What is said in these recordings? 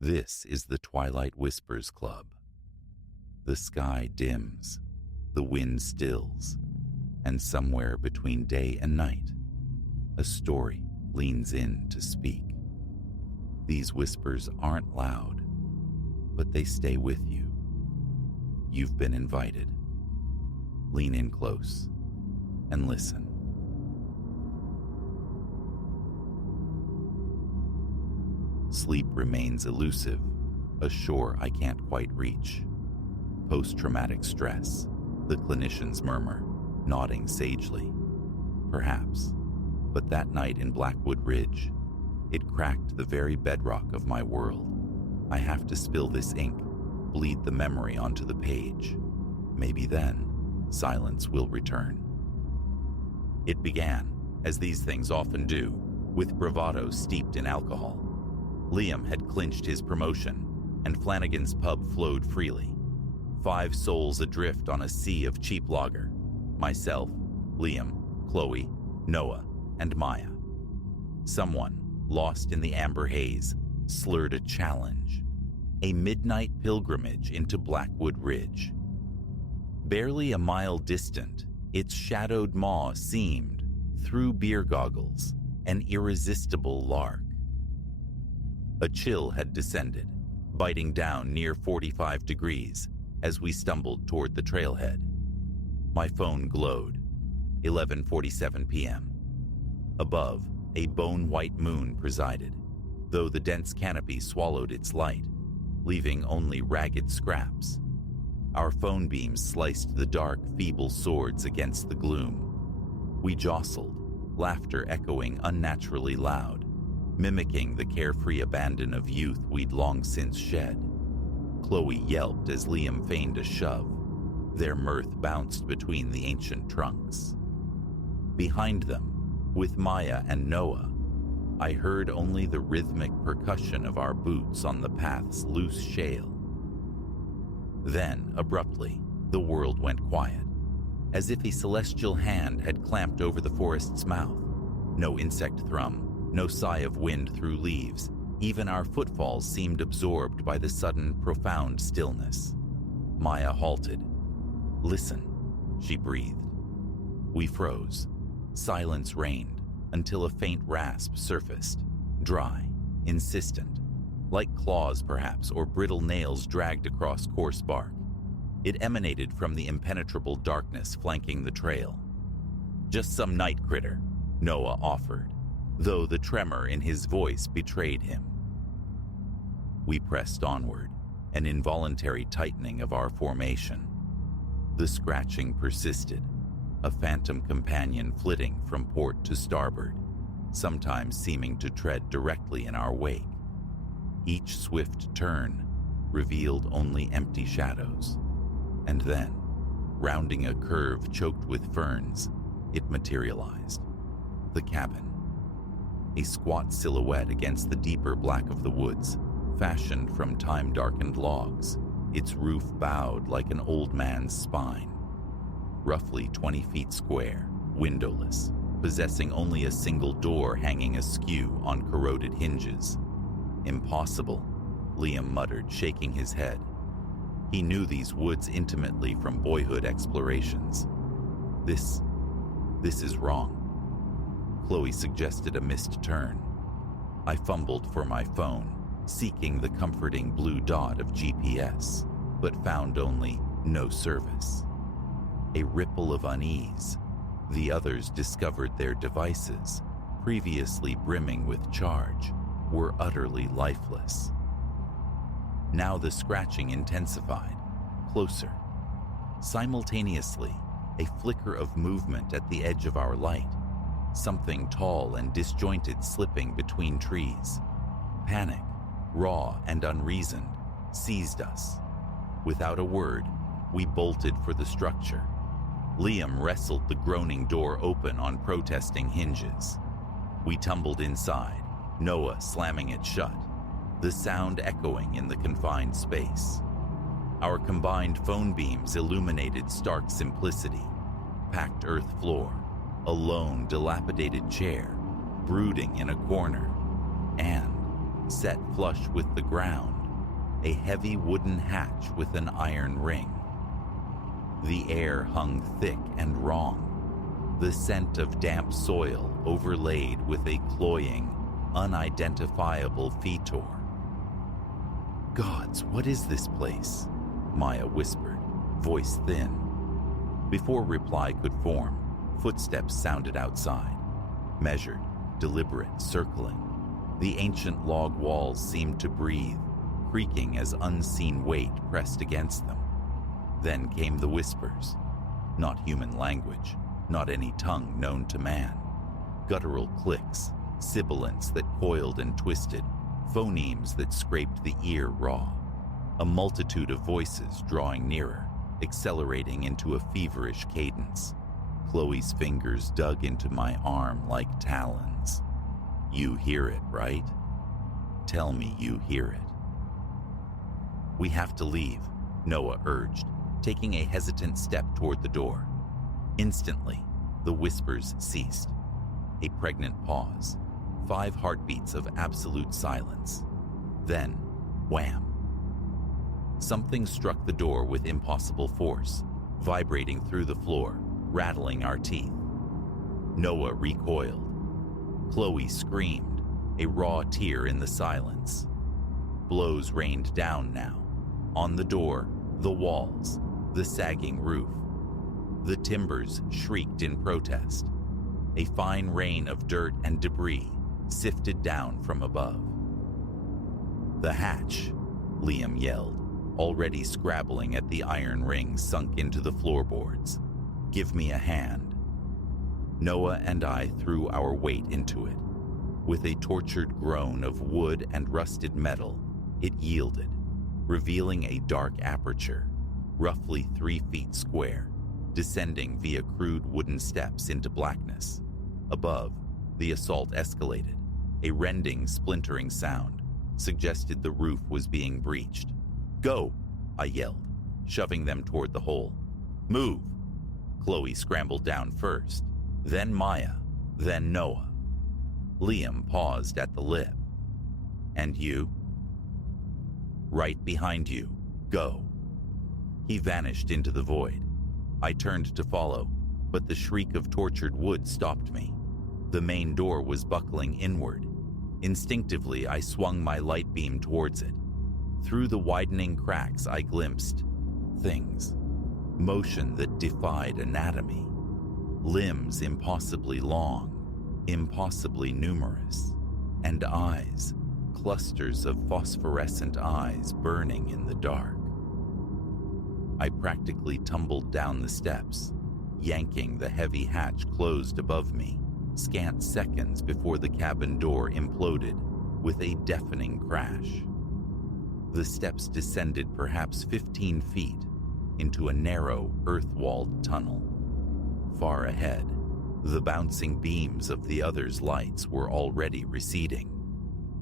This is the Twilight Whispers Club. The sky dims, the wind stills, and somewhere between day and night, a story leans in to speak. These whispers aren't loud, but they stay with you. You've been invited. Lean in close and listen. Sleep remains elusive, a shore I can't quite reach. Post-traumatic stress, the clinicians murmur, nodding sagely. Perhaps, but that night in Blackwood Ridge, it cracked the very bedrock of my world. I have to spill this ink, bleed the memory onto the page. Maybe then, silence will return. It began, as these things often do, with bravado steeped in alcohol. Liam had clinched his promotion, and Flanagan's pub flowed freely. 5 souls adrift on a sea of cheap lager. Myself, Liam, Chloe, Noah, and Maya. Someone, lost in the amber haze, slurred a challenge. A midnight pilgrimage into Blackwood Ridge. Barely a mile distant, its shadowed maw seemed, through beer goggles, an irresistible lark. A chill had descended, biting down near 45 degrees as we stumbled toward the trailhead. My phone glowed, 11:47 p.m. Above, a bone-white moon presided, though the dense canopy swallowed its light, leaving only ragged scraps. Our phone beams sliced the dark, feeble swords against the gloom. We jostled, laughter echoing unnaturally loud, mimicking the carefree abandon of youth we'd long since shed. Chloe yelped as Liam feigned a shove. Their mirth bounced between the ancient trunks. Behind them, with Maya and Noah, I heard only the rhythmic percussion of our boots on the path's loose shale. Then, abruptly, the world went quiet, as if a celestial hand had clamped over the forest's mouth. No insect thrum, no sigh of wind through leaves. Even our footfalls seemed absorbed by the sudden, profound stillness. Maya halted. "Listen," she breathed. We froze. Silence reigned until a faint rasp surfaced, dry, insistent, like claws perhaps, or brittle nails dragged across coarse bark. It emanated from the impenetrable darkness flanking the trail. "Just some night critter," Noah offered, though the tremor in his voice betrayed him. We pressed onward, an involuntary tightening of our formation. The scratching persisted, a phantom companion flitting from port to starboard, sometimes seeming to tread directly in our wake. Each swift turn revealed only empty shadows, and then, rounding a curve choked with ferns, it materialized. The cabin. A squat silhouette against the deeper black of the woods, fashioned from time-darkened logs, its roof bowed like an old man's spine. Roughly 20 feet square, windowless, possessing only a single door hanging askew on corroded hinges. "Impossible," Liam muttered, shaking his head. He knew these woods intimately from boyhood explorations. This is wrong." Chloe suggested a missed turn. I fumbled for my phone, seeking the comforting blue dot of GPS, but found only no service. A ripple of unease. The others discovered their devices, previously brimming with charge, were utterly lifeless. Now the scratching intensified, closer. Simultaneously, a flicker of movement at the edge of our light. Something tall and disjointed slipping between trees. Panic, raw and unreasoned, seized us. Without a word, we bolted for the structure. Liam wrestled the groaning door open on protesting hinges. We tumbled inside, Noah slamming it shut, the sound echoing in the confined space. Our combined phone beams illuminated stark simplicity. Packed earth floor, a lone, dilapidated chair, brooding in a corner, and set flush with the ground, a heavy wooden hatch with an iron ring. The air hung thick and wrong, the scent of damp soil overlaid with a cloying, unidentifiable fetor. "Gods, what is this place?" Maya whispered, voice thin. Before reply could form, footsteps sounded outside, measured, deliberate, circling. The ancient log walls seemed to breathe, creaking as unseen weight pressed against them. Then came the whispers. Not human language, not any tongue known to man. Guttural clicks, sibilants that coiled and twisted, phonemes that scraped the ear raw. A multitude of voices drawing nearer, accelerating into a feverish cadence. Chloe's fingers dug into my arm like talons. "You hear it, right? Tell me you hear it." "We have to leave," Noah urged, taking a hesitant step toward the door. Instantly, the whispers ceased. A pregnant pause, 5 heartbeats of absolute silence. Then, wham! Something struck the door with impossible force, vibrating through the floor, rattling our teeth. Noah recoiled. Chloe screamed, a raw tear in the silence. Blows rained down now, on the door, the walls, the sagging roof. The timbers shrieked in protest. A fine rain of dirt and debris sifted down from above. "The hatch," Liam yelled, already scrabbling at the iron ring sunk into the floorboards. "Give me a hand." Noah and I threw our weight into it. With a tortured groan of wood and rusted metal, it yielded, revealing a dark aperture, roughly 3 feet square, descending via crude wooden steps into blackness. Above, the assault escalated. A rending, splintering sound suggested the roof was being breached. "Go!" I yelled, shoving them toward the hole. "Move!" Chloe scrambled down first, then Maya, then Noah. Liam paused at the lip. "And you?" "Right behind you. Go." He vanished into the void. I turned to follow, but the shriek of tortured wood stopped me. The main door was buckling inward. Instinctively, I swung my light beam towards it. Through the widening cracks, I glimpsed things. Motion that defied anatomy. Limbs impossibly long, impossibly numerous. And eyes, clusters of phosphorescent eyes burning in the dark. I practically tumbled down the steps, yanking the heavy hatch closed above me, scant seconds before the cabin door imploded with a deafening crash. The steps descended perhaps 15 feet into a narrow, earth-walled tunnel. Far ahead, the bouncing beams of the others' lights were already receding.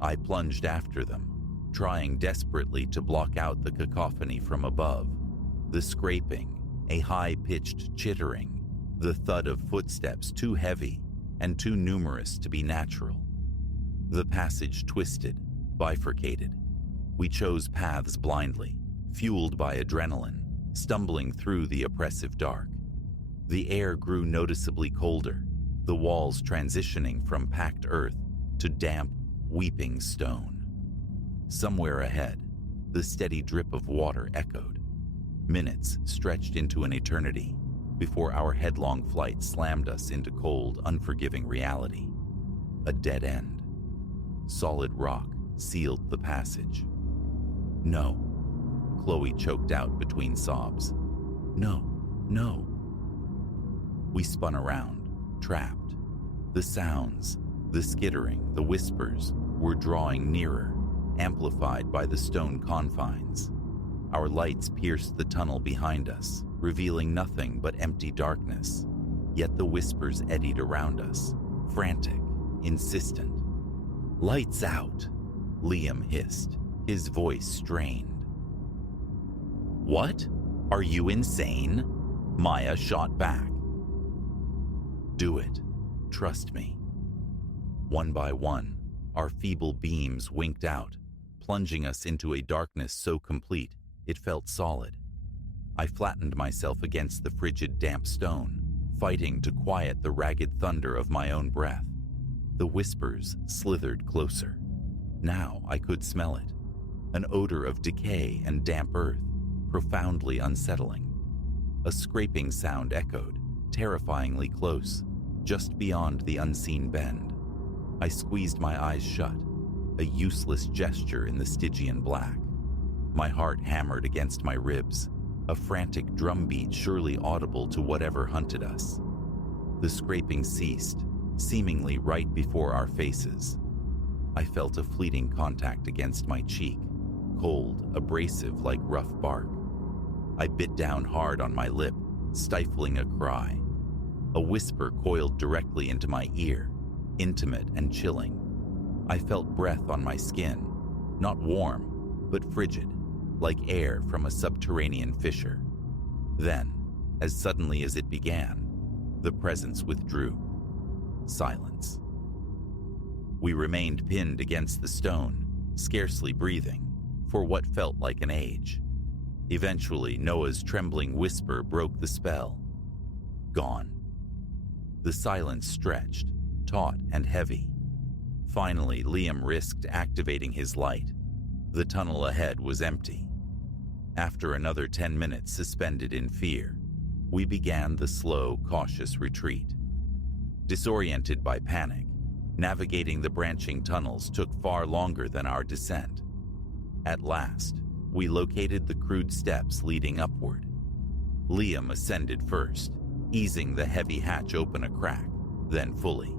I plunged after them, trying desperately to block out the cacophony from above. The scraping, a high-pitched chittering, the thud of footsteps too heavy and too numerous to be natural. The passage twisted, bifurcated. We chose paths blindly, fueled by adrenaline, stumbling through the oppressive dark. The air grew noticeably colder, the walls transitioning from packed earth to damp, weeping stone. Somewhere ahead, the steady drip of water echoed. Minutes stretched into an eternity before our headlong flight slammed us into cold, unforgiving reality. A dead end. Solid rock sealed the passage. "No," Chloe choked out between sobs. "No, no." We spun around, trapped. The sounds, the skittering, the whispers were drawing nearer, amplified by the stone confines. Our lights pierced the tunnel behind us, revealing nothing but empty darkness. Yet the whispers eddied around us, frantic, insistent. "Lights out," Liam hissed, his voice strained. "What? Are you insane?" Maya shot back. "Do it. Trust me." One by one, Our feeble beams winked out, plunging us into a darkness so complete it felt solid. I flattened myself against the frigid, damp stone, fighting to quiet the ragged thunder of my own breath. The whispers slithered closer. Now I could smell it, an odor of decay and damp earth, profoundly unsettling. A scraping sound echoed, terrifyingly close, just beyond the unseen bend. I squeezed my eyes shut, a useless gesture in the Stygian black. My heart hammered against my ribs, a frantic drumbeat surely audible to whatever hunted us. The scraping ceased, seemingly right before our faces. I felt a fleeting contact against my cheek, cold, abrasive like rough bark. I bit down hard on my lip, stifling a cry. A whisper coiled directly into my ear, intimate and chilling. I felt breath on my skin, not warm, but frigid, like air from a subterranean fissure. Then, as suddenly as it began, the presence withdrew. Silence. We remained pinned against the stone, scarcely breathing, for what felt like an age. Eventually, Noah's trembling whisper broke the spell. Gone. The silence stretched, taut and heavy. Finally, Liam risked activating his light. The tunnel ahead was empty. After another 10 minutes suspended in fear, we began the slow, cautious retreat. Disoriented by panic, navigating the branching tunnels took far longer than our descent. At last, we located the crude steps leading upward. Liam ascended first, easing the heavy hatch open a crack, then fully.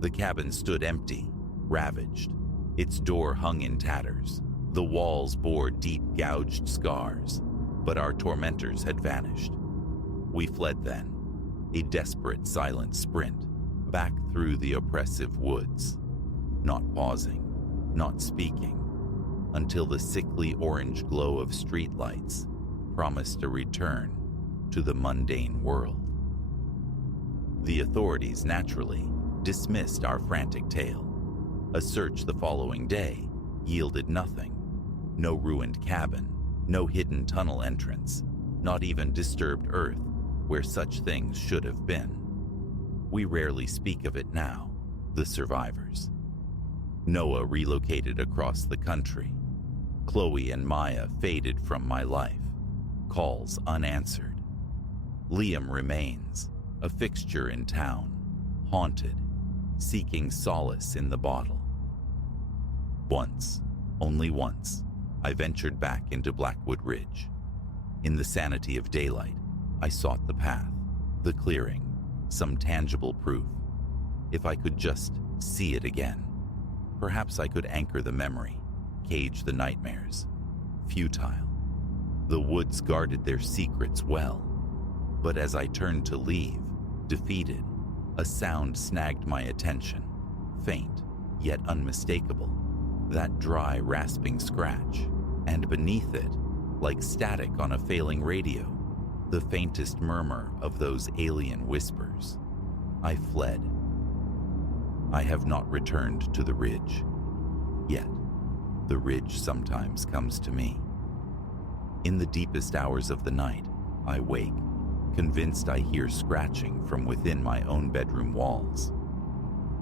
The cabin stood empty, ravaged. Its door hung in tatters. The walls bore deep gouged scars, but our tormentors had vanished. We fled then, a desperate silent sprint, back through the oppressive woods, not pausing, not speaking, until the sickly orange glow of streetlights promised a return to the mundane world. The authorities, naturally, dismissed our frantic tale. A search the following day yielded nothing. No ruined cabin, no hidden tunnel entrance, not even disturbed earth where such things should have been. We rarely speak of it now, the survivors. Noah relocated across the country. Chloe and Maya faded from my life, calls unanswered. Liam remains, a fixture in town, haunted, seeking solace in the bottle. Once, only once, I ventured back into Blackwood Ridge. In the sanity of daylight, I sought the path, the clearing, some tangible proof. If I could just see it again, perhaps I could anchor the memory, cage the nightmares. Futile. The woods guarded their secrets well. But as I turned to leave, defeated, a sound snagged my attention, faint, yet unmistakable. That dry, rasping scratch, and beneath it, like static on a failing radio, the faintest murmur of those alien whispers. I fled. I have not returned to the ridge. Yet, the ridge sometimes comes to me. In the deepest hours of the night, I wake, convinced I hear scratching from within my own bedroom walls.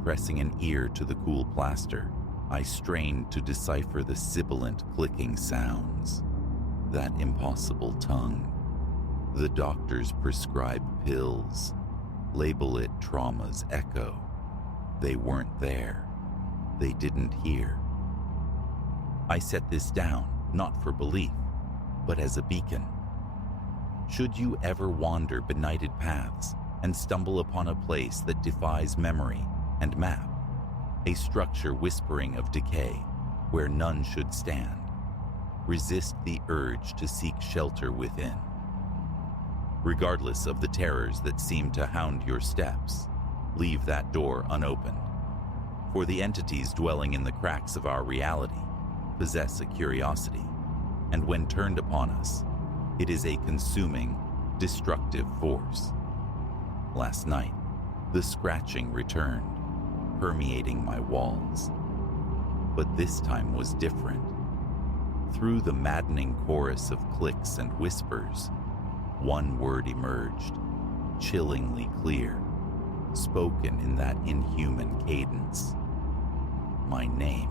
Pressing an ear to the cool plaster, I strain to decipher the sibilant clicking sounds. That impossible tongue. The doctors prescribe pills, label it trauma's echo. They weren't there. They didn't hear. I set this down, not for belief, but as a beacon. Should you ever wander benighted paths and stumble upon a place that defies memory and map, a structure whispering of decay where none should stand, resist the urge to seek shelter within. Regardless of the terrors that seem to hound your steps, leave that door unopened. For the entities dwelling in the cracks of our reality possess a curiosity, and when turned upon us, it is a consuming, destructive force. Last night, the scratching returned, permeating my walls. But this time was different. Through the maddening chorus of clicks and whispers, one word emerged, chillingly clear, spoken in that inhuman cadence. My name.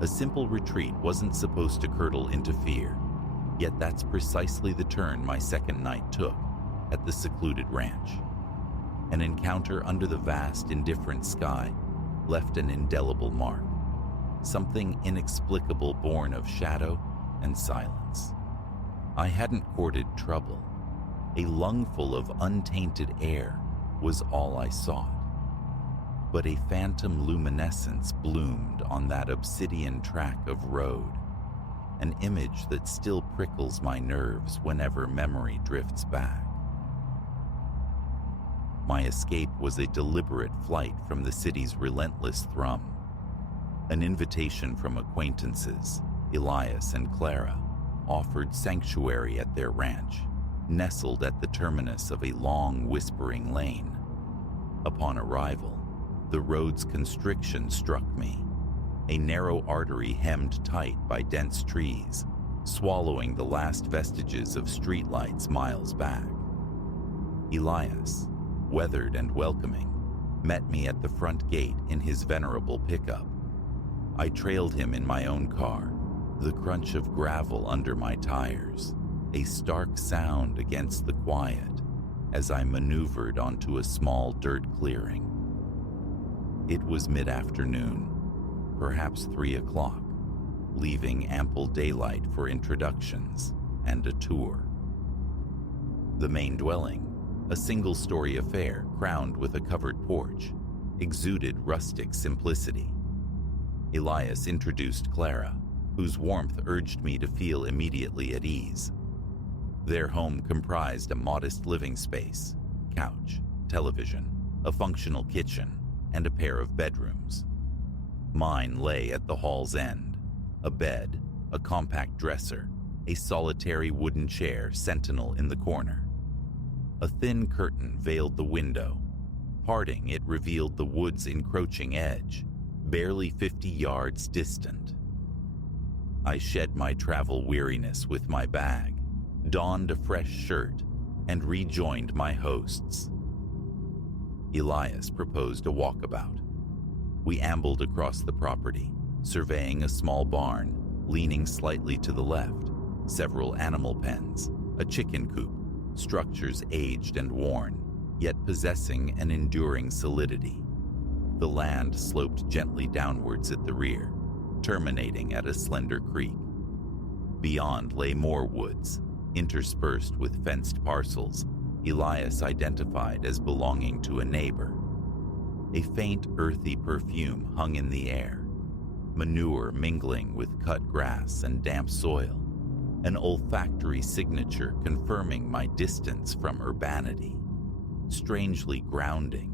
A simple retreat wasn't supposed to curdle into fear, yet that's precisely the turn my second night took at the secluded ranch. An encounter under the vast, indifferent sky left an indelible mark, something inexplicable born of shadow and silence. I hadn't courted trouble. A lungful of untainted air was all I sought. But a phantom luminescence bloomed on that obsidian track of road, an image that still prickles my nerves whenever memory drifts back. My escape was a deliberate flight from the city's relentless thrum. An invitation from acquaintances, Elias and Clara, offered sanctuary at their ranch, nestled at the terminus of a long, whispering lane. Upon arrival, the road's constriction struck me, a narrow artery hemmed tight by dense trees, swallowing the last vestiges of streetlights miles back. Elias, weathered and welcoming, met me at the front gate in his venerable pickup. I trailed him in my own car, the crunch of gravel under my tires, a stark sound against the quiet as I maneuvered onto a small dirt clearing. It was mid-afternoon, perhaps 3 o'clock, leaving ample daylight for introductions and a tour. The main dwelling, a single-story affair crowned with a covered porch, exuded rustic simplicity. Elias introduced Clara, whose warmth urged me to feel immediately at ease. Their home comprised a modest living space, couch, television, a functional kitchen, and a pair of bedrooms. Mine lay at the hall's end, a bed, a compact dresser, a solitary wooden chair sentinel in the corner. A thin curtain veiled the window. Parting, it revealed the wood's encroaching edge, barely 50 yards distant. I shed my travel weariness with my bag, donned a fresh shirt, and rejoined my hosts. Elias proposed a walkabout. We ambled across the property, surveying a small barn, leaning slightly to the left, several animal pens, a chicken coop, structures aged and worn, yet possessing an enduring solidity. The land sloped gently downwards at the rear, terminating at a slender creek. Beyond lay more woods, interspersed with fenced parcels Elias identified as belonging to a neighbor. A faint, earthy perfume hung in the air, manure mingling with cut grass and damp soil, an olfactory signature confirming my distance from urbanity, strangely grounding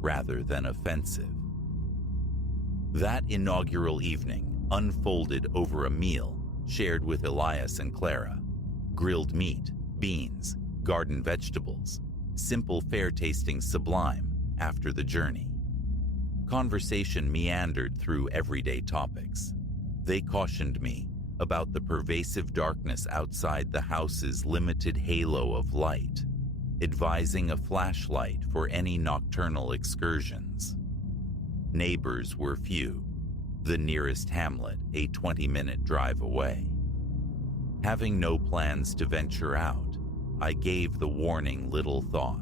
rather than offensive. That inaugural evening unfolded over a meal shared with Elias and Clara. Grilled meat, beans, garden vegetables, simple fare-tasting sublime after the journey. Conversation meandered through everyday topics. They cautioned me about the pervasive darkness outside the house's limited halo of light, advising a flashlight for any nocturnal excursions. Neighbors were few, the nearest hamlet a 20-minute drive away. Having no plans to venture out, I gave the warning little thought.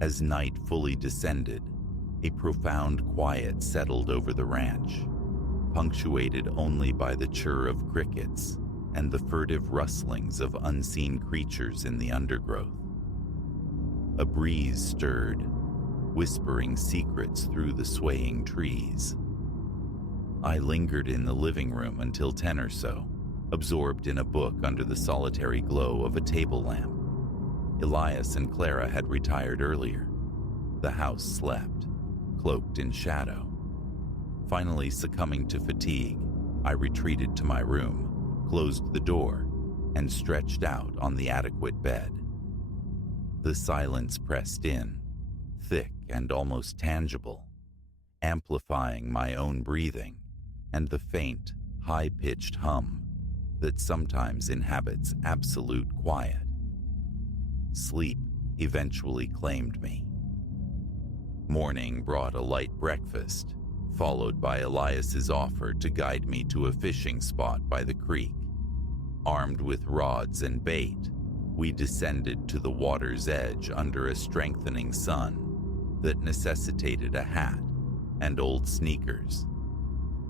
As night fully descended, a profound quiet settled over the ranch, punctuated only by the chirr of crickets and the furtive rustlings of unseen creatures in the undergrowth. A breeze stirred, whispering secrets through the swaying trees. I lingered in the living room until 10 or so, absorbed in a book under the solitary glow of a table lamp. Elias and Clara had retired earlier. The house slept, cloaked in shadow. Finally succumbing to fatigue, I retreated to my room, closed the door, and stretched out on the adequate bed. The silence pressed in, and almost tangible, amplifying my own breathing and the faint, high-pitched hum that sometimes inhabits absolute quiet. Sleep eventually claimed me. Morning brought a light breakfast, followed by Elias's offer to guide me to a fishing spot by the creek. Armed with rods and bait, we descended to the water's edge under a strengthening sun that necessitated a hat and old sneakers.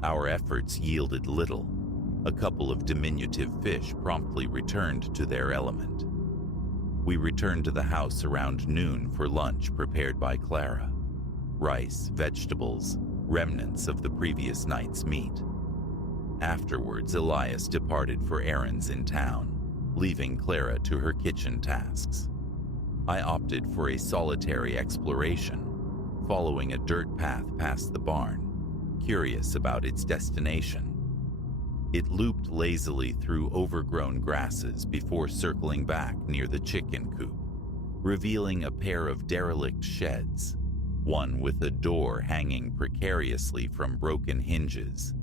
Our efforts yielded little. A couple of diminutive fish promptly returned to their element. We returned to the house around noon for lunch prepared by Clara. Rice, vegetables, remnants of the previous night's meat. Afterwards, Elias departed for errands in town, leaving Clara to her kitchen tasks. I opted for a solitary exploration, following a dirt path past the barn, curious about its destination. It looped lazily through overgrown grasses before circling back near the chicken coop, revealing a pair of derelict sheds, one with a door hanging precariously from broken hinges,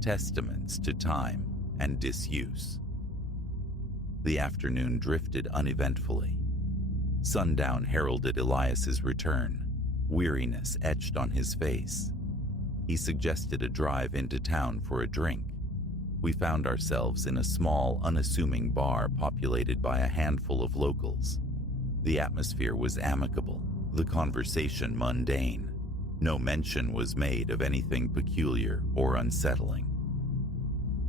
testaments to time and disuse. The afternoon drifted uneventfully. Sundown heralded Elias's return, weariness etched on his face. He suggested a drive into town for a drink. We found ourselves in a small, unassuming bar populated by a handful of locals. The atmosphere was amicable, the conversation mundane. No mention was made of anything peculiar or unsettling.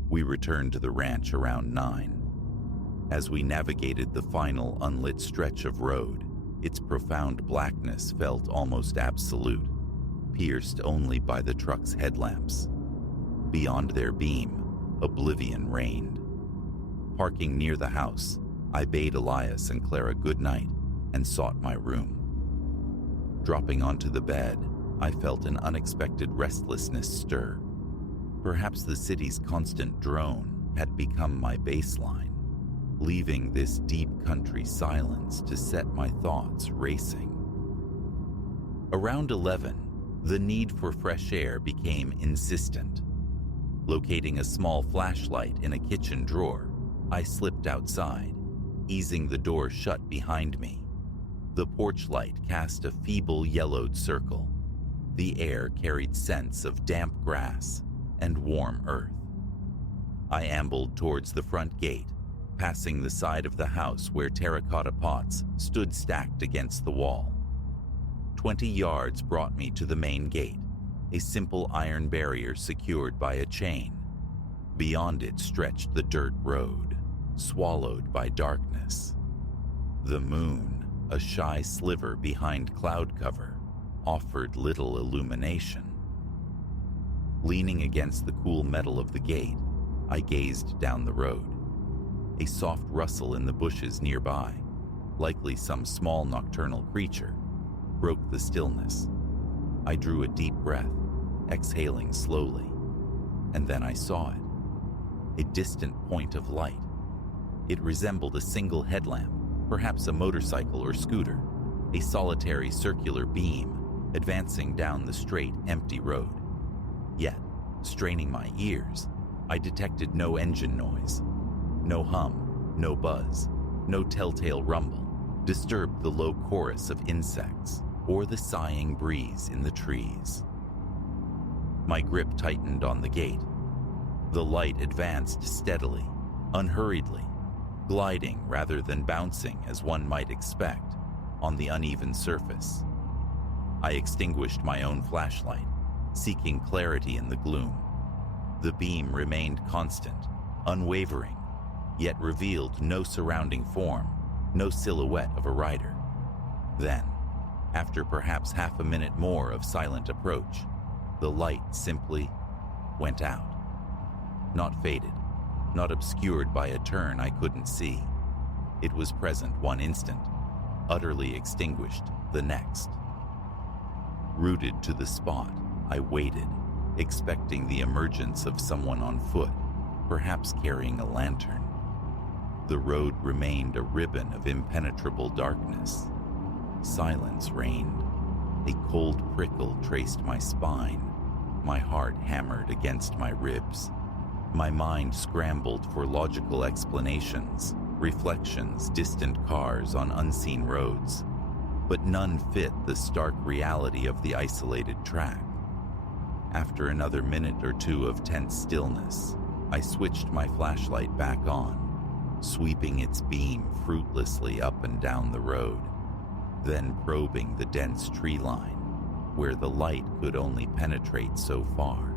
We returned to the ranch around 9. As we navigated the final unlit stretch of road, its profound blackness felt almost absolute, pierced only by the truck's headlamps. Beyond their beam, oblivion reigned. Parking near the house, I bade Elias and Clara good night and sought my room. Dropping onto the bed, I felt an unexpected restlessness stir. Perhaps the city's constant drone had become my baseline, leaving this deep country silence to set my thoughts racing. Around 11, the need for fresh air became insistent. Locating a small flashlight in a kitchen drawer, I slipped outside, easing the door shut behind me. The porch light cast a feeble yellowed circle. The air carried scents of damp grass and warm earth. I ambled towards the front gate, passing the side of the house where terracotta pots stood stacked against the wall. 20 yards brought me to the main gate, a simple iron barrier secured by a chain. Beyond it stretched the dirt road, swallowed by darkness. The moon, a shy sliver behind cloud cover, offered little illumination. Leaning against the cool metal of the gate, I gazed down the road. A soft rustle in the bushes nearby, likely some small nocturnal creature, broke the stillness. I drew a deep breath, exhaling slowly, and then I saw it. A distant point of light. It resembled a single headlamp, perhaps a motorcycle or scooter, a solitary circular beam advancing down the straight, empty road. Yet, straining my ears, I detected no engine noise. No hum, no buzz, no telltale rumble disturbed the low chorus of insects or the sighing breeze in the trees. My grip tightened on the gate. The light advanced steadily, unhurriedly, gliding rather than bouncing as one might expect on the uneven surface. I extinguished my own flashlight, seeking clarity in the gloom. The beam remained constant, unwavering, yet revealed no surrounding form, no silhouette of a rider. Then, after perhaps half a minute more of silent approach, the light simply went out. Not faded, not obscured by a turn I couldn't see. It was present one instant, utterly extinguished the next. Rooted to the spot, I waited, expecting the emergence of someone on foot, perhaps carrying a lantern. The road remained a ribbon of impenetrable darkness. Silence reigned. A cold prickle traced my spine. My heart hammered against my ribs. My mind scrambled for logical explanations, reflections, distant cars on unseen roads, but none fit the stark reality of the isolated track. After another minute or two of tense stillness, I switched my flashlight back on, sweeping its beam fruitlessly up and down the road, then probing the dense tree line, where the light could only penetrate so far.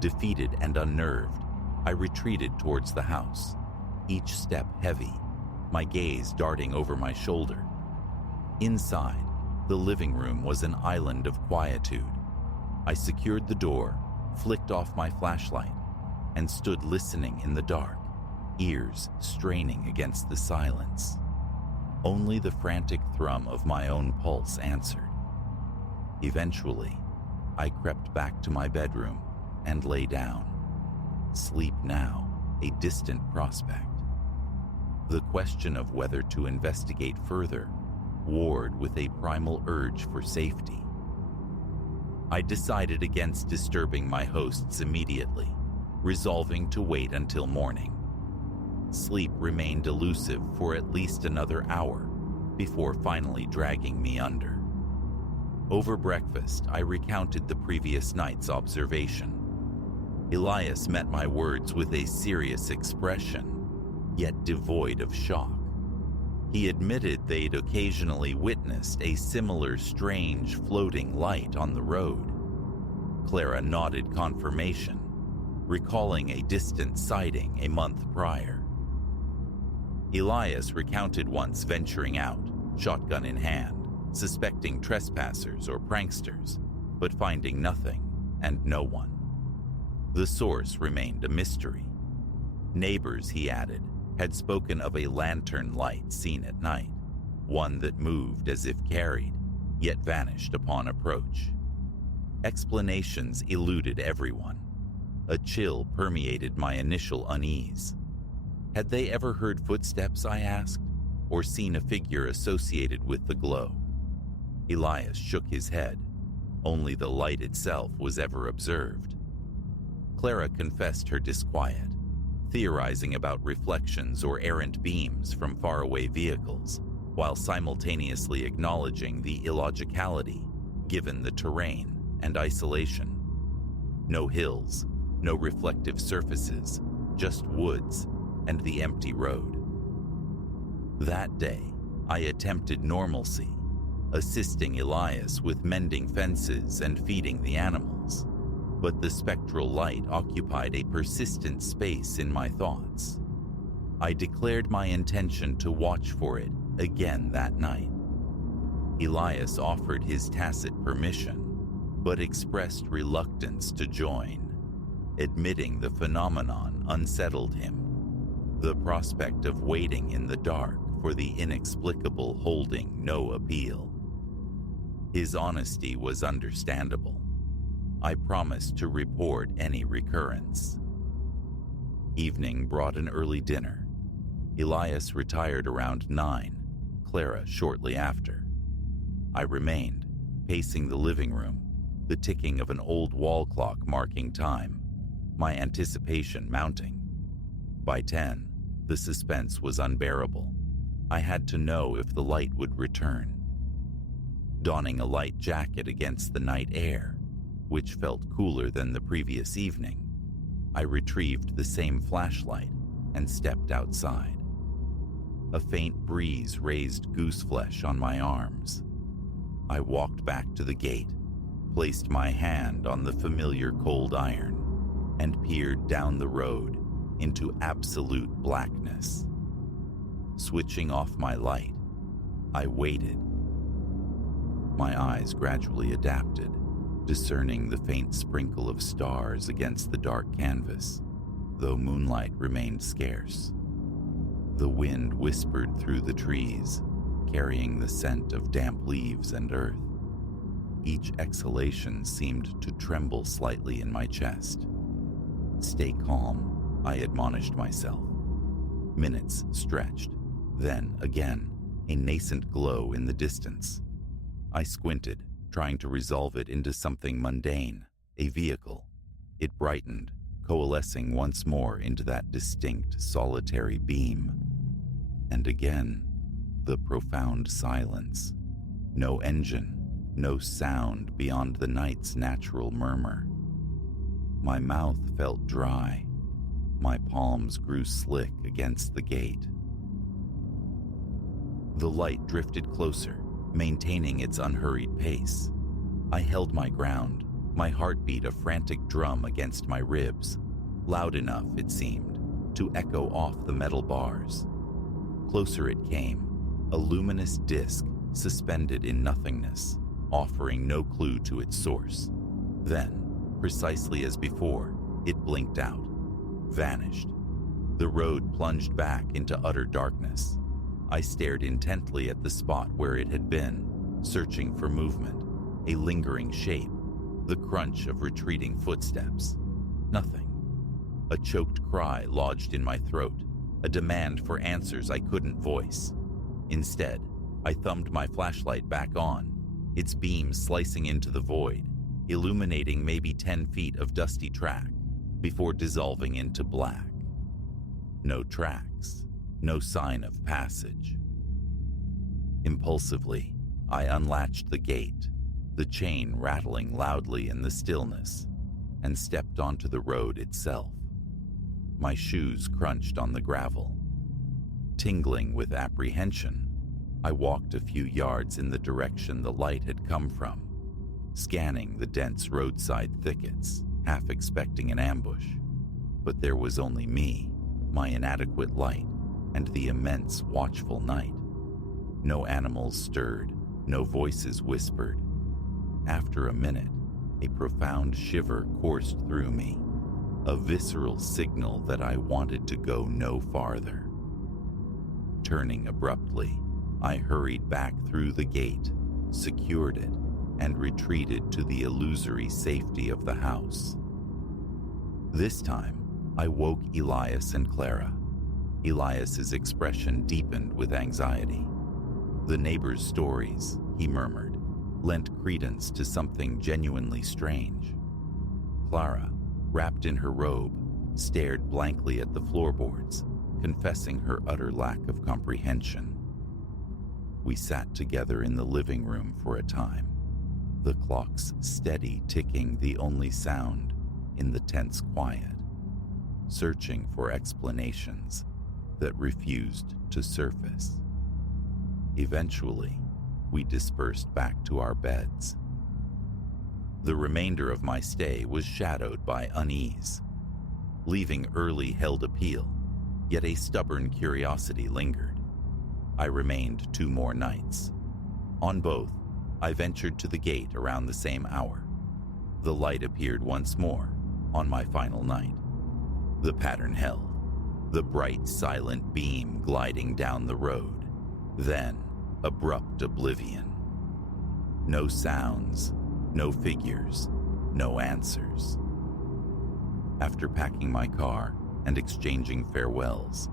Defeated and unnerved, I retreated towards the house, each step heavy, my gaze darting over my shoulder. Inside, the living room was an island of quietude. I secured the door, flicked off my flashlight, and stood listening in the dark, ears straining against the silence. Only the frantic thrum of my own pulse answered. Eventually, I crept back to my bedroom and lay down. Sleep now, a distant prospect. The question of whether to investigate further warred with a primal urge for safety. I decided against disturbing my hosts immediately, resolving to wait until morning. Sleep remained elusive for at least another hour before finally dragging me under. Over breakfast, I recounted the previous night's observation. Elias met my words with a serious expression, yet devoid of shock. He admitted they'd occasionally witnessed a similar strange floating light on the road. Clara nodded confirmation, recalling a distant sighting a month prior. Elias recounted once venturing out, shotgun in hand, suspecting trespassers or pranksters, but finding nothing and no one. The source remained a mystery. Neighbors, he added, had spoken of a lantern light seen at night, one that moved as if carried, yet vanished upon approach. Explanations eluded everyone. A chill permeated my initial unease. Had they ever heard footsteps, I asked, or seen a figure associated with the glow? Elias shook his head. Only the light itself was ever observed. Clara confessed her disquiet, theorizing about reflections or errant beams from faraway vehicles, while simultaneously acknowledging the illogicality given the terrain and isolation. No hills, no reflective surfaces, just woods and the empty road. That day, I attempted normalcy, assisting Elias with mending fences and feeding the animals, but the spectral light occupied a persistent space in my thoughts. I declared my intention to watch for it again that night. Elias offered his tacit permission, but expressed reluctance to join, admitting the phenomenon unsettled him. The prospect of waiting in the dark for the inexplicable holding no appeal. His honesty was understandable. I promised to report any recurrence. Evening brought an early dinner. Elias retired around 9, Clara shortly after. I remained, pacing the living room, the ticking of an old wall clock marking time, my anticipation mounting. By 10, the suspense was unbearable. I had to know if the light would return. Donning a light jacket against the night air, which felt cooler than the previous evening, I retrieved the same flashlight and stepped outside. A faint breeze raised gooseflesh on my arms. I walked back to the gate, placed my hand on the familiar cold iron, and peered down the road into absolute blackness. Switching off my light, I waited. My eyes gradually adapted, discerning the faint sprinkle of stars against the dark canvas, though moonlight remained scarce. The wind whispered through the trees, carrying the scent of damp leaves and earth. Each exhalation seemed to tremble slightly in my chest. Stay calm, I admonished myself. Minutes stretched, then again, a nascent glow in the distance. I squinted, trying to resolve it into something mundane, a vehicle. It brightened, coalescing once more into that distinct, solitary beam. And again, the profound silence. No engine, no sound beyond the night's natural murmur. My mouth felt dry. My palms grew slick against the gate. The light drifted closer, maintaining its unhurried pace. I held my ground, my heartbeat a frantic drum against my ribs, loud enough, it seemed, to echo off the metal bars. Closer it came, a luminous disk suspended in nothingness, offering no clue to its source. Then, precisely as before, it blinked out, vanished. The road plunged back into utter darkness. I stared intently at the spot where it had been, searching for movement, a lingering shape, the crunch of retreating footsteps. Nothing. A choked cry lodged in my throat, a demand for answers I couldn't voice. Instead, I thumbed my flashlight back on, its beam slicing into the void, illuminating maybe 10 feet of dusty track before dissolving into black. No tracks, no sign of passage. Impulsively, I unlatched the gate, the chain rattling loudly in the stillness, and stepped onto the road itself. My shoes crunched on the gravel. Tingling with apprehension, I walked a few yards in the direction the light had come from, scanning the dense roadside thickets, half expecting an ambush. But there was only me, my inadequate light, and the immense watchful night. No animals stirred, no voices whispered. After a minute, a profound shiver coursed through me, a visceral signal that I wanted to go no farther. Turning abruptly, I hurried back through the gate, secured it, and retreated to the illusory safety of the house. This time, I woke Elias and Clara. Elias's expression deepened with anxiety. The neighbors' stories, he murmured, lent credence to something genuinely strange. Clara, wrapped in her robe, stared blankly at the floorboards, confessing her utter lack of comprehension. We sat together in the living room for a time, the clock's steady ticking the only sound in the tense quiet, searching for explanations that refused to surface. Eventually, we dispersed back to our beds. The remainder of my stay was shadowed by unease. Leaving early held appeal, yet a stubborn curiosity lingered. I remained 2 more nights. On both, I ventured to the gate around the same hour. The light appeared once more on my final night. The pattern held, the bright, silent beam gliding down the road, then abrupt oblivion. No sounds, no figures, no answers. After packing my car and exchanging farewells,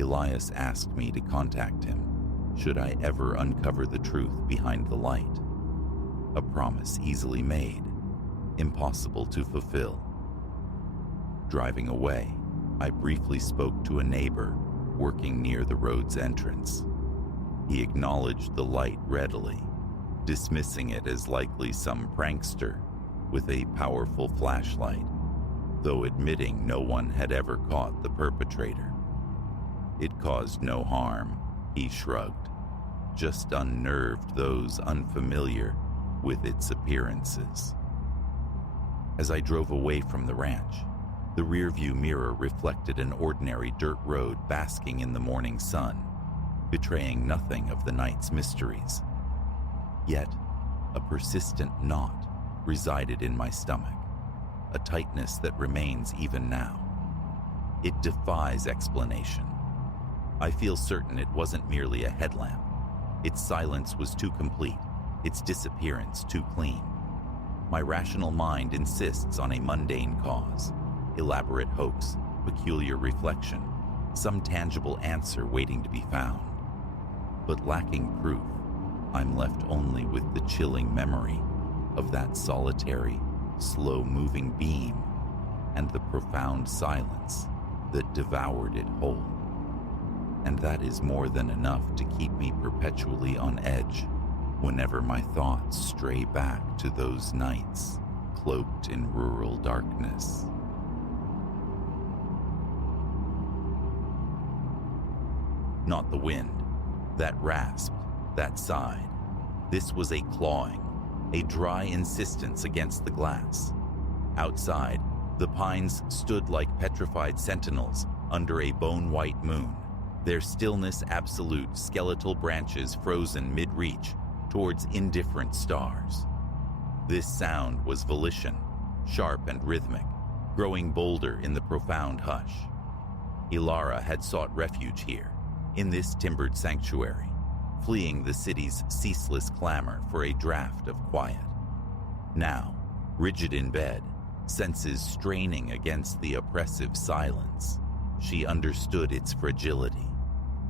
Elias asked me to contact him should I ever uncover the truth behind the light. A promise easily made, impossible to fulfill. Driving away, I briefly spoke to a neighbor working near the road's entrance. He acknowledged the light readily, dismissing it as likely some prankster with a powerful flashlight, though admitting no one had ever caught the perpetrator. It caused no harm, he shrugged, just unnerved those unfamiliar with its appearances. As I drove away from the ranch, the rearview mirror reflected an ordinary dirt road basking in the morning sun, betraying nothing of the night's mysteries. Yet, a persistent knot resided in my stomach, a tightness that remains even now. It defies explanation. I feel certain it wasn't merely a headlamp. Its silence was too complete, its disappearance too clean. My rational mind insists on a mundane cause, elaborate hoax, peculiar reflection, some tangible answer waiting to be found. But lacking proof, I'm left only with the chilling memory of that solitary, slow-moving beam and the profound silence that devoured it whole. And that is more than enough to keep me perpetually on edge whenever my thoughts stray back to those nights cloaked in rural darkness. Not the wind that rasped, that sighed. This was a clawing, a dry insistence against the glass. Outside, the pines stood like petrified sentinels under a bone-white moon, their stillness absolute, skeletal branches frozen mid-reach towards indifferent stars. This sound was volition, sharp and rhythmic, growing bolder in the profound hush. Ilara had sought refuge here, in this timbered sanctuary, fleeing the city's ceaseless clamor for a draught of quiet. Now, rigid in bed, senses straining against the oppressive silence, she understood its fragility,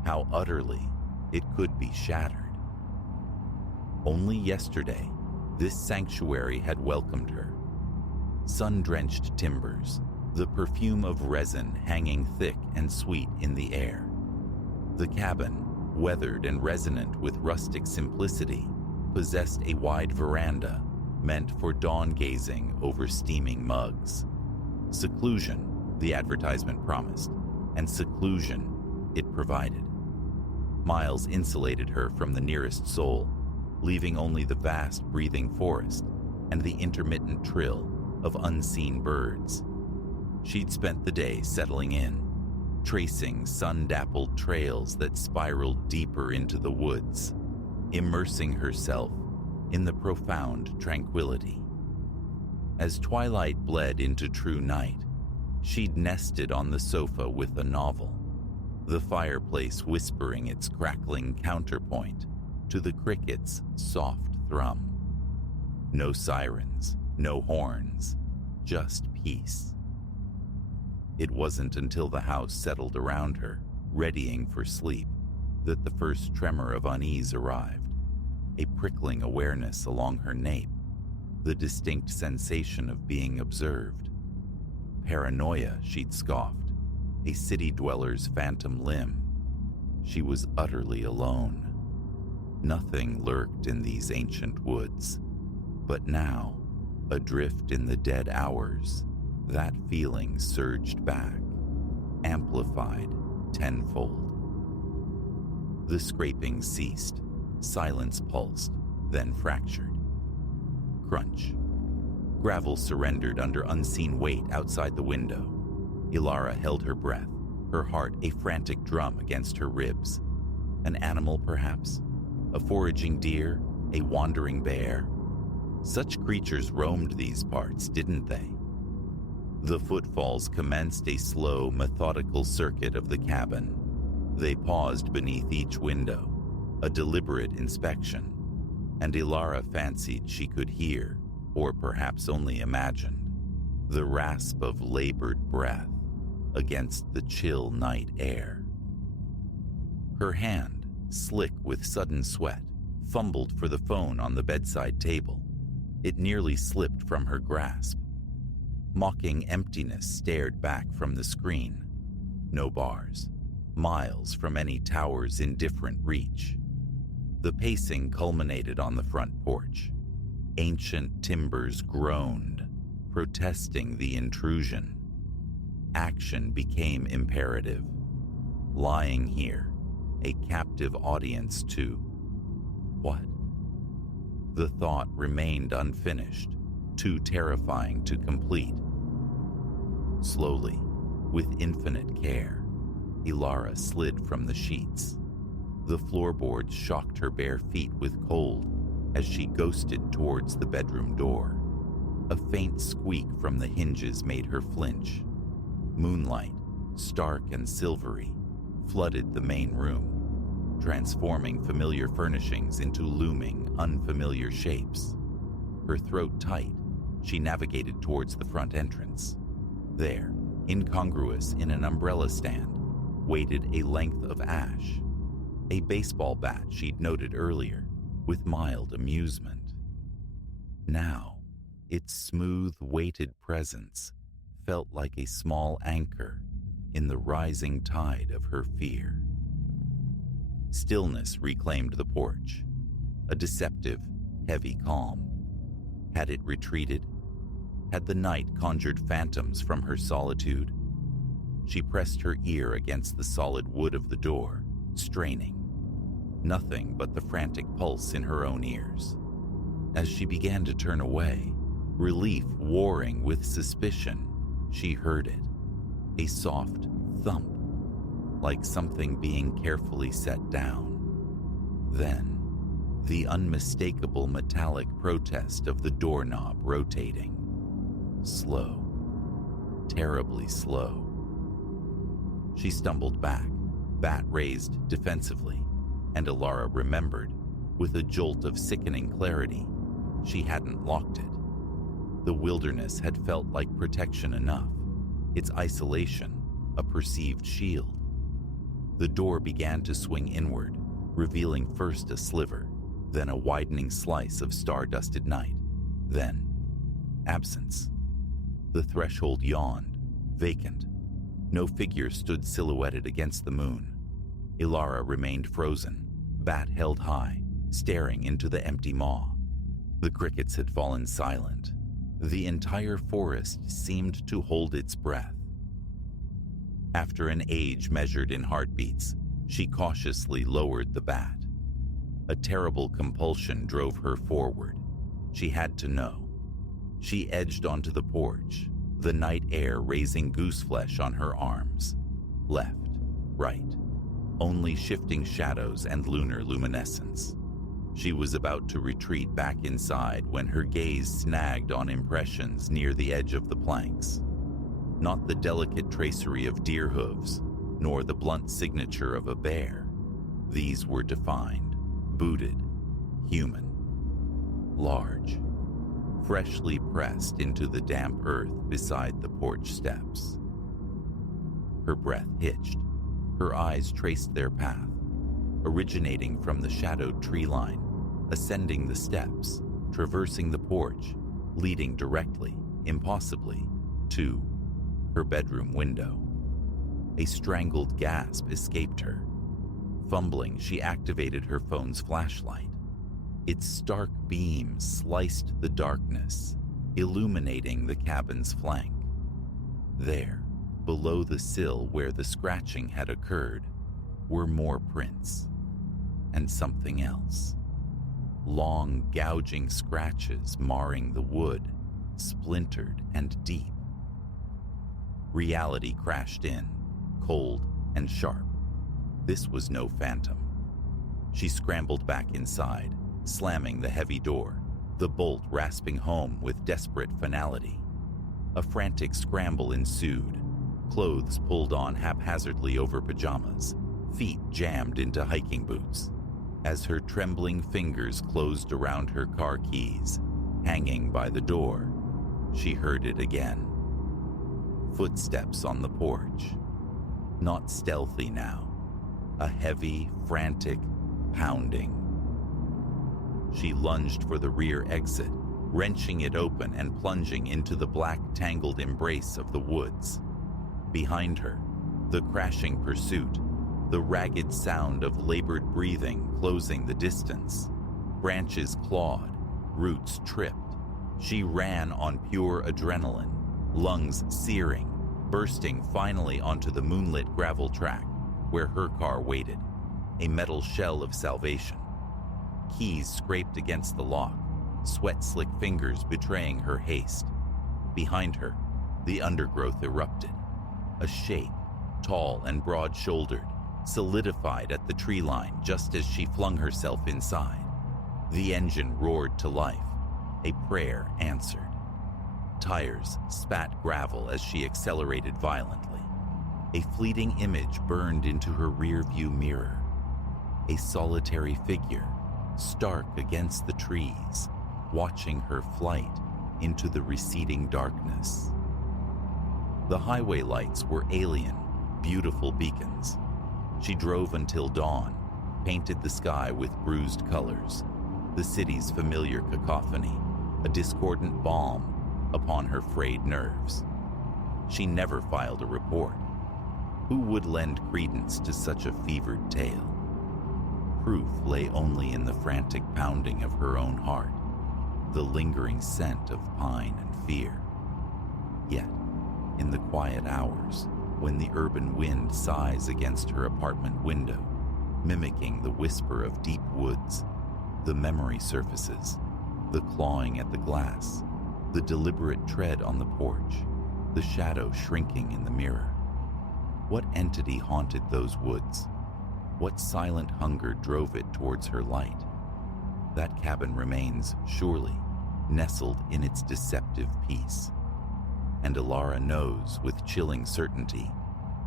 how utterly it could be shattered. Only yesterday, this sanctuary had welcomed her. Sun-drenched timbers, the perfume of resin hanging thick and sweet in the air. The cabin, weathered and resonant with rustic simplicity, possessed a wide veranda meant for dawn-gazing over steaming mugs. Seclusion, the advertisement promised, and seclusion it provided. Miles insulated her from the nearest soul, leaving only the vast breathing forest and the intermittent trill of unseen birds. She'd spent the day settling in, tracing sun-dappled trails that spiraled deeper into the woods, immersing herself in the profound tranquility. As twilight bled into true night, she'd nested on the sofa with a novel, the fireplace whispering its crackling counterpoint to the cricket's soft thrum. No sirens, no horns, just peace. It wasn't until the house settled around her, readying for sleep, that the first tremor of unease arrived, a prickling awareness along her nape, the distinct sensation of being observed. Paranoia, she'd scoffed, a city dweller's phantom limb. She was utterly alone. Nothing lurked in these ancient woods, but now, adrift in the dead hours, that feeling surged back, amplified tenfold. The scraping ceased, silence pulsed, then fractured. Crunch. Gravel surrendered under unseen weight outside the window. Ilara held her breath, her heart a frantic drum against her ribs. An animal, perhaps? A foraging deer? A wandering bear? Such creatures roamed these parts, didn't they? The footfalls commenced a slow, methodical circuit of the cabin. They paused beneath each window, a deliberate inspection, and Ilara fancied she could hear, or perhaps only imagined, the rasp of labored breath against the chill night air. Her hand, slick with sudden sweat, fumbled for the phone on the bedside table. It nearly slipped from her grasp. Mocking emptiness stared back from the screen. No bars, miles from any tower's indifferent reach. The pacing culminated on the front porch. Ancient timbers groaned, protesting the intrusion. Action became imperative. Lying here, a captive audience to what? The thought remained unfinished, too terrifying to complete. Slowly, with infinite care, Ilara slid from the sheets. The floorboards shocked her bare feet with cold as she ghosted towards the bedroom door. A faint squeak from the hinges made her flinch. Moonlight, stark and silvery, flooded the main room, transforming familiar furnishings into looming, unfamiliar shapes. Her throat tight, she navigated towards the front entrance. There, incongruous in an umbrella stand, waited a length of ash, a baseball bat she'd noted earlier, with mild amusement. Now, its smooth, weighted presence felt like a small anchor in the rising tide of her fear. Stillness reclaimed the porch, a deceptive, heavy calm. Had it retreated? Had the night conjured phantoms from her solitude? She pressed her ear against the solid wood of the door, straining. Nothing but the frantic pulse in her own ears. As she began to turn away, relief warring with suspicion, she heard it. A soft thump, like something being carefully set down. Then, the unmistakable metallic protest of the doorknob rotating. Slow. Terribly slow. She stumbled back, bat raised defensively, and Alara remembered, with a jolt of sickening clarity, she hadn't locked it. The wilderness had felt like protection enough, its isolation a perceived shield. The door began to swing inward, revealing first a sliver, then a widening slice of star-dusted night, then absence. The threshold yawned, vacant. No figure stood silhouetted against the moon. Ilara remained frozen, bat held high, staring into the empty maw. The crickets had fallen silent. The entire forest seemed to hold its breath. After an age measured in heartbeats, she cautiously lowered the bat. A terrible compulsion drove her forward. She had to know. She edged onto the porch, the night air raising gooseflesh on her arms. Left, right, only shifting shadows and lunar luminescence. She was about to retreat back inside when her gaze snagged on impressions near the edge of the planks. Not the delicate tracery of deer hooves, nor the blunt signature of a bear. These were defined, booted, human. Large, freshly pressed into the damp earth beside the porch steps. Her breath hitched. Her eyes traced their path, originating from the shadowed tree line, ascending the steps, traversing the porch, leading directly, impossibly, to her bedroom window. A strangled gasp escaped her. Fumbling, she activated her phone's flashlight. Its stark beam sliced the darkness, illuminating the cabin's flank. There, below the sill where the scratching had occurred, were more prints. And something else. Long, gouging scratches marring the wood, splintered and deep. Reality crashed in, cold and sharp. This was no phantom. She scrambled back inside, slamming the heavy door, the bolt rasping home with desperate finality. A frantic scramble ensued, clothes pulled on haphazardly over pajamas, feet jammed into hiking boots. As her trembling fingers closed around her car keys, hanging by the door, she heard it again. Footsteps on the porch. Not stealthy now. A heavy, frantic pounding. She lunged for the rear exit, wrenching it open and plunging into the black, tangled embrace of the woods. Behind her, the crashing pursuit, the ragged sound of labored breathing closing the distance. Branches clawed, roots tripped. She ran on pure adrenaline, lungs searing, bursting finally onto the moonlit gravel track where her car waited, a metal shell of salvation. Keys scraped against the lock, sweat-slick fingers betraying her haste. Behind her, the undergrowth erupted. A shape, tall and broad-shouldered, solidified at the tree line just as she flung herself inside. The engine roared to life. A prayer answered. Tires spat gravel as she accelerated violently. A fleeting image burned into her rearview mirror. A solitary figure, stark against the trees, watching her flight into the receding darkness. The highway lights were alien, beautiful beacons. She drove until dawn, painted the sky with bruised colors, the city's familiar cacophony, a discordant balm upon her frayed nerves. She never filed a report. Who would lend credence to such a fevered tale? Proof lay only in the frantic pounding of her own heart, the lingering scent of pine and fear. Yet, in the quiet hours, when the urban wind sighs against her apartment window, mimicking the whisper of deep woods, the memory surfaces, the clawing at the glass, the deliberate tread on the porch, the shadow shrinking in the mirror. What entity haunted those woods? What silent hunger drove it towards her light? That cabin remains, surely, nestled in its deceptive peace. And Alara knows with chilling certainty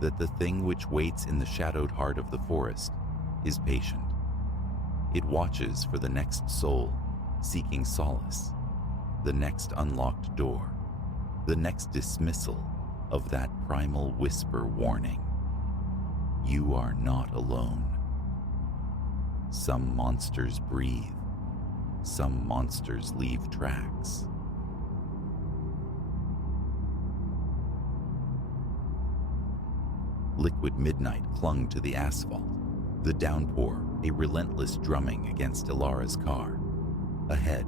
that the thing which waits in the shadowed heart of the forest is patient. It watches for the next soul seeking solace, the next unlocked door, the next dismissal of that primal whisper warning. You are not alone. Some monsters breathe. Some monsters leave tracks. Liquid midnight clung to the asphalt, the downpour a relentless drumming against Alara's car. Ahead,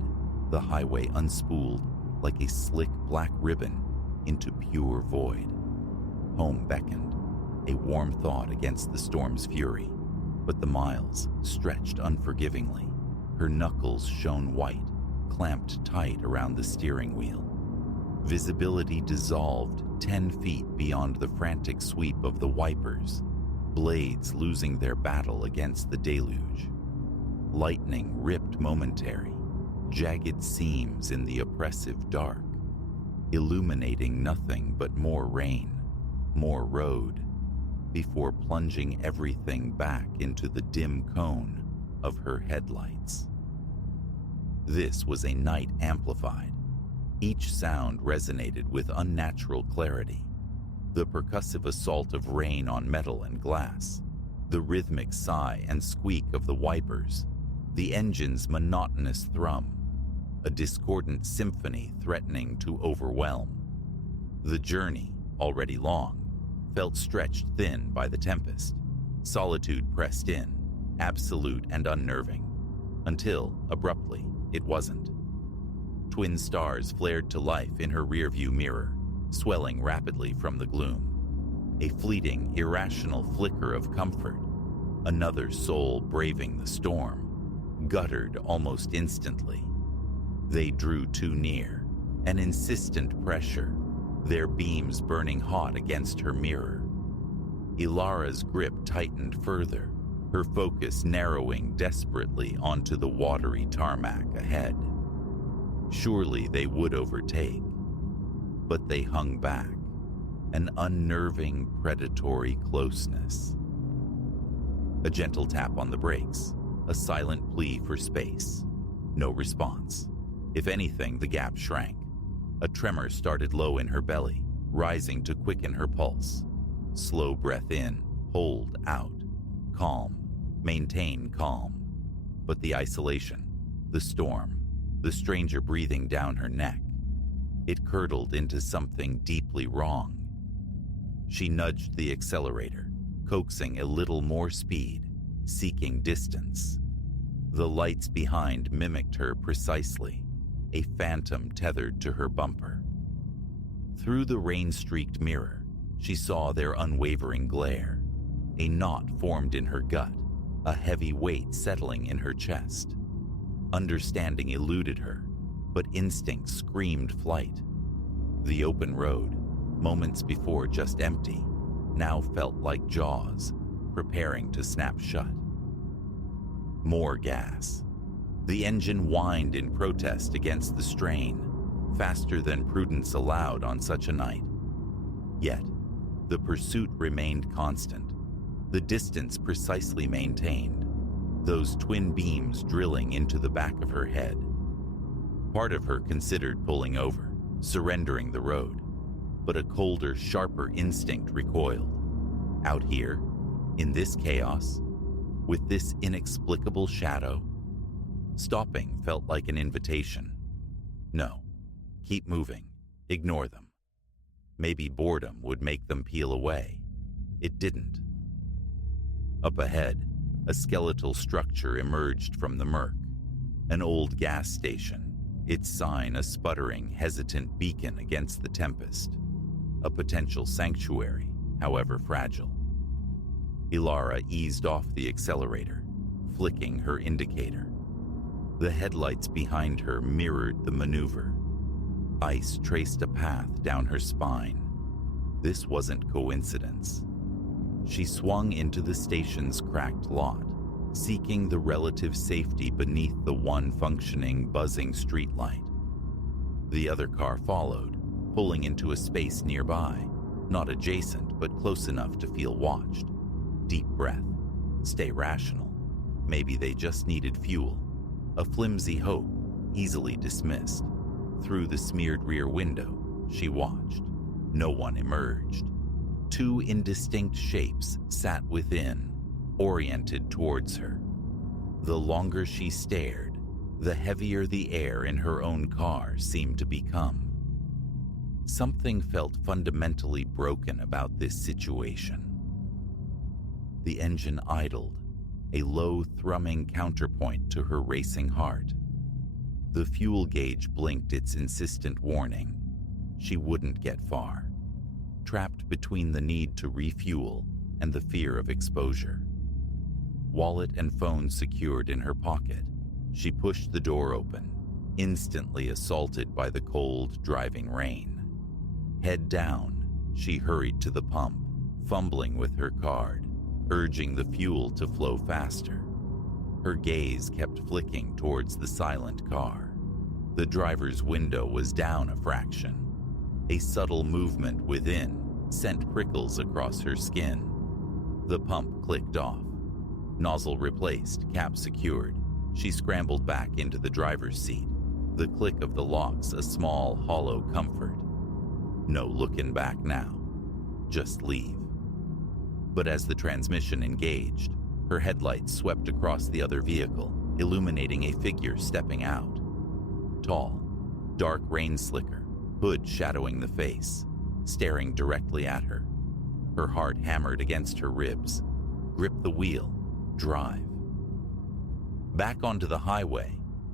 the highway unspooled like a slick black ribbon into pure void. Home beckoned, a warm thought against the storm's fury, but the miles stretched unforgivingly. Her knuckles shone white, clamped tight around the steering wheel. Visibility dissolved 10 feet beyond the frantic sweep of the wipers, blades losing their battle against the deluge. Lightning ripped momentary, jagged seams in the oppressive dark, illuminating nothing but more rain, more road, before plunging everything back into the dim cone of her headlights. This was a night amplified. Each sound resonated with unnatural clarity. The percussive assault of rain on metal and glass, the rhythmic sigh and squeak of the wipers, the engine's monotonous thrum, a discordant symphony threatening to overwhelm. The journey, already long, felt stretched thin by the tempest. Solitude pressed in, absolute and unnerving, until, abruptly, it wasn't. Twin stars flared to life in her rearview mirror, swelling rapidly from the gloom. A fleeting, irrational flicker of comfort. Another soul braving the storm, guttered almost instantly. They drew too near, an insistent pressure, their beams burning hot against her mirror. Ilara's grip tightened further, her focus narrowing desperately onto the watery tarmac ahead. Surely they would overtake, but they hung back, an unnerving, predatory closeness. A gentle tap on the brakes, a silent plea for space. No response. If anything, the gap shrank. A tremor started low in her belly, rising to quicken her pulse. Slow breath in, hold out. Calm, maintain calm. But the isolation, the storm, the stranger breathing down her neck, it curdled into something deeply wrong. She nudged the accelerator, coaxing a little more speed, seeking distance. The lights behind mimicked her precisely, a phantom tethered to her bumper. Through the rain-streaked mirror, she saw their unwavering glare. A knot formed in her gut, a heavy weight settling in her chest. Understanding eluded her, but instinct screamed flight. The open road, moments before just empty, now felt like jaws, preparing to snap shut. More gas. The engine whined in protest against the strain, faster than prudence allowed on such a night. Yet, the pursuit remained constant, the distance precisely maintained, those twin beams drilling into the back of her head. Part of her considered pulling over, surrendering the road, but a colder, sharper instinct recoiled. Out here, in this chaos, with this inexplicable shadow, Stopping felt like an invitation. No, keep moving, ignore them. Maybe boredom would make them peel away. It didn't. Up ahead, a skeletal structure emerged from the murk. An old gas station, its sign a sputtering, hesitant beacon against the tempest. A potential sanctuary, however fragile. Ilara eased off the accelerator, flicking her indicator. The headlights behind her mirrored the maneuver. Ice traced a path down her spine. This wasn't coincidence. She swung into the station's cracked lot, seeking the relative safety beneath the one functioning, buzzing streetlight. The other car followed, pulling into a space nearby, not adjacent but close enough to feel watched. Deep breath. Stay rational. Maybe they just needed fuel. A flimsy hope, easily dismissed. Through the smeared rear window, she watched. No one emerged. Two indistinct shapes sat within, oriented towards her. The longer she stared, the heavier the air in her own car seemed to become. Something felt fundamentally broken about this situation. The engine idled, a low thrumming counterpoint to her racing heart. The fuel gauge blinked its insistent warning. She wouldn't get far, trapped between the need to refuel and the fear of exposure. Wallet and phone secured in her pocket, she pushed the door open, instantly assaulted by the cold, driving rain. Head down, she hurried to the pump, fumbling with her card, urging the fuel to flow faster. Her gaze kept flicking towards the silent car. The driver's window was down a fraction. A subtle movement within sent prickles across her skin. The pump clicked off. Nozzle replaced, cap secured. She scrambled back into the driver's seat, the click of the locks a small, hollow comfort. No looking back now. Just leave. But as the transmission engaged, her headlights swept across the other vehicle, illuminating a figure stepping out. Tall, dark rain slicker, hood shadowing the face, staring directly at her. Her heart hammered against her ribs. Grip the wheel. Drive. Back onto the highway,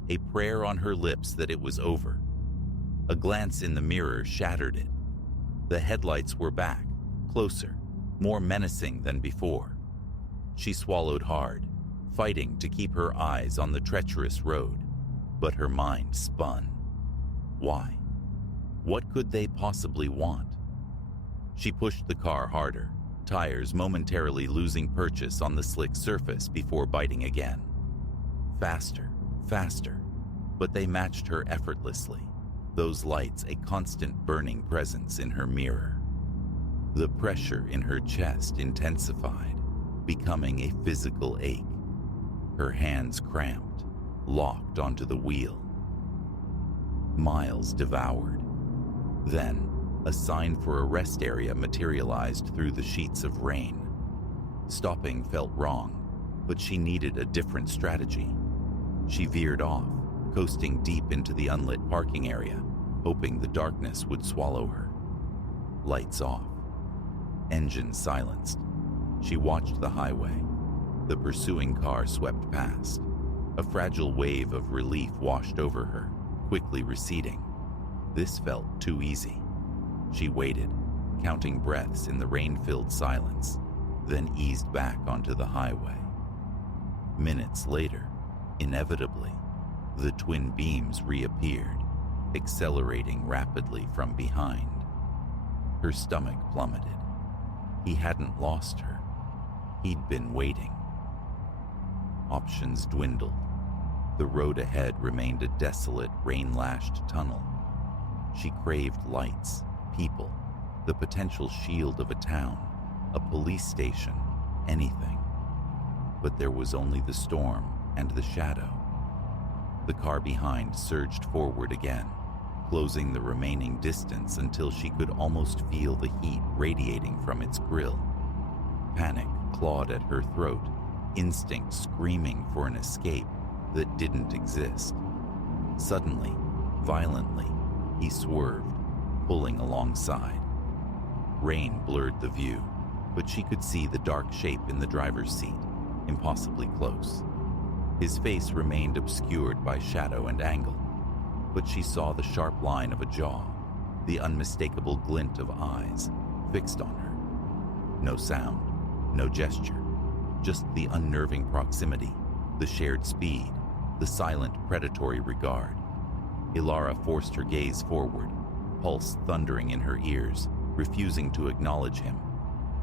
a prayer on her lips that it was over. A glance in the mirror shattered it. The headlights were back, closer, more menacing than before. She swallowed hard, fighting to keep her eyes on the treacherous road, but her mind spun. Why? What could they possibly want? She pushed the car harder, tires momentarily losing purchase on the slick surface before biting again. Faster, faster, but they matched her effortlessly, those lights a constant burning presence in her mirror. The pressure in her chest intensified, becoming a physical ache. Her hands cramped, locked onto the wheel. Miles devoured. Then, a sign for a rest area materialized through the sheets of rain. Stopping felt wrong, but she needed a different strategy. She veered off, coasting deep into the unlit parking area, hoping the darkness would swallow her. Lights off. Engine silenced. She watched the highway. The pursuing car swept past. A fragile wave of relief washed over her, quickly receding. This felt too easy. She waited, counting breaths in the rain-filled silence, then eased back onto the highway. Minutes later, inevitably, the twin beams reappeared, accelerating rapidly from behind. Her stomach plummeted. He hadn't lost her. He'd been waiting. Options dwindled. The road ahead remained a desolate, rain-lashed tunnel. She craved lights, people, the potential shield of a town, a police station, anything. But there was only the storm and the shadow. The car behind surged forward again, closing the remaining distance until she could almost feel the heat radiating from its grill. Panic clawed at her throat, instinct screaming for an escape, that didn't exist. Suddenly, violently, he swerved, pulling alongside. Rain blurred the view, but she could see the dark shape in the driver's seat, impossibly close. His face remained obscured by shadow and angle, but she saw the sharp line of a jaw, the unmistakable glint of eyes fixed on her. No sound, no gesture, just the unnerving proximity, the shared speed, the silent predatory regard. Ilara forced her gaze forward, pulse thundering in her ears, refusing to acknowledge him.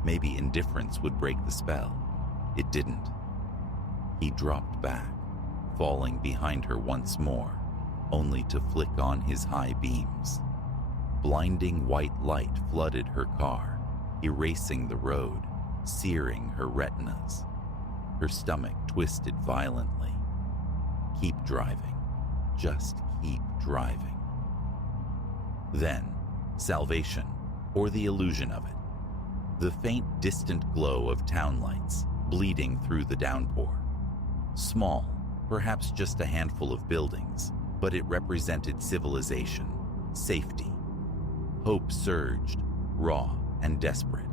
Maybe indifference would break the spell. It didn't. He dropped back, falling behind her once more, only to flick on his high beams. Blinding white light flooded her car, erasing the road, searing her retinas. Her stomach twisted violently. Keep driving. Just keep driving. Then, salvation, or the illusion of it. The faint, distant glow of town lights bleeding through the downpour. Small, perhaps just a handful of buildings, but it represented civilization, safety. Hope surged, raw and desperate.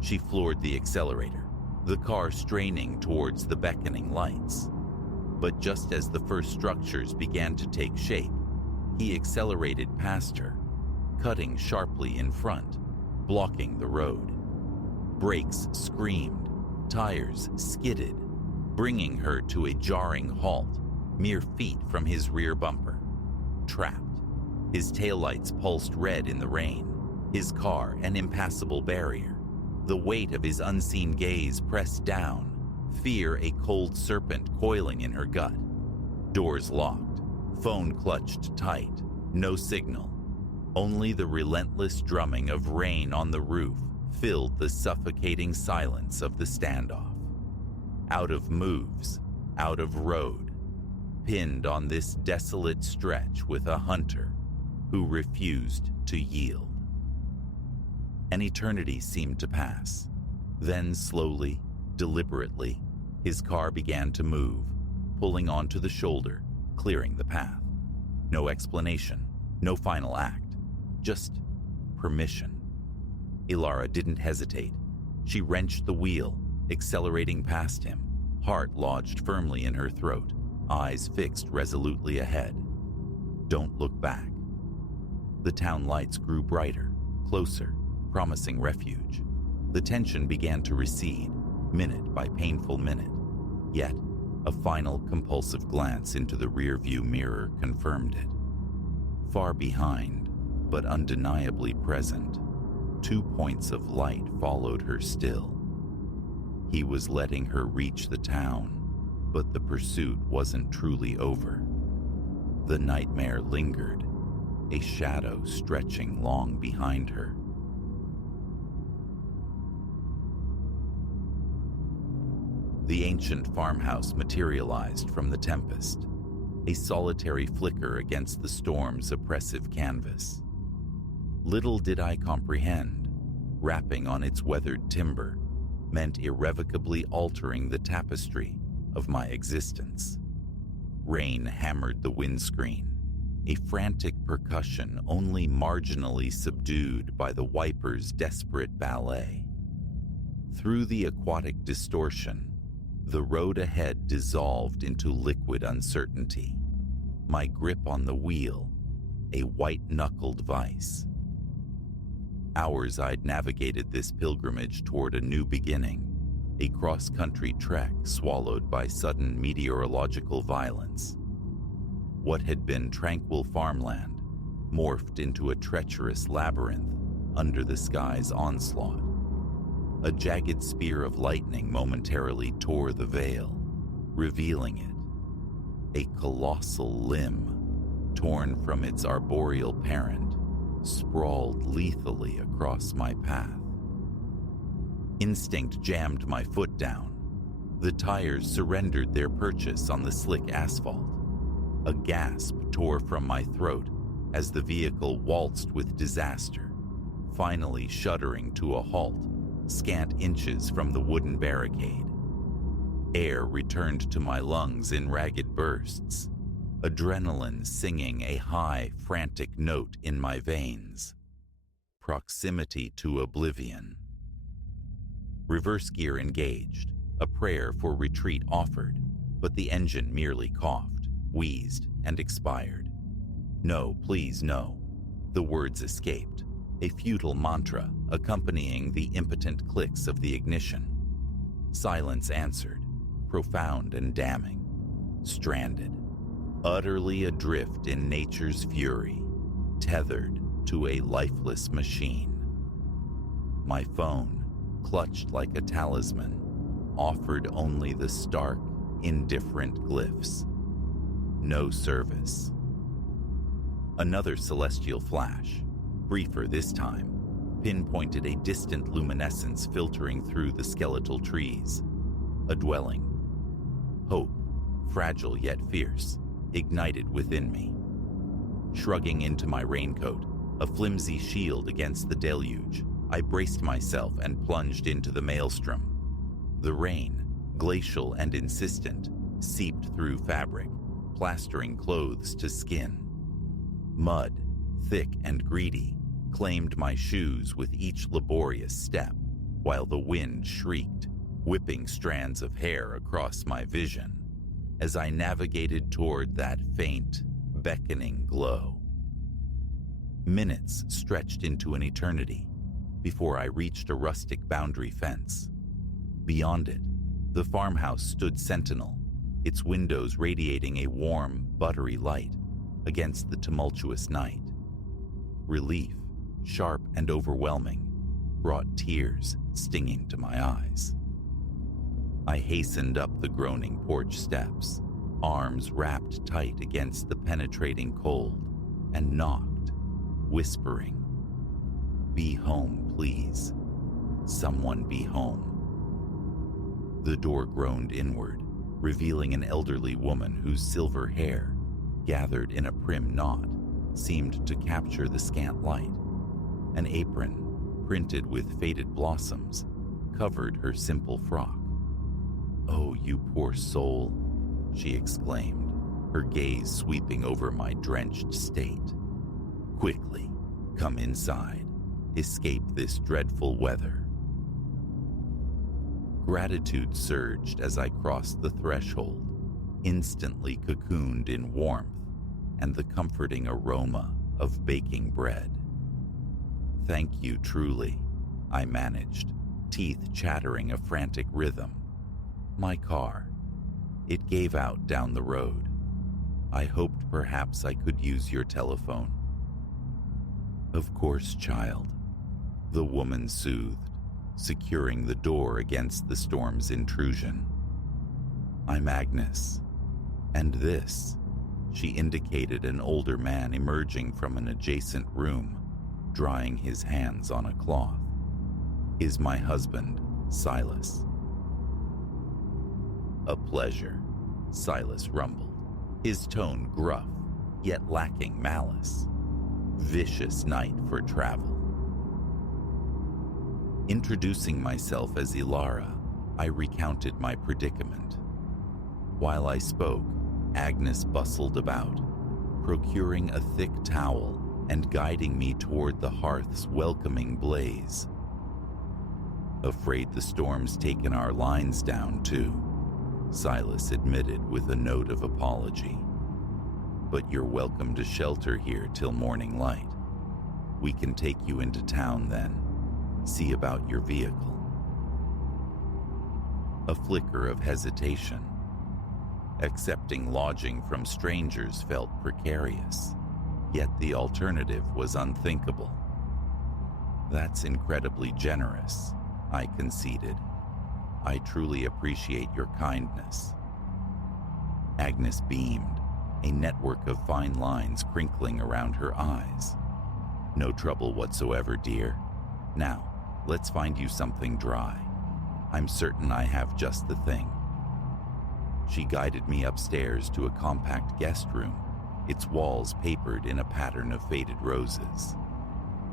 She floored the accelerator, the car straining towards the beckoning lights. But just as the first structures began to take shape, he accelerated past her, cutting sharply in front, blocking the road. Brakes screamed, tires skidded, bringing her to a jarring halt, mere feet from his rear bumper. Trapped. His taillights pulsed red in the rain, his car an impassable barrier. The weight of his unseen gaze pressed down, fear a cold serpent coiling in her gut. Doors locked, phone clutched tight, no signal. Only the relentless drumming of rain on the roof filled the suffocating silence of the standoff. Out of moves, out of road, pinned on this desolate stretch with a hunter who refused to yield. An eternity seemed to pass. Then slowly, deliberately, his car began to move, pulling onto the shoulder, clearing the path. No explanation, no final act, just permission. Ilara didn't hesitate. She wrenched the wheel, accelerating past him, heart lodged firmly in her throat, eyes fixed resolutely ahead. Don't look back. The town lights grew brighter, closer, promising refuge. The tension began to recede, minute by painful minute. Yet, a final compulsive glance into the rearview mirror confirmed it. Far behind, but undeniably present, 2 points of light followed her still. He was letting her reach the town, but the pursuit wasn't truly over. The nightmare lingered, a shadow stretching long behind her. The ancient farmhouse materialized from the tempest, a solitary flicker against the storm's oppressive canvas. Little did I comprehend, rapping on its weathered timber meant irrevocably altering the tapestry of my existence. Rain hammered the windscreen, a frantic percussion only marginally subdued by the wiper's desperate ballet. Through the aquatic distortion, the road ahead dissolved into liquid uncertainty, my grip on the wheel a white-knuckled vice. Hours I'd navigated this pilgrimage toward a new beginning, a cross-country trek swallowed by sudden meteorological violence. What had been tranquil farmland morphed into a treacherous labyrinth under the sky's onslaught. A jagged spear of lightning momentarily tore the veil, revealing it. A colossal limb, torn from its arboreal parent, sprawled lethally across my path. Instinct jammed my foot down. The tires surrendered their purchase on the slick asphalt. A gasp tore from my throat as the vehicle waltzed with disaster, finally shuddering to a halt, scant inches from the wooden barricade. Air returned to my lungs in ragged bursts, adrenaline singing a high, frantic note in my veins. Proximity to oblivion. Reverse gear engaged, a prayer for retreat offered, but the engine merely coughed, wheezed, and expired. No, please, no. The words escaped, a futile mantra accompanying the impotent clicks of the ignition. Silence answered, profound and damning. Stranded, utterly adrift in nature's fury, tethered to a lifeless machine. My phone, clutched like a talisman, offered only the stark, indifferent glyphs. No service. Another celestial flash, briefer this time, pinpointed a distant luminescence filtering through the skeletal trees. A dwelling. Hope, fragile yet fierce, ignited within me. Shrugging into my raincoat, a flimsy shield against the deluge, I braced myself and plunged into the maelstrom. The rain, glacial and insistent, seeped through fabric, plastering clothes to skin. Mud, thick and greedy, claimed my shoes with each laborious step, while the wind shrieked, whipping strands of hair across my vision as I navigated toward that faint, beckoning glow. Minutes stretched into an eternity before I reached a rustic boundary fence. Beyond it, the farmhouse stood sentinel, its windows radiating a warm, buttery light against the tumultuous night. Relief, sharp and overwhelming, brought tears stinging to my eyes. I hastened up the groaning porch steps, arms wrapped tight against the penetrating cold, and knocked, whispering, "Be home, please. Someone be home." The door groaned inward, revealing an elderly woman whose silver hair, gathered in a prim knot, seemed to capture the scant light. An apron, printed with faded blossoms, covered her simple frock. "Oh, you poor soul," she exclaimed, her gaze sweeping over my drenched state. "Quickly, come inside. Escape this dreadful weather." Gratitude surged as I crossed the threshold, instantly cocooned in warmth and the comforting aroma of baking bread. "Thank you truly," I managed, teeth chattering a frantic rhythm. "My car. It gave out down the road. I hoped perhaps I could use your telephone." "Of course, child," the woman soothed, securing the door against the storm's intrusion. "I'm Agnes. And this," she indicated an older man emerging from an adjacent room, drying his hands on a cloth, "is my husband, Silas." "A pleasure," Silas rumbled, his tone gruff, yet lacking malice. "Vicious night for travel." Introducing myself as Ilara, I recounted my predicament. While I spoke, Agnes bustled about, procuring a thick towel and guiding me toward the hearth's welcoming blaze. "Afraid the storm's taken our lines down too," Silas admitted with a note of apology. "But you're welcome to shelter here till morning light. We can take you into town then. See about your vehicle." A flicker of hesitation. Accepting lodging from strangers felt precarious, yet the alternative was unthinkable. "That's incredibly generous," I conceded. "I truly appreciate your kindness." Agnes beamed, a network of fine lines crinkling around her eyes. "No trouble whatsoever, dear. Now, let's find you something dry. I'm certain I have just the thing." She guided me upstairs to a compact guest room, its walls papered in a pattern of faded roses.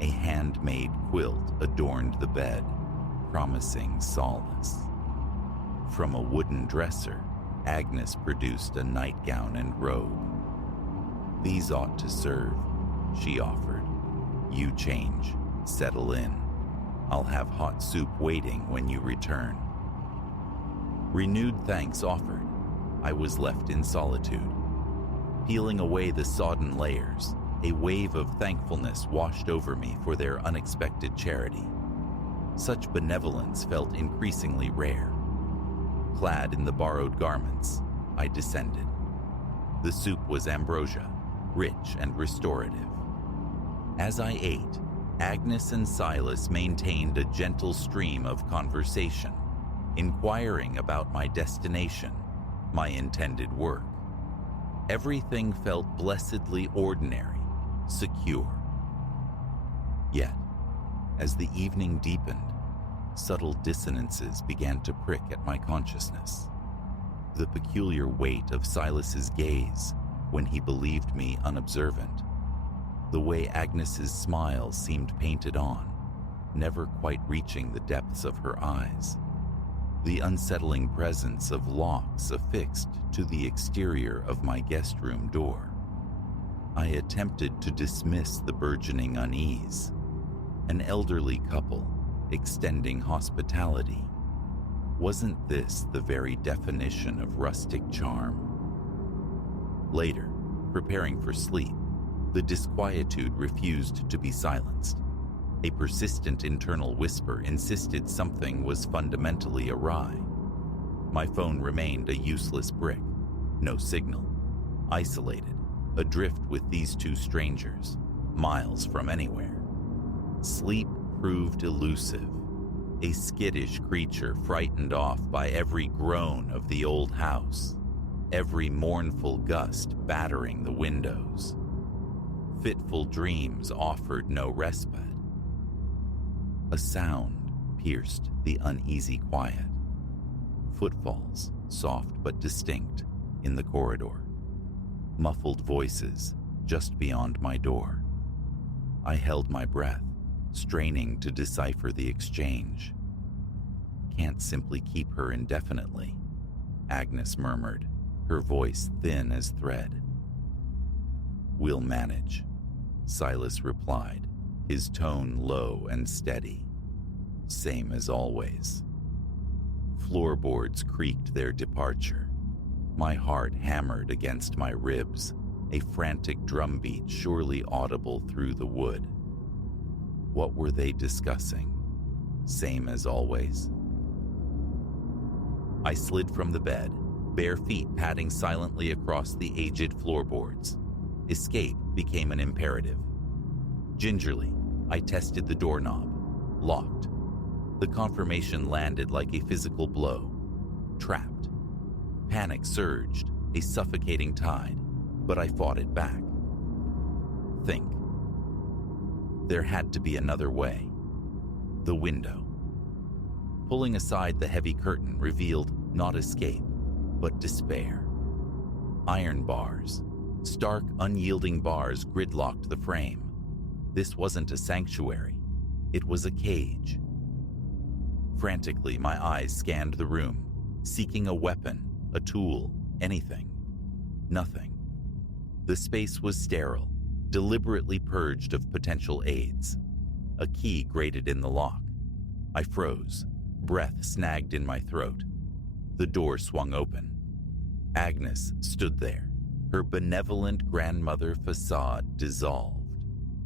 A handmade quilt adorned the bed, promising solace. From a wooden dresser, Agnes produced a nightgown and robe. "These ought to serve," she offered. "You change, settle in. I'll have hot soup waiting when you return." Renewed thanks offered, I was left in solitude. Peeling away the sodden layers, a wave of thankfulness washed over me for their unexpected charity. Such benevolence felt increasingly rare. Clad in the borrowed garments, I descended. The soup was ambrosia, rich and restorative. As I ate, Agnes and Silas maintained a gentle stream of conversation, inquiring about my destination, my intended work. Everything felt blessedly ordinary, secure. Yet, as the evening deepened, subtle dissonances began to prick at my consciousness. The peculiar weight of Silas's gaze when he believed me unobservant. The way Agnes's smile seemed painted on, never quite reaching the depths of her eyes. The unsettling presence of locks affixed to the exterior of my guest room door. I attempted to dismiss the burgeoning unease. An elderly couple, extending hospitality. Wasn't this the very definition of rustic charm? Later, preparing for sleep, the disquietude refused to be silenced. A persistent internal whisper insisted something was fundamentally awry. My phone remained a useless brick, no signal, isolated, adrift with these two strangers, miles from anywhere. Sleep proved elusive, a skittish creature frightened off by every groan of the old house, every mournful gust battering the windows. Fitful dreams offered no respite. A sound pierced the uneasy quiet. Footfalls, soft but distinct, in the corridor. Muffled voices just beyond my door. I held my breath, straining to decipher the exchange. "Can't simply keep her indefinitely," Agnes murmured, her voice thin as thread. "We'll manage," Silas replied, his tone low and steady. "Same as always." Floorboards creaked their departure. My heart hammered against my ribs, a frantic drumbeat surely audible through the wood. What were they discussing? Same as always. I slid from the bed, bare feet padding silently across the aged floorboards. Escape became an imperative. Gingerly, I tested the doorknob. Locked. The confirmation landed like a physical blow. Trapped. Panic surged, a suffocating tide, but I fought it back. Think. There had to be another way. The window. Pulling aside the heavy curtain revealed not escape, but despair. Iron bars. Stark, unyielding bars gridlocked the frame. This wasn't a sanctuary. It was a cage. Frantically, my eyes scanned the room, seeking a weapon, a tool, anything. Nothing. The space was sterile, deliberately purged of potential aids. A key grated in the lock. I froze, breath snagged in my throat. The door swung open. Agnes stood there, her benevolent grandmother facade dissolved,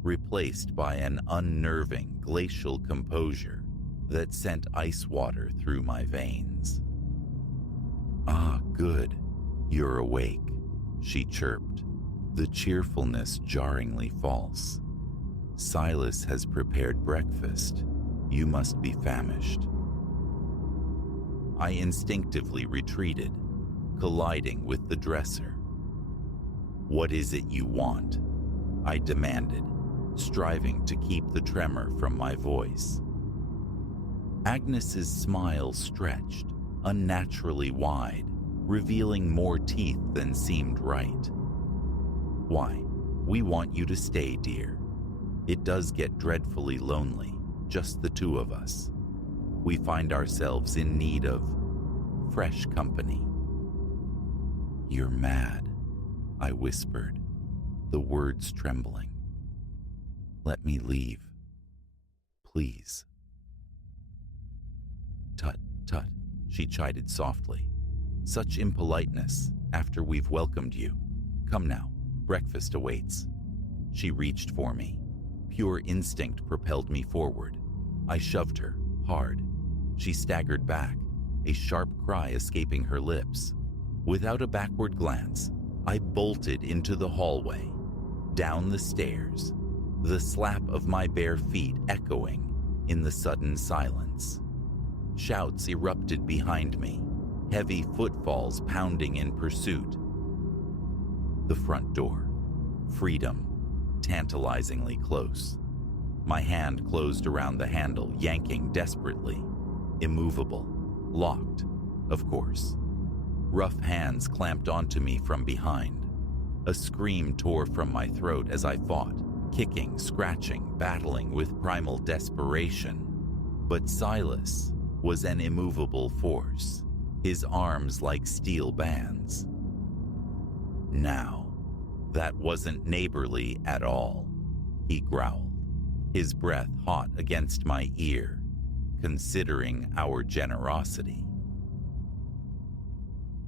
replaced by an unnerving glacial composure that sent ice water through my veins. "Ah, good, you're awake," she chirped, the cheerfulness jarringly false. "Silas has prepared breakfast. You must be famished." I instinctively retreated, colliding with the dresser. "What is it you want?" I demanded, striving to keep the tremor from my voice. Agnes's smile stretched, unnaturally wide, revealing more teeth than seemed right. "Why, we want you to stay, dear. It does get dreadfully lonely, just the two of us. We find ourselves in need of fresh company. "You're mad," I whispered, the words trembling. "Let me leave. Please." "Tut, tut," she chided softly. "Such impoliteness after we've welcomed you. Come now, breakfast awaits." She reached for me. Pure instinct propelled me forward. I shoved her, hard. She staggered back, a sharp cry escaping her lips. Without a backward glance, I bolted into the hallway, down the stairs, the slap of my bare feet echoing in the sudden silence. Shouts erupted behind me, heavy footfalls pounding in pursuit. The front door. Freedom, tantalizingly close. My hand closed around the handle, yanking desperately. Immovable. Locked, of course. Rough hands clamped onto me from behind. A scream tore from my throat as I fought, kicking, scratching, battling with primal desperation. But Silas was an immovable force, his arms like steel bands. "Now, that wasn't neighborly at all," he growled, his breath hot against my ear, considering our generosity.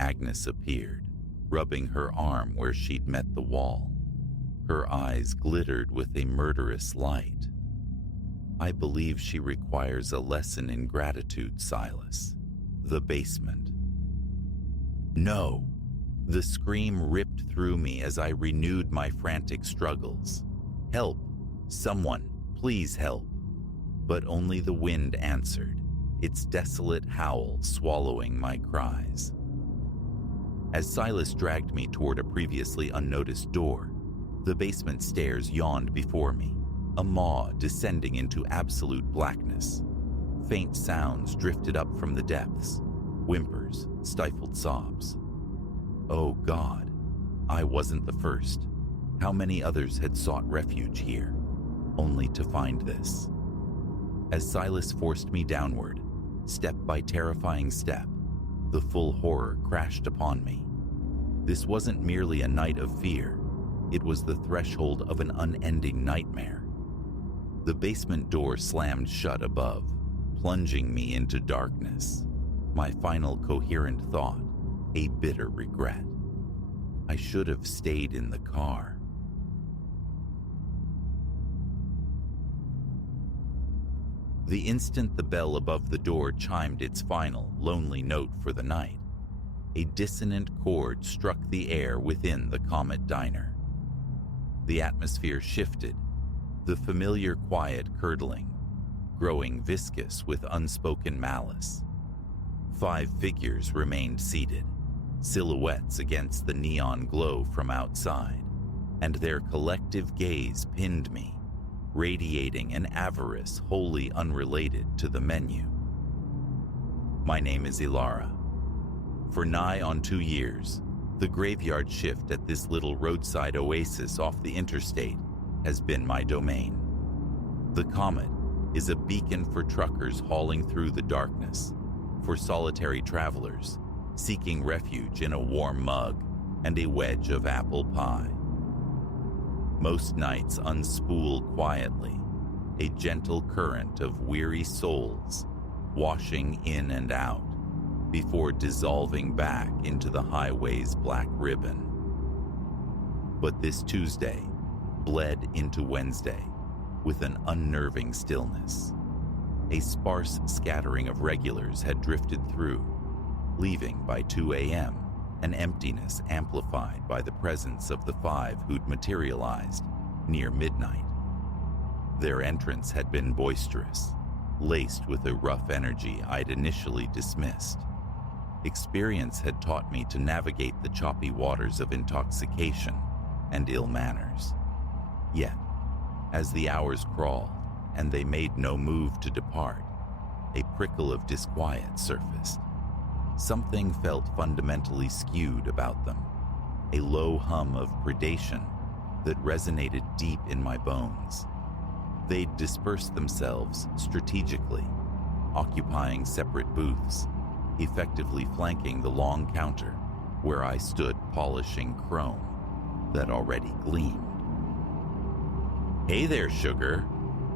Agnes appeared, rubbing her arm where she'd met the wall. Her eyes glittered with a murderous light. "I believe she requires a lesson in gratitude, Silas. The basement." "No!" The scream ripped through me as I renewed my frantic struggles. "Help! Someone, please help!" But only the wind answered, its desolate howl swallowing my cries. As Silas dragged me toward a previously unnoticed door, the basement stairs yawned before me, a maw descending into absolute blackness. Faint sounds drifted up from the depths, whimpers, stifled sobs. Oh God, I wasn't the first. How many others had sought refuge here, only to find this? As Silas forced me downward, step by terrifying step, the full horror crashed upon me. This wasn't merely a night of fear, it was the threshold of an unending nightmare. The basement door slammed shut above, plunging me into darkness. My final coherent thought, a bitter regret. I should have stayed in the car. The instant the bell above the door chimed its final, lonely note for the night, a dissonant chord struck the air within the Comet Diner. The atmosphere shifted, the familiar quiet curdling, growing viscous with unspoken malice. 5 figures remained seated, silhouettes against the neon glow from outside, and their collective gaze pinned me, radiating an avarice wholly unrelated to the menu. My name is Ilara. For nigh on 2 years, the graveyard shift at this little roadside oasis off the interstate has been my domain. The Comet is a beacon for truckers hauling through the darkness, for solitary travelers seeking refuge in a warm mug and a wedge of apple pie. Most nights unspool quietly, a gentle current of weary souls washing in and out before dissolving back into the highway's black ribbon. But this Tuesday bled into Wednesday with an unnerving stillness. A sparse scattering of regulars had drifted through, leaving by 2 a.m., an emptiness amplified by the presence of the 5 who'd materialized near midnight. Their entrance had been boisterous, laced with a rough energy I'd initially dismissed. Experience had taught me to navigate the choppy waters of intoxication and ill manners. Yet, as the hours crawled and they made no move to depart, a prickle of disquiet surfaced. Something felt fundamentally skewed about them, a low hum of predation that resonated deep in my bones. They'd dispersed themselves strategically, occupying separate booths, effectively flanking the long counter where I stood polishing chrome that already gleamed. "Hey there, sugar,"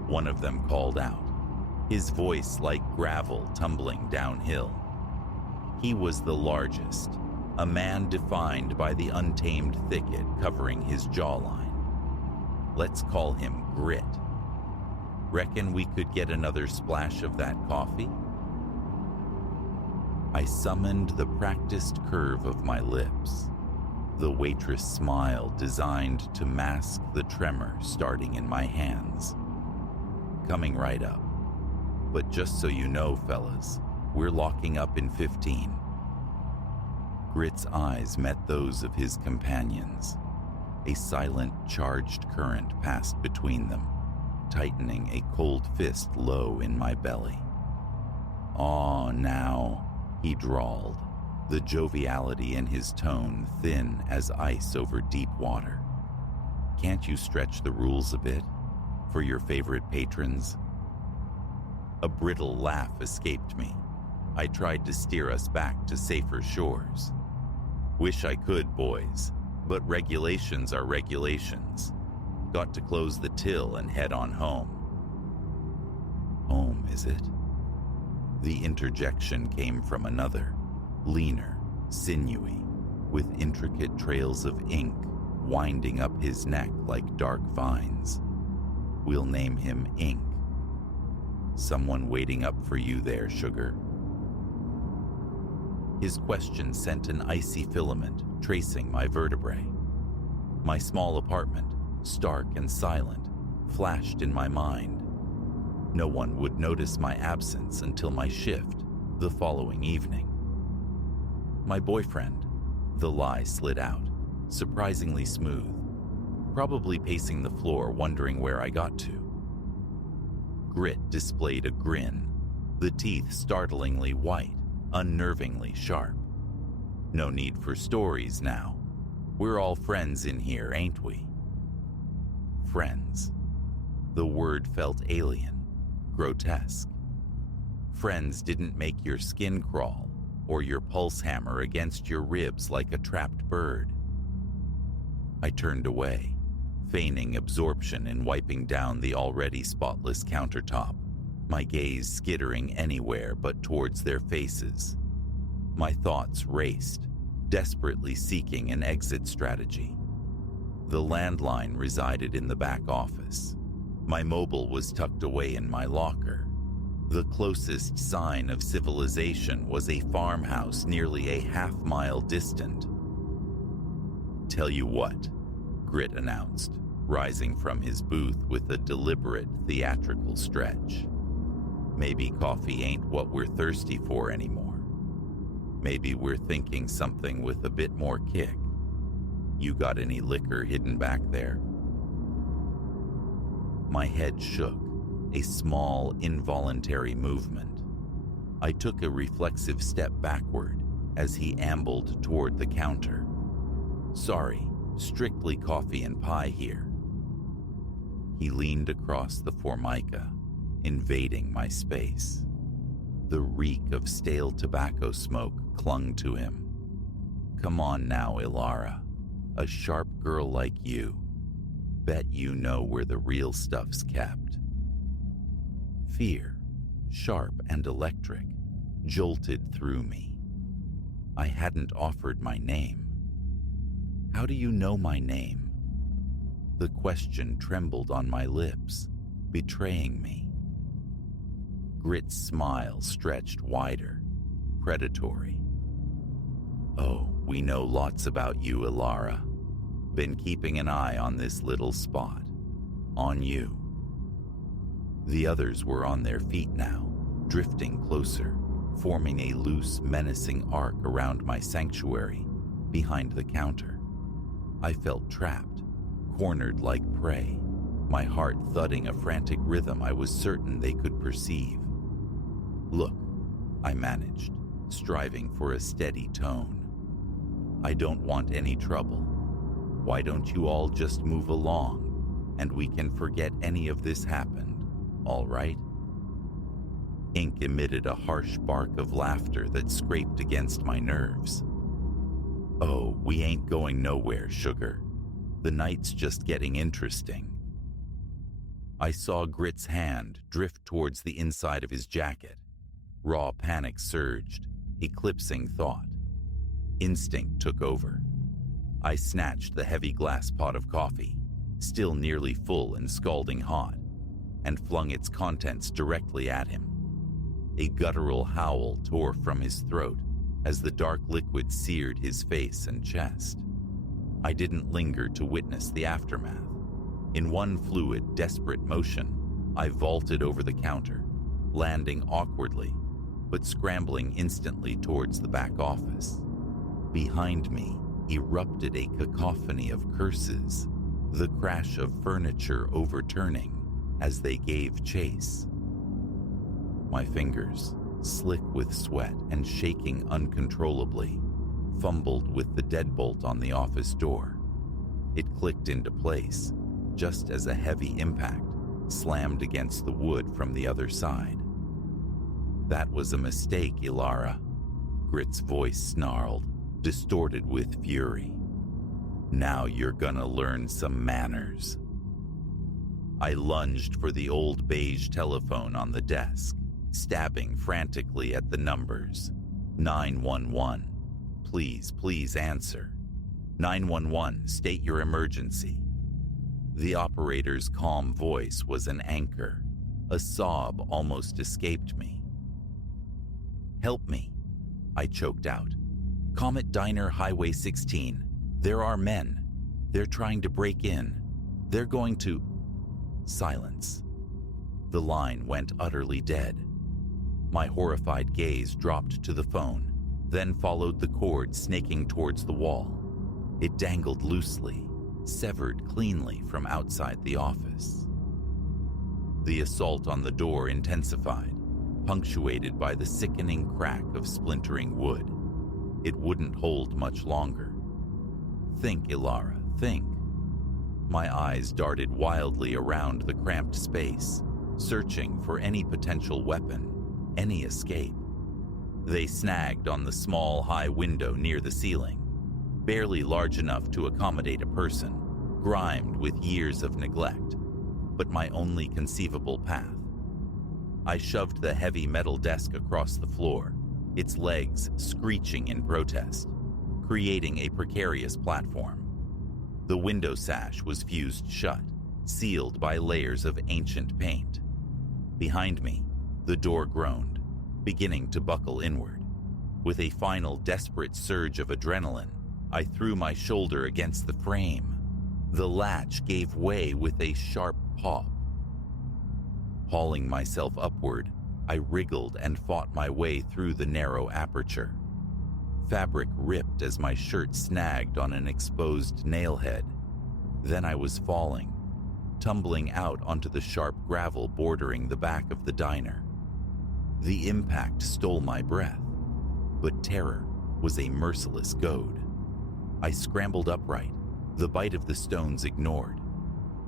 one of them called out, his voice like gravel tumbling downhill. He was the largest, a man defined by the untamed thicket covering his jawline. Let's call him Grit. "Reckon we could get another splash of that coffee?" I summoned the practiced curve of my lips, the waitress smile designed to mask the tremor starting in my hands. "Coming right up. But just so you know, fellas, we're locking up in 15. Grit's eyes met those of his companions. A silent, charged current passed between them, tightening a cold fist low in my belly. "Aw, now," he drawled, the joviality in his tone thin as ice over deep water. "Can't you stretch the rules a bit for your favorite patrons?" A brittle laugh escaped me. I tried to steer us back to safer shores. "Wish I could, boys, but regulations are regulations. Got to close the till and head on home." "Home, is it?" The interjection came from another, leaner, sinewy, with intricate trails of ink winding up his neck like dark vines. "We'll name him Ink. Someone waiting up for you there, sugar." His question sent an icy filament tracing my vertebrae. My small apartment, stark and silent, flashed in my mind. No one would notice my absence until my shift the following evening. "My boyfriend," the lie slid out, surprisingly smooth, probably pacing the floor wondering where I got to. Grit displayed a grin, the teeth startlingly white, unnervingly sharp. "No need for stories now. We're all friends in here, ain't we?" Friends. The word felt alien, grotesque. Friends didn't make your skin crawl or your pulse hammer against your ribs like a trapped bird. I turned away, feigning absorption in wiping down the already spotless countertop, my gaze skittering anywhere but towards their faces. My thoughts raced, desperately seeking an exit strategy. The landline resided in the back office. My mobile was tucked away in my locker. The closest sign of civilization was a farmhouse nearly a half-mile distant. "Tell you what," Grit announced, rising from his booth with a deliberate theatrical stretch. "Maybe coffee ain't what we're thirsty for anymore. Maybe we're thinking something with a bit more kick. You got any liquor hidden back there?" My head shook, a small, involuntary movement. I took a reflexive step backward as he ambled toward the counter. "Sorry, strictly coffee and pie here." He leaned across the formica, invading my space. The reek of stale tobacco smoke clung to him. "Come on now, Ilara. A sharp girl like you. Bet you know where the real stuff's kept." Fear, sharp and electric, jolted through me. I hadn't offered my name. "How do you know my name?" The question trembled on my lips, betraying me. Grit's smile stretched wider, predatory. "Oh, we know lots about you, Ilara. Been keeping an eye on this little spot. On you." The others were on their feet now, drifting closer, forming a loose, menacing arc around my sanctuary, behind the counter. I felt trapped, cornered like prey, my heart thudding a frantic rhythm I was certain they could perceive. "Look," I managed, striving for a steady tone. "I don't want any trouble. Why don't you all just move along, and we can forget any of this happened, all right?" Ink emitted a harsh bark of laughter that scraped against my nerves. "Oh, we ain't going nowhere, sugar. The night's just getting interesting." I saw Grit's hand drift towards the inside of his jacket. Raw panic surged, eclipsing thought. Instinct took over. I snatched the heavy glass pot of coffee, still nearly full and scalding hot, and flung its contents directly at him. A guttural howl tore from his throat as the dark liquid seared his face and chest. I didn't linger to witness the aftermath. In one fluid, desperate motion, I vaulted over the counter, landing awkwardly, but scrambling instantly towards the back office. Behind me erupted a cacophony of curses, the crash of furniture overturning as they gave chase. My fingers, slick with sweat and shaking uncontrollably, fumbled with the deadbolt on the office door. It clicked into place, just as a heavy impact slammed against the wood from the other side. "That was a mistake, Ilara," Grit's voice snarled, distorted with fury. "Now you're gonna learn some manners." I lunged for the old beige telephone on the desk, stabbing frantically at the numbers. 911. Please answer. 911, state your emergency. The operator's calm voice was an anchor. A sob almost escaped me. "Help me," I choked out. "Comet Diner, Highway 16. There are men. They're trying to break in. They're going to—" Silence. The line went utterly dead. My horrified gaze dropped to the phone, then followed the cord snaking towards the wall. It dangled loosely, severed cleanly from outside the office. The assault on the door intensified, punctuated by the sickening crack of splintering wood. It wouldn't hold much longer. "Think, Ilara, think." My eyes darted wildly around the cramped space, searching for any potential weapon, any escape. They snagged on the small, high window near the ceiling, barely large enough to accommodate a person, grimed with years of neglect, but my only conceivable path. I shoved the heavy metal desk across the floor, its legs screeching in protest, creating a precarious platform. The window sash was fused shut, sealed by layers of ancient paint. Behind me, the door groaned, beginning to buckle inward. With a final desperate surge of adrenaline, I threw my shoulder against the frame. The latch gave way with a sharp pop. Hauling myself upward, I wriggled and fought my way through the narrow aperture. Fabric ripped as my shirt snagged on an exposed nailhead. Then I was falling, tumbling out onto the sharp gravel bordering the back of the diner. The impact stole my breath, but terror was a merciless goad. I scrambled upright, the bite of the stones ignored.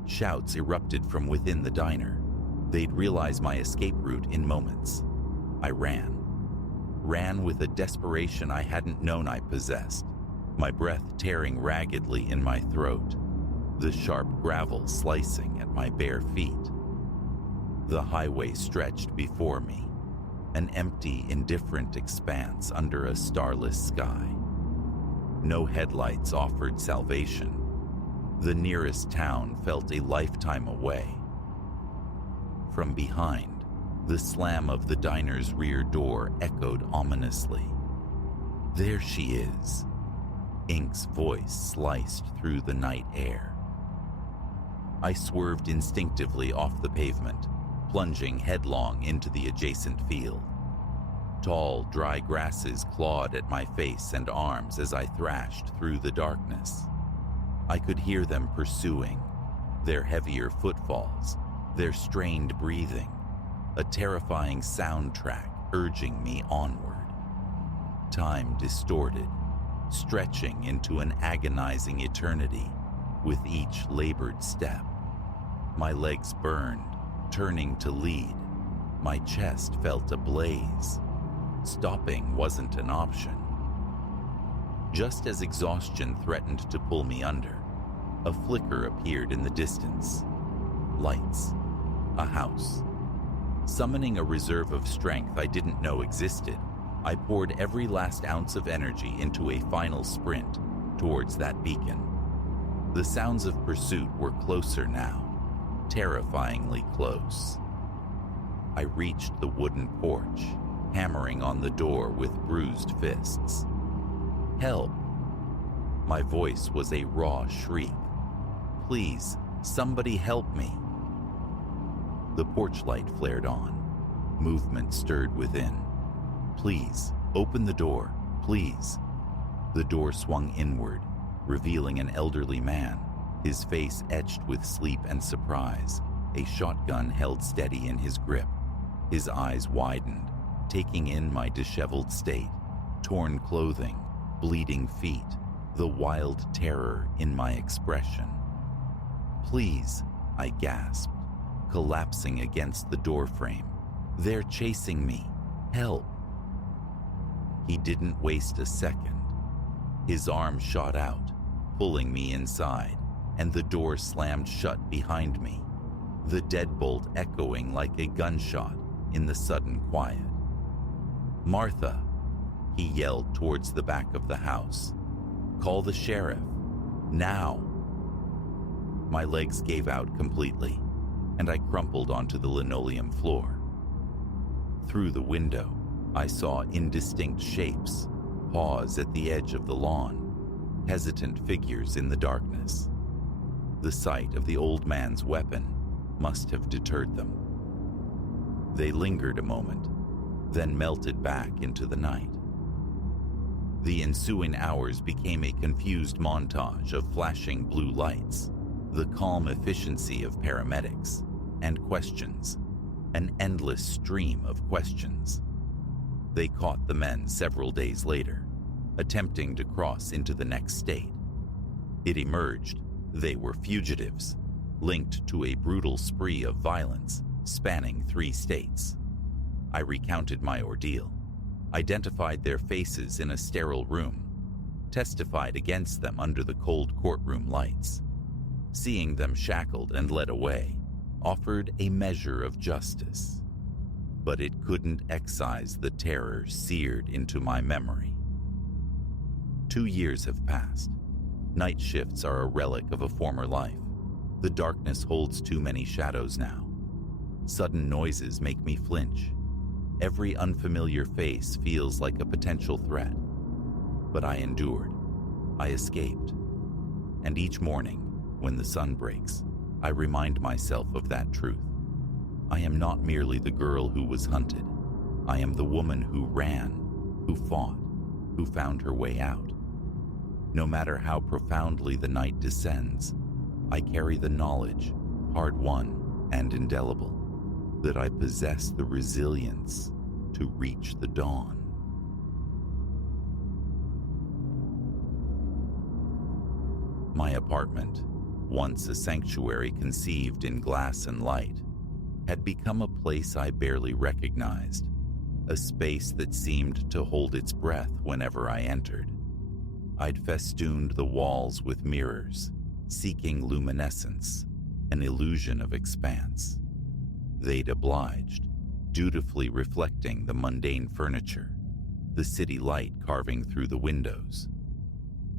Shouts erupted from within the diner. They'd realize my escape route in moments. I ran with a desperation I hadn't known I possessed, my breath tearing raggedly in my throat, the sharp gravel slicing at my bare feet. The highway stretched before me, an empty, indifferent expanse under a starless sky. No headlights offered salvation. The nearest town felt a lifetime away. From behind, the slam of the diner's rear door echoed ominously. "There she is." Ink's voice sliced through the night air. I swerved instinctively off the pavement, plunging headlong into the adjacent field. Tall, dry grasses clawed at my face and arms as I thrashed through the darkness. I could hear them pursuing, their heavier footfalls, their strained breathing, a terrifying soundtrack urging me onward. Time distorted, stretching into an agonizing eternity with each labored step. My legs burned, turning to lead, My chest felt ablaze. Stopping wasn't an option. Just as exhaustion threatened to pull me under, a flicker appeared in the distance. Lights. A house. Summoning a reserve of strength I didn't know existed, I poured every last ounce of energy into a final sprint towards that beacon. The sounds of pursuit were closer now, terrifyingly close. I reached the wooden porch, hammering on the door with bruised fists. Help! My voice was a raw shriek. Please, somebody help me. The porch light flared on. Movement stirred within. Please, open the door, please. The door swung inward, revealing an elderly man, his face etched with sleep and surprise, a shotgun held steady in his grip. His eyes widened, taking in my disheveled state, torn clothing, bleeding feet, the wild terror in my expression. Please, I gasped, collapsing against the doorframe. They're chasing me. Help. He didn't waste a second. His arm shot out, pulling me inside, and the door slammed shut behind me, the deadbolt echoing like a gunshot in the sudden quiet. Martha, he yelled towards the back of the house. Call the sheriff. Now. My legs gave out completely, and I crumpled onto the linoleum floor. Through the window, I saw indistinct shapes pause at the edge of the lawn, hesitant figures in the darkness. The sight of the old man's weapon must have deterred them. They lingered a moment, then melted back into the night. The ensuing hours became a confused montage of flashing blue lights, the calm efficiency of paramedics, and questions, an endless stream of questions. They caught the men several days later, attempting to cross into the next state. It emerged they were fugitives, linked to a brutal spree of violence spanning 3 states. I recounted my ordeal, identified their faces in a sterile room, testified against them under the cold courtroom lights. Seeing them shackled and led away offered a measure of justice, but it couldn't excise the terror seared into my memory. 2 years have passed. Night shifts are a relic of a former life. The darkness holds too many shadows now. Sudden noises make me flinch. Every unfamiliar face feels like a potential threat. But I endured. I escaped. And each morning, when the sun breaks, I remind myself of that truth. I am not merely the girl who was hunted. I am the woman who ran, who fought, who found her way out. No matter how profoundly the night descends, I carry the knowledge, hard-won and indelible, that I possess the resilience to reach the dawn. My apartment, once a sanctuary conceived in glass and light, had become a place I barely recognized, a space that seemed to hold its breath whenever I entered. I'd festooned the walls with mirrors, seeking luminescence, an illusion of expanse. They'd obliged, dutifully reflecting the mundane furniture, the city light carving through the windows.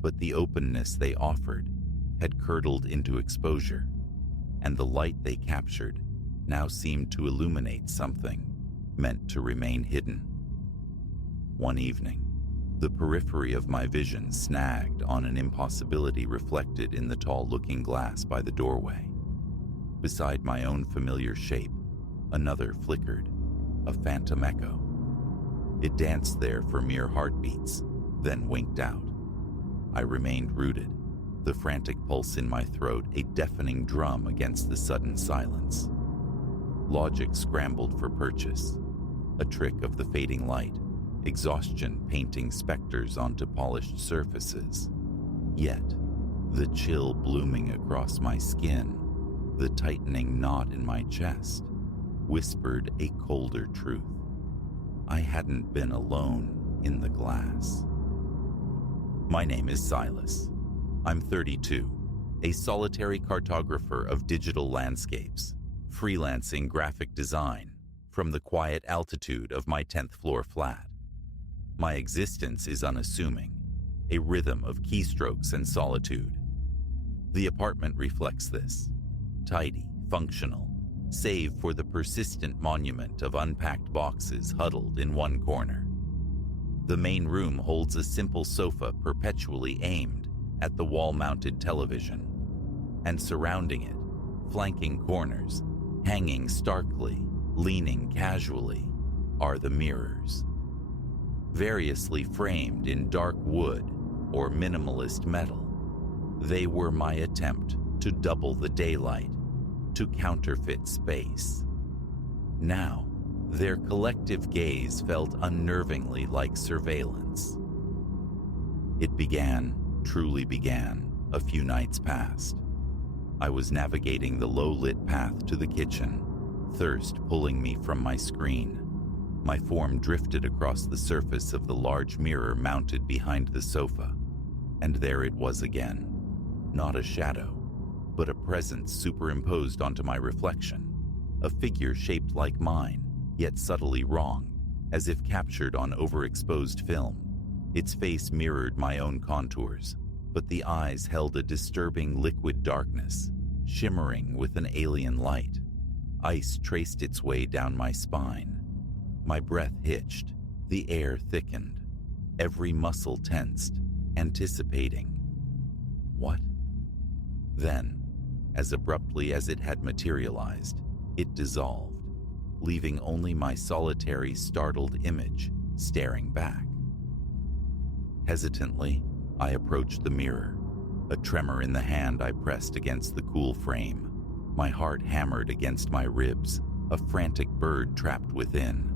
But the openness they offered had curdled into exposure, and the light they captured now seemed to illuminate something meant to remain hidden. One evening, the periphery of my vision snagged on an impossibility reflected in the tall looking glass by the doorway. Beside my own familiar shape, another flickered, a phantom echo. It danced there for mere heartbeats, then winked out. I remained rooted, the frantic pulse in my throat a deafening drum against the sudden silence. Logic scrambled for purchase, a trick of the fading light, exhaustion painting specters onto polished surfaces. Yet, the chill blooming across my skin, the tightening knot in my chest, whispered a colder truth. I hadn't been alone in the glass. My name is Silas. I'm 32, a solitary cartographer of digital landscapes, freelancing graphic design from the quiet altitude of my 10th floor flat. My existence is unassuming, a rhythm of keystrokes and solitude. The apartment reflects this, tidy, functional, save for the persistent monument of unpacked boxes huddled in one corner. The main room holds a simple sofa perpetually aimed at the wall-mounted television, and surrounding it, flanking corners, hanging starkly, leaning casually, are the mirrors. Variously framed in dark wood or minimalist metal, they were my attempt to double the daylight, to counterfeit space. Now, their collective gaze felt unnervingly like surveillance. It began, truly began, a few nights past. I was navigating the low-lit path to the kitchen, thirst pulling me from my screen. My form drifted across the surface of the large mirror mounted behind the sofa, and there it was again. Not a shadow, but a presence superimposed onto my reflection, a figure shaped like mine, yet subtly wrong, as if captured on overexposed film. Its face mirrored my own contours, but the eyes held a disturbing liquid darkness, shimmering with an alien light. Ice traced its way down my spine. My breath hitched, the air thickened, every muscle tensed, anticipating. What? Then, as abruptly as it had materialized, it dissolved, leaving only my solitary, startled image staring back. Hesitantly, I approached the mirror, a tremor in the hand I pressed against the cool frame. My heart hammered against my ribs, a frantic bird trapped within.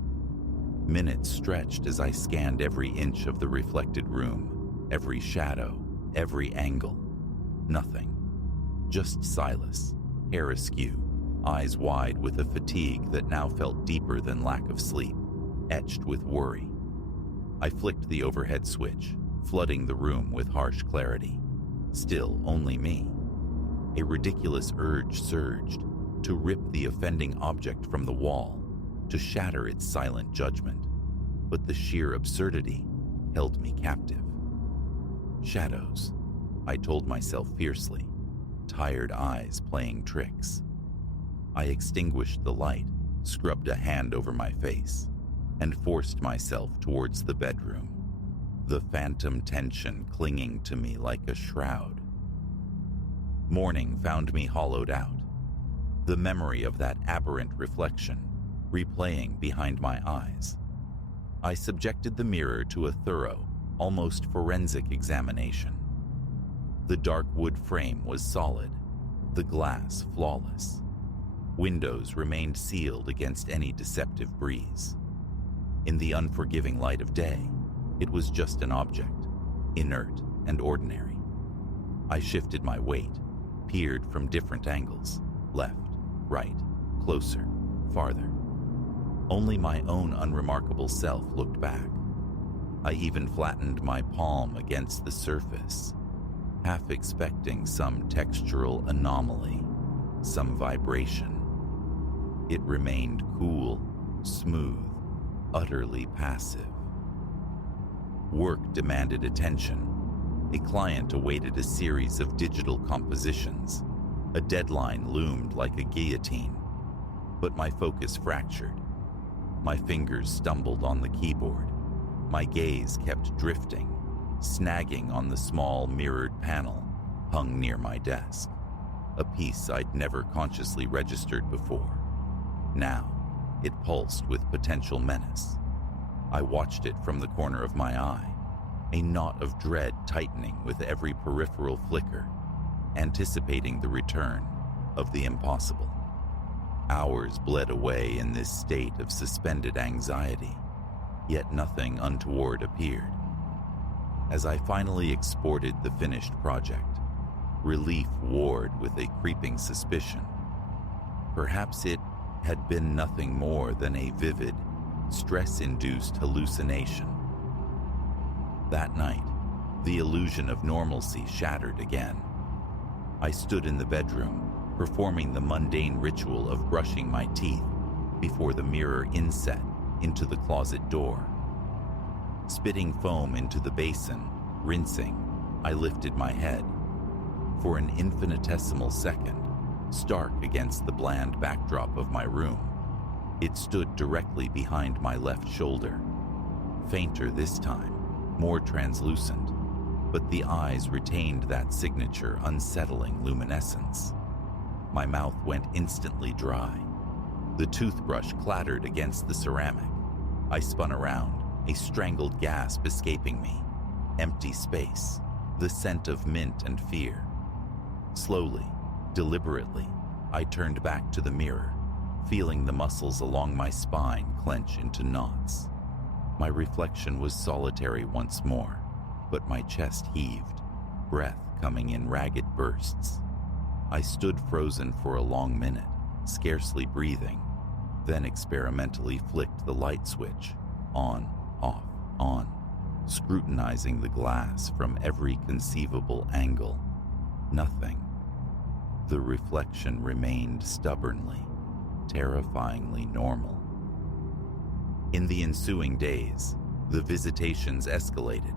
Minutes stretched as I scanned every inch of the reflected room, every shadow, every angle. Nothing. Just Silas, hair askew, eyes wide with a fatigue that now felt deeper than lack of sleep, etched with worry. I flicked the overhead switch, flooding the room with harsh clarity. Still only me. A ridiculous urge surged, to rip the offending object from the wall, to shatter its silent judgment. But the sheer absurdity held me captive. Shadows, I told myself fiercely, tired eyes playing tricks. I extinguished the light, scrubbed a hand over my face, and forced myself towards the bedroom, the phantom tension clinging to me like a shroud. Morning found me hollowed out, the memory of that aberrant reflection replaying behind my eyes. I subjected the mirror to a thorough, almost forensic examination. The dark wood frame was solid, the glass flawless. Windows remained sealed against any deceptive breeze. In the unforgiving light of day, it was just an object, inert and ordinary. I shifted my weight, peered from different angles, left, right, closer, farther. Only my own unremarkable self looked back. I even flattened my palm against the surface, half expecting some textural anomaly, some vibration. It remained cool, smooth, utterly passive. Work demanded attention. A client awaited a series of digital compositions. A deadline loomed like a guillotine. But my focus fractured. My fingers stumbled on the keyboard. My gaze kept drifting, snagging on the small mirrored panel hung near my desk, a piece I'd never consciously registered before. Now, it pulsed with potential menace. I watched it from the corner of my eye, a knot of dread tightening with every peripheral flicker, anticipating the return of the impossible. Hours bled away in this state of suspended anxiety, yet nothing untoward appeared. As I finally exported the finished project, relief warred with a creeping suspicion. Perhaps it had been nothing more than a vivid, stress-induced hallucination. That night, the illusion of normalcy shattered again. I stood in the bedroom, performing the mundane ritual of brushing my teeth before the mirror inset into the closet door. Spitting foam into the basin, rinsing, I lifted my head. For an infinitesimal second, stark against the bland backdrop of my room, it stood directly behind my left shoulder. Fainter this time, more translucent, but the eyes retained that signature unsettling luminescence. My mouth went instantly dry. The toothbrush clattered against the ceramic. I spun around, a strangled gasp escaping me. Empty space, the scent of mint and fear. Slowly, deliberately, I turned back to the mirror, feeling the muscles along my spine clench into knots. My reflection was solitary once more, but my chest heaved, breath coming in ragged bursts. I stood frozen for a long minute, scarcely breathing, then experimentally flicked the light switch, on, off, on, scrutinizing the glass from every conceivable angle. Nothing. The reflection remained stubbornly, terrifyingly normal. In the ensuing days, the visitations escalated.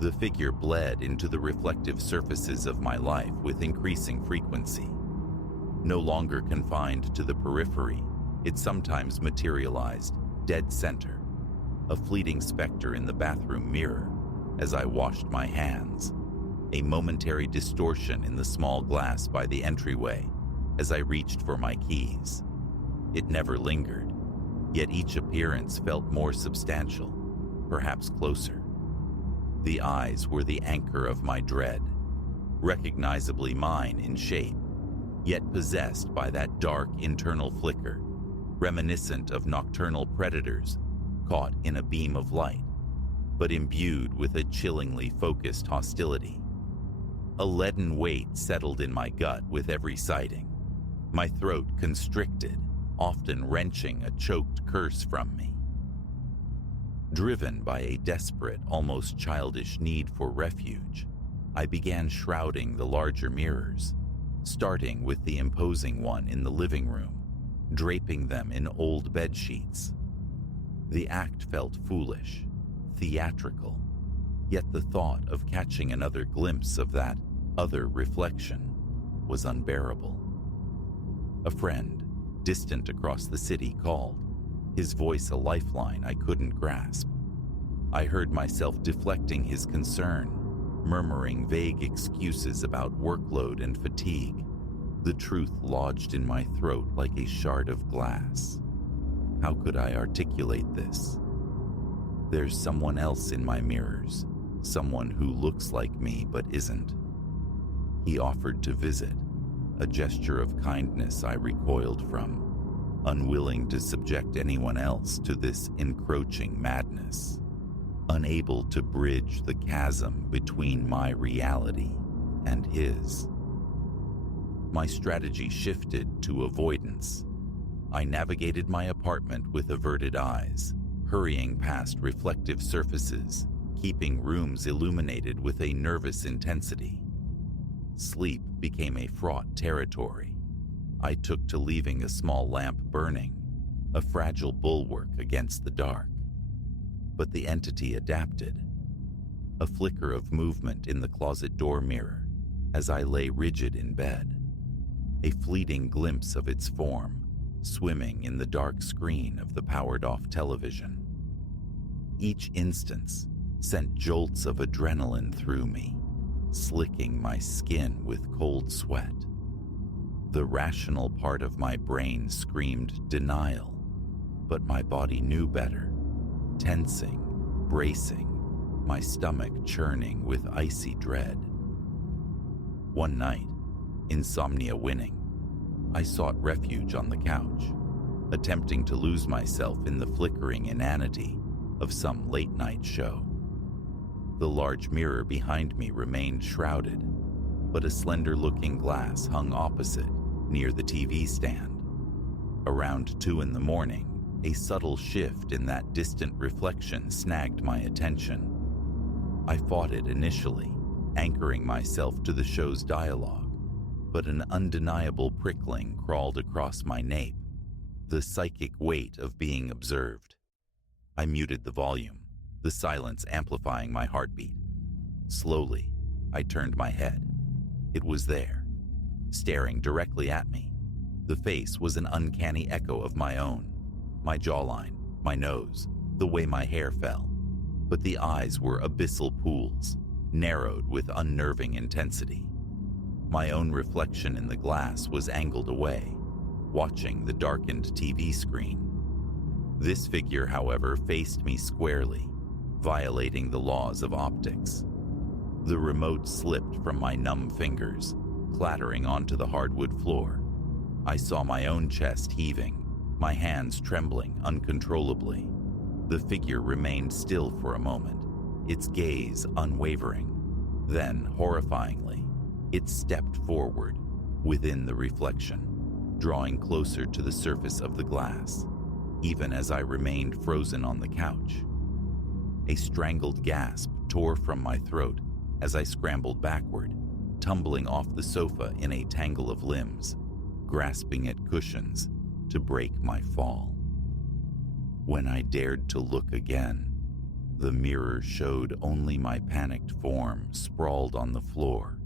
The figure bled into the reflective surfaces of my life with increasing frequency. No longer confined to the periphery, it sometimes materialized dead center, a fleeting specter in the bathroom mirror as I washed my hands, a momentary distortion in the small glass by the entryway as I reached for my keys. It never lingered, yet each appearance felt more substantial, perhaps closer. The eyes were the anchor of my dread, recognizably mine in shape, yet possessed by that dark internal flicker, reminiscent of nocturnal predators caught in a beam of light, but imbued with a chillingly focused hostility. A leaden weight settled in my gut with every sighting, my throat constricted, often wrenching a choked curse from me. Driven by a desperate, almost childish need for refuge, I began shrouding the larger mirrors, starting with the imposing one in the living room, draping them in old bed sheets. The act felt foolish, theatrical, yet the thought of catching another glimpse of that other reflection was unbearable. A friend, distant across the city, called, his voice a lifeline I couldn't grasp. I heard myself deflecting his concern, murmuring vague excuses about workload and fatigue, the truth lodged in my throat like a shard of glass. How could I articulate this? There's someone else in my mirrors, someone who looks like me but isn't. He offered to visit, a gesture of kindness I recoiled from, unwilling to subject anyone else to this encroaching madness, unable to bridge the chasm between my reality and his. My strategy shifted to avoidance. I navigated my apartment with averted eyes, hurrying past reflective surfaces, keeping rooms illuminated with a nervous intensity. Sleep became a fraught territory. I took to leaving a small lamp burning, a fragile bulwark against the dark. But the entity adapted. A flicker of movement in the closet door mirror as I lay rigid in bed. A fleeting glimpse of its form, swimming in the dark screen of the powered-off television. Each instance sent jolts of adrenaline through me, slicking my skin with cold sweat. The rational part of my brain screamed denial, but my body knew better, tensing, bracing, my stomach churning with icy dread. One night, insomnia winning, I sought refuge on the couch, attempting to lose myself in the flickering inanity of some late-night show. The large mirror behind me remained shrouded, but a slender-looking glass hung opposite, near the TV stand. Around 2 in the morning, a subtle shift in that distant reflection snagged my attention. I fought it initially, anchoring myself to the show's dialogue, but an undeniable prickling crawled across my nape, the psychic weight of being observed. I muted the volume, the silence amplifying my heartbeat. Slowly, I turned my head. It was there, staring directly at me. The face was an uncanny echo of my own. My jawline, my nose, the way my hair fell. But the eyes were abyssal pools, narrowed with unnerving intensity. My own reflection in the glass was angled away, watching the darkened TV screen. This figure, however, faced me squarely, violating the laws of optics. The remote slipped from my numb fingers, clattering onto the hardwood floor. I saw my own chest heaving, my hands trembling uncontrollably. The figure remained still for a moment, its gaze unwavering. Then, horrifyingly, it stepped forward, within the reflection, drawing closer to the surface of the glass, even as I remained frozen on the couch. A strangled gasp tore from my throat as I scrambled backward, tumbling off the sofa in a tangle of limbs, grasping at cushions to break my fall. When I dared to look again, the mirror showed only my panicked form sprawled on the floor,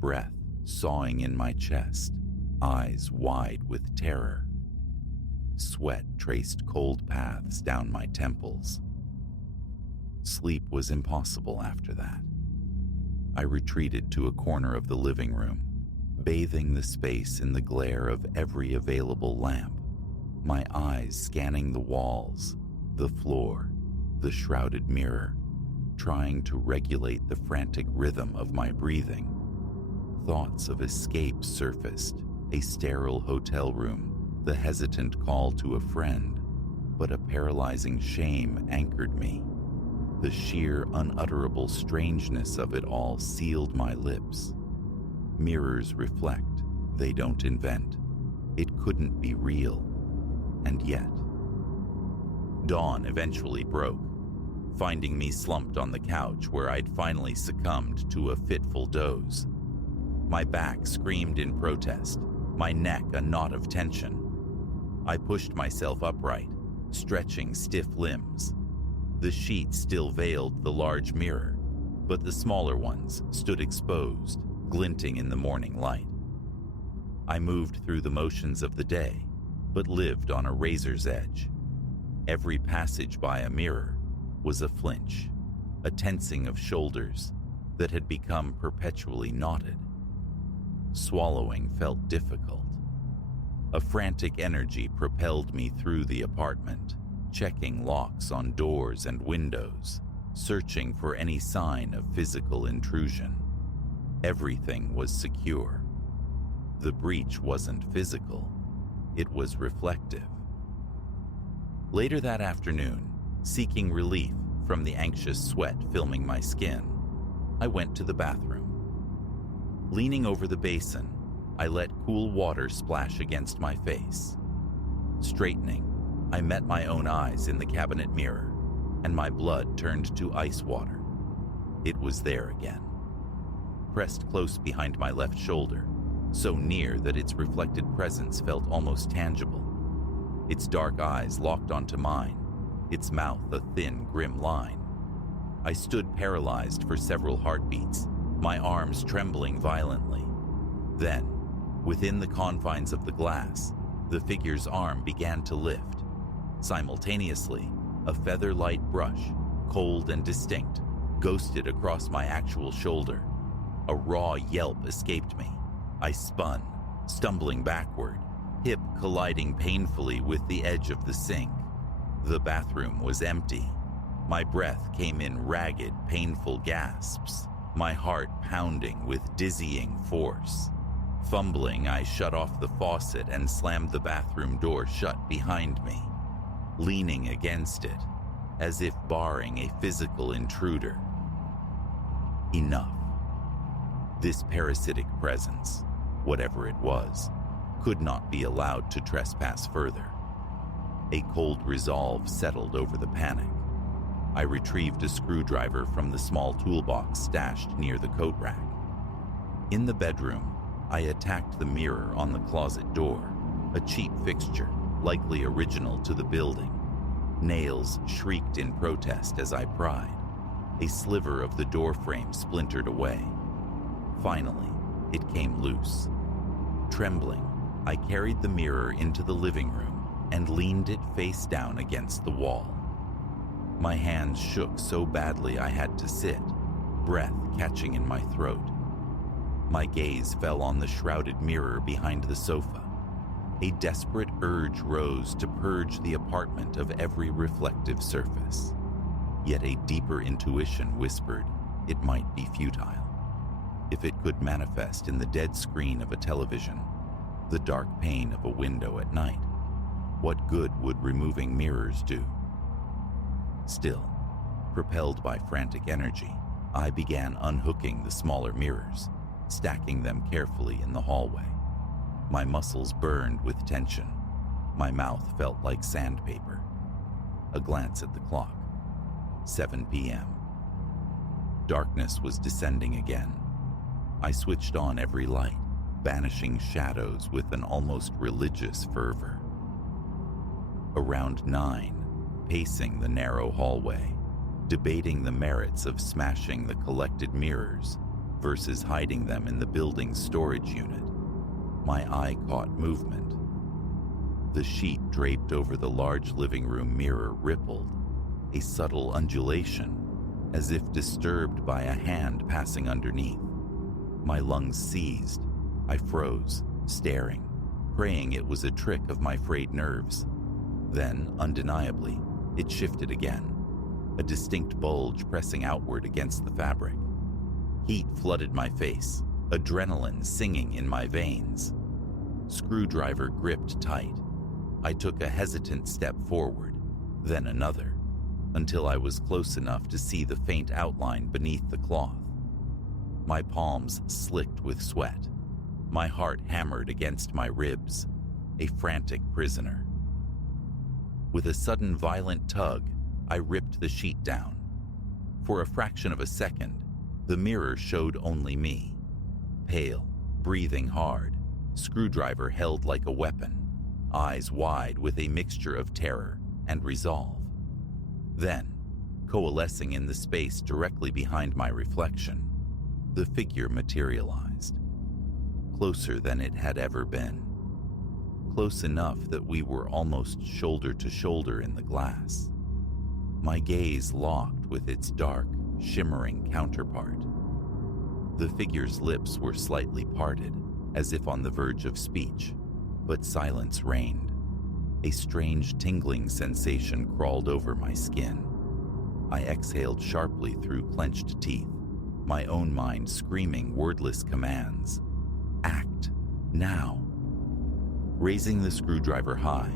breath sawing in my chest, eyes wide with terror. Sweat traced cold paths down my temples. Sleep was impossible after that. I retreated to a corner of the living room, bathing the space in the glare of every available lamp, my eyes scanning the walls, the floor, the shrouded mirror, trying to regulate the frantic rhythm of my breathing. Thoughts of escape surfaced, a sterile hotel room, the hesitant call to a friend, but a paralyzing shame anchored me. The sheer, unutterable strangeness of it all sealed my lips. Mirrors reflect, they don't invent. It couldn't be real. And yet. Dawn eventually broke, finding me slumped on the couch where I'd finally succumbed to a fitful doze. My back screamed in protest, my neck a knot of tension. I pushed myself upright, stretching stiff limbs. The sheet still veiled the large mirror, but the smaller ones stood exposed, glinting in the morning light. I moved through the motions of the day, but lived on a razor's edge. Every passage by a mirror was a flinch, a tensing of shoulders that had become perpetually knotted. Swallowing felt difficult. A frantic energy propelled me through the apartment, checking locks on doors and windows, searching for any sign of physical intrusion. Everything was secure. The breach wasn't physical, it was reflective. Later that afternoon, seeking relief from the anxious sweat filming my skin, I went to the bathroom. Leaning over the basin, I let cool water splash against my face. Straightening, I met my own eyes in the cabinet mirror, and my blood turned to ice water. It was there again. Pressed close behind my left shoulder, so near that its reflected presence felt almost tangible. Its dark eyes locked onto mine, its mouth a thin, grim line. I stood paralyzed for several heartbeats, my arms trembling violently. Then, within the confines of the glass, the figure's arm began to lift. Simultaneously, a feather-light brush, cold and distinct, ghosted across my actual shoulder. A raw yelp escaped me. I spun, stumbling backward, hip colliding painfully with the edge of the sink. The bathroom was empty. My breath came in ragged, painful gasps, my heart pounding with dizzying force. Fumbling, I shut off the faucet and slammed the bathroom door shut behind me, leaning against it, as if barring a physical intruder. Enough. This parasitic presence, whatever it was, could not be allowed to trespass further. A cold resolve settled over the panic. I retrieved a screwdriver from the small toolbox stashed near the coat rack. In the bedroom, I attacked the mirror on the closet door, a cheap fixture, likely original to the building. Nails shrieked in protest as I pried. A sliver of the door frame splintered away. Finally, it came loose. Trembling, I carried the mirror into the living room and leaned it face down against the wall. My hands shook so badly I had to sit, breath catching in my throat. My gaze fell on the shrouded mirror behind the sofa. A desperate urge rose to purge the apartment of every reflective surface. Yet a deeper intuition whispered it might be futile. If it could manifest in the dead screen of a television, the dark pane of a window at night, what good would removing mirrors do? Still, propelled by frantic energy, I began unhooking the smaller mirrors, stacking them carefully in the hallway. My muscles burned with tension. My mouth felt like sandpaper. A glance at the clock. 7 p.m. Darkness was descending again. I switched on every light, banishing shadows with an almost religious fervor. Around 9, pacing the narrow hallway, debating the merits of smashing the collected mirrors versus hiding them in the building's storage unit, my eye caught movement. The sheet draped over the large living room mirror rippled, a subtle undulation, as if disturbed by a hand passing underneath. My lungs seized. I froze, staring, praying it was a trick of my frayed nerves. Then, undeniably, it shifted again, a distinct bulge pressing outward against the fabric. Heat flooded my face, adrenaline singing in my veins. Screwdriver gripped tight. I took a hesitant step forward, then another, until I was close enough to see the faint outline beneath the cloth. My palms slicked with sweat. My heart hammered against my ribs, a frantic prisoner. With a sudden violent tug, I ripped the sheet down. For a fraction of a second, the mirror showed only me. Pale, breathing hard, screwdriver held like a weapon, eyes wide with a mixture of terror and resolve. Then, coalescing in the space directly behind my reflection, the figure materialized. Closer than it had ever been. Close enough that we were almost shoulder to shoulder in the glass. My gaze locked with its dark, shimmering counterpart. The figure's lips were slightly parted, as if on the verge of speech, but silence reigned. A strange tingling sensation crawled over my skin. I exhaled sharply through clenched teeth, my own mind screaming wordless commands. Act, now. Raising the screwdriver high,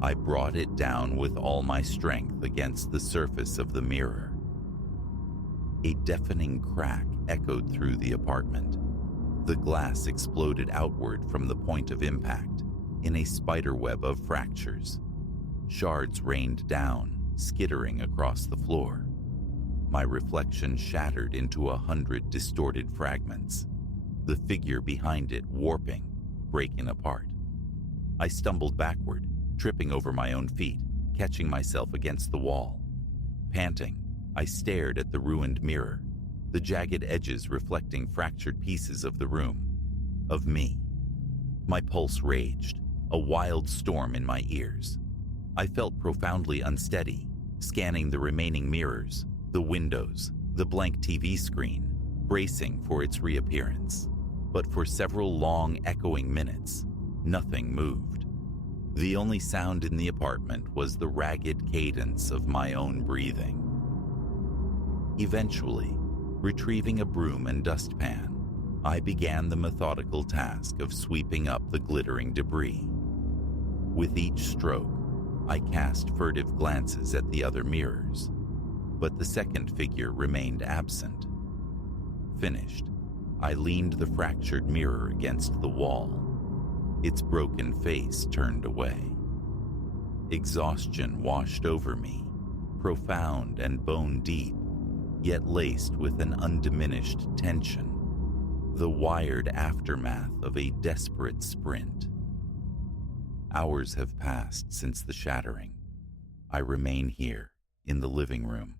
I brought it down with all my strength against the surface of the mirror. A deafening crack echoed through the apartment. The glass exploded outward from the point of impact in a spiderweb of fractures. Shards rained down, skittering across the floor. My reflection shattered into 100 distorted fragments, the figure behind it warping, breaking apart. I stumbled backward, tripping over my own feet, catching myself against the wall. Panting, I stared at the ruined mirror, the jagged edges reflecting fractured pieces of the room, of me. My pulse raged, a wild storm in my ears. I felt profoundly unsteady, scanning the remaining mirrors, the windows, the blank TV screen, bracing for its reappearance. But for several long, echoing minutes, nothing moved. The only sound in the apartment was the ragged cadence of my own breathing. Eventually, retrieving a broom and dustpan, I began the methodical task of sweeping up the glittering debris. With each stroke, I cast furtive glances at the other mirrors, but the second figure remained absent. Finished, I leaned the fractured mirror against the wall. its broken face turned away. Exhaustion washed over me, profound and bone-deep, yet laced with an undiminished tension, the wired aftermath of a desperate sprint. Hours have passed since the shattering. I remain here, in the living room,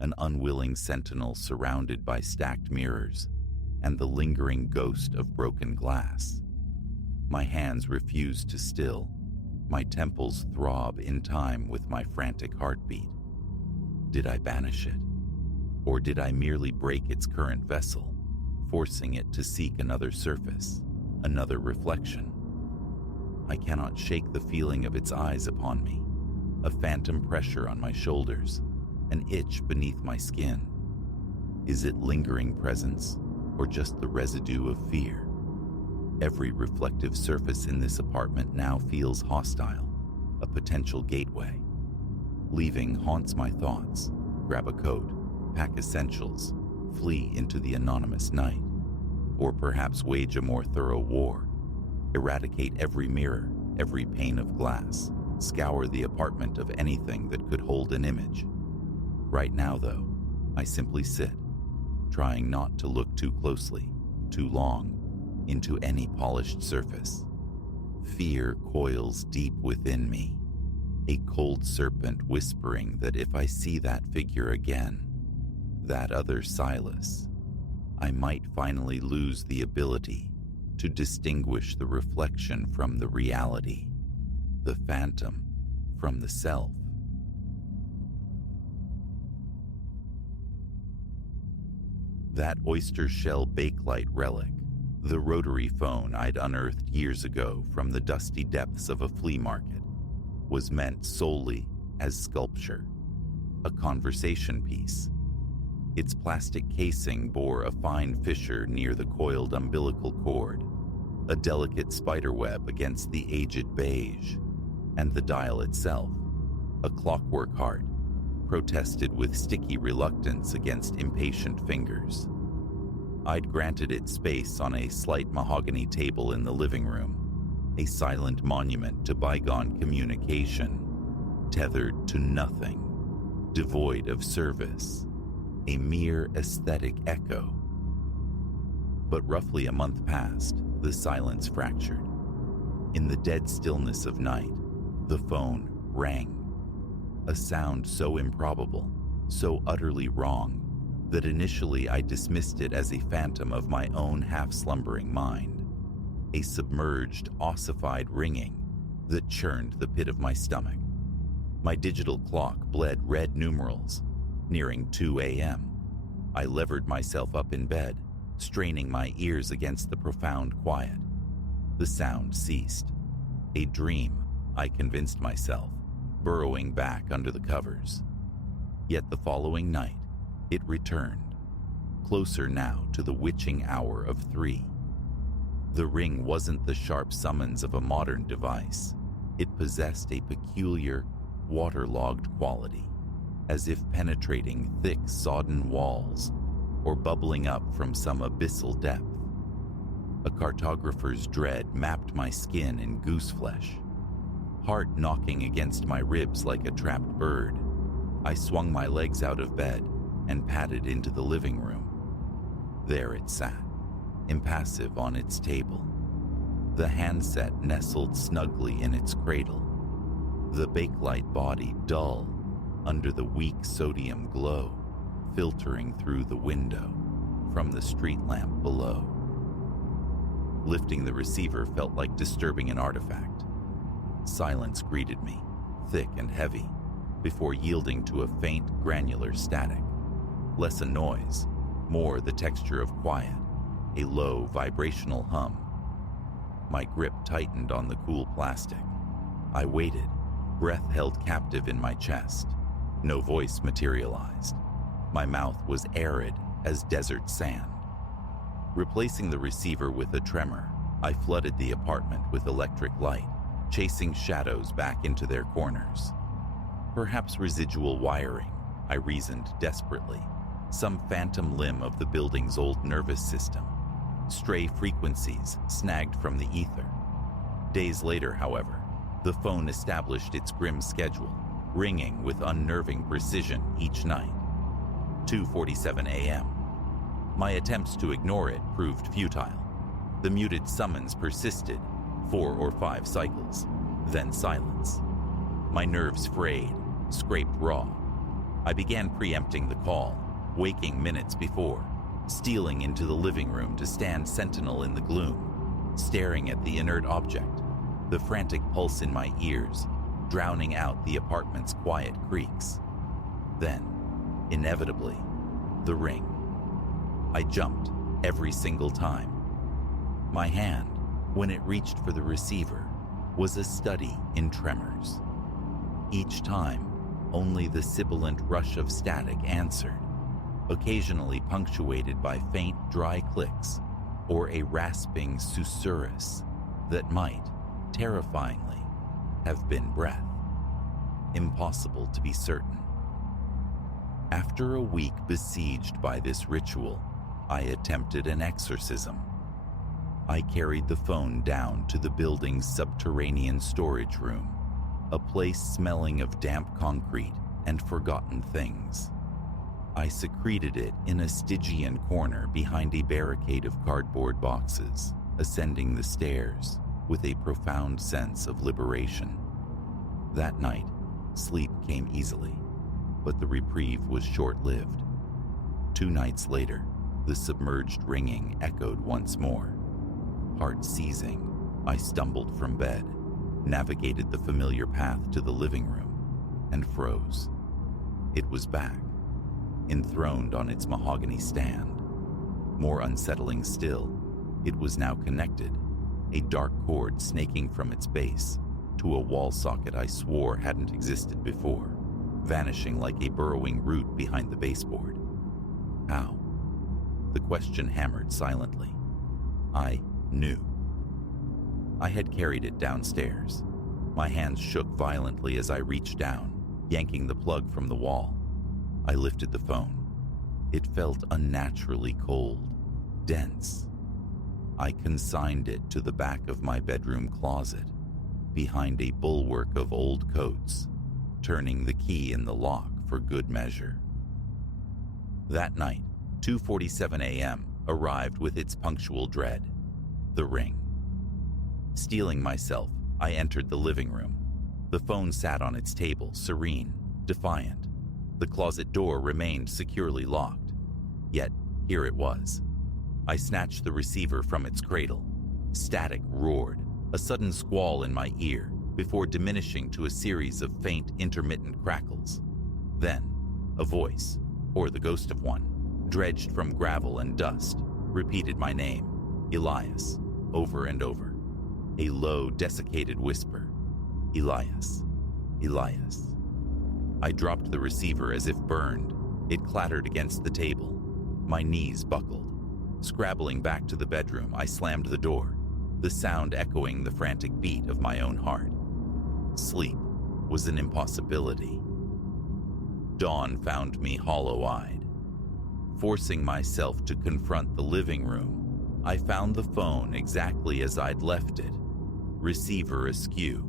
an unwilling sentinel surrounded by stacked mirrors and the lingering ghost of broken glass. My hands refuse to still. My temples throb in time with my frantic heartbeat. Did I banish it? Or did I merely break its current vessel, forcing it to seek another surface, another reflection? I cannot shake the feeling of its eyes upon me, a phantom pressure on my shoulders, an itch beneath my skin. Is it lingering presence, or just the residue of fear? Every reflective surface in this apartment now feels hostile, a potential gateway. Leaving haunts my thoughts. Grab a coat, pack essentials, flee into the anonymous night, or perhaps wage a more thorough war. Eradicate every mirror, every pane of glass, scour the apartment of anything that could hold an image. Right now, though, I simply sit, trying not to look too closely, too long, into any polished surface. Fear coils deep within me, a cold serpent whispering that if I see that figure again, that other Silas, I might finally lose the ability to distinguish the reflection from the reality, the phantom from the self. That oyster shell bakelite relic, the rotary phone I'd unearthed years ago from the dusty depths of a flea market, was meant solely as sculpture, a conversation piece. Its plastic casing bore a fine fissure near the coiled umbilical cord, a delicate spiderweb against the aged beige, and the dial itself, a clockwork heart, protested with sticky reluctance against impatient fingers. I'd granted it space on a slight mahogany table in the living room, a silent monument to bygone communication, tethered to nothing, devoid of service, a mere aesthetic echo. But roughly a month passed, the silence fractured. In the dead stillness of night, the phone rang. A sound so improbable, so utterly wrong, that initially I dismissed it as a phantom of my own half-slumbering mind, a submerged, ossified ringing that churned the pit of my stomach. My digital clock bled red numerals, nearing 2 a.m. I levered myself up in bed, straining my ears against the profound quiet. The sound ceased. A dream, I convinced myself, burrowing back under the covers. Yet the following night, it returned, closer now to the witching hour of 3. The ring wasn't the sharp summons of a modern device. It possessed a peculiar, waterlogged quality, as if penetrating thick, sodden walls or bubbling up from some abyssal depth. A cartographer's dread mapped my skin in goose flesh. Heart knocking against my ribs like a trapped bird, I swung my legs out of bed and padded into the living room. There it sat, impassive on its table, the handset nestled snugly in its cradle, the bakelite body dull under the weak sodium glow filtering through the window from the street lamp below. Lifting the receiver felt like disturbing an artifact. Silence greeted me, thick and heavy, before yielding to a faint, granular static. Less a noise, more the texture of quiet, a low, vibrational hum. My grip tightened on the cool plastic. I waited, breath held captive in my chest. No voice materialized. My mouth was arid as desert sand. Replacing the receiver with a tremor, I flooded the apartment with electric light, chasing shadows back into their corners. Perhaps residual wiring, I reasoned desperately. Some phantom limb of the building's old nervous system. Stray frequencies snagged from the ether. Days later, however, the phone established its grim schedule, ringing with unnerving precision each night. 2:47 a.m. My attempts to ignore it proved futile. The muted summons persisted, 4 or 5 cycles, then silence. My nerves frayed, scraped raw. I began preempting the call, waking minutes before, stealing into the living room to stand sentinel in the gloom, staring at the inert object, the frantic pulse in my ears, drowning out the apartment's quiet creaks. Then, inevitably, the ring. I jumped every single time. My hand, when it reached for the receiver, was a study in tremors. Each time, only the sibilant rush of static answered, occasionally punctuated by faint, dry clicks or a rasping susurrus that might, terrifyingly, have been breath. Impossible to be certain. After a week besieged by this ritual, I attempted an exorcism. I carried the phone down to the building's subterranean storage room, a place smelling of damp concrete and forgotten things. I secreted it in a Stygian corner behind a barricade of cardboard boxes, ascending the stairs with a profound sense of liberation. That night, sleep came easily, but the reprieve was short-lived. 2 nights later, the submerged ringing echoed once more. Heart seizing, I stumbled from bed, navigated the familiar path to the living room, and froze. It was back, enthroned on its mahogany stand. More unsettling still, it was now connected, a dark cord snaking from its base, to a wall socket I swore hadn't existed before, vanishing like a burrowing root behind the baseboard. How? The question hammered silently. I knew. I had carried it downstairs. My hands shook violently as I reached down, yanking the plug from the wall. I lifted the phone. It felt unnaturally cold, dense. I consigned it to the back of my bedroom closet, behind a bulwark of old coats, turning the key in the lock for good measure. That night, 2:47 a.m. arrived with its punctual dread, the ring. Steeling myself, I entered the living room. The phone sat on its table, serene, defiant. The closet door remained securely locked. Yet, here it was. I snatched the receiver from its cradle. Static roared, a sudden squall in my ear, before diminishing to a series of faint, intermittent crackles. Then, a voice, or the ghost of one, dredged from gravel and dust, repeated my name, Elias, over and over. A low, desiccated whisper, Elias, Elias. I dropped the receiver as if burned. It clattered against the table. My knees buckled. Scrabbling back to the bedroom, I slammed the door, the sound echoing the frantic beat of my own heart. Sleep was an impossibility. Dawn found me hollow-eyed. Forcing myself to confront the living room, I found the phone exactly as I'd left it, receiver askew,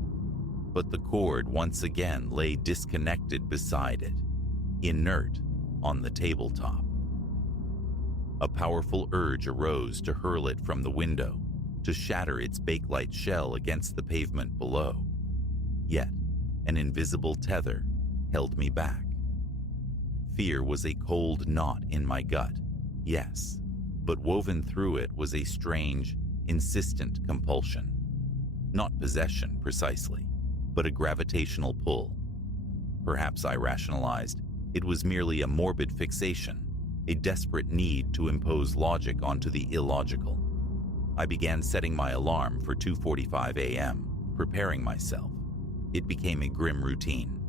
but the cord once again lay disconnected beside it, inert on the tabletop. A powerful urge arose to hurl it from the window, to shatter its bakelite shell against the pavement below. Yet, an invisible tether held me back. Fear was a cold knot in my gut, yes, but woven through it was a strange, insistent compulsion. Not possession, precisely, but a gravitational pull. Perhaps I rationalized it was merely a morbid fixation, a desperate need to impose logic onto the illogical. I began setting my alarm for 2:45 a.m., preparing myself. It became a grim routine.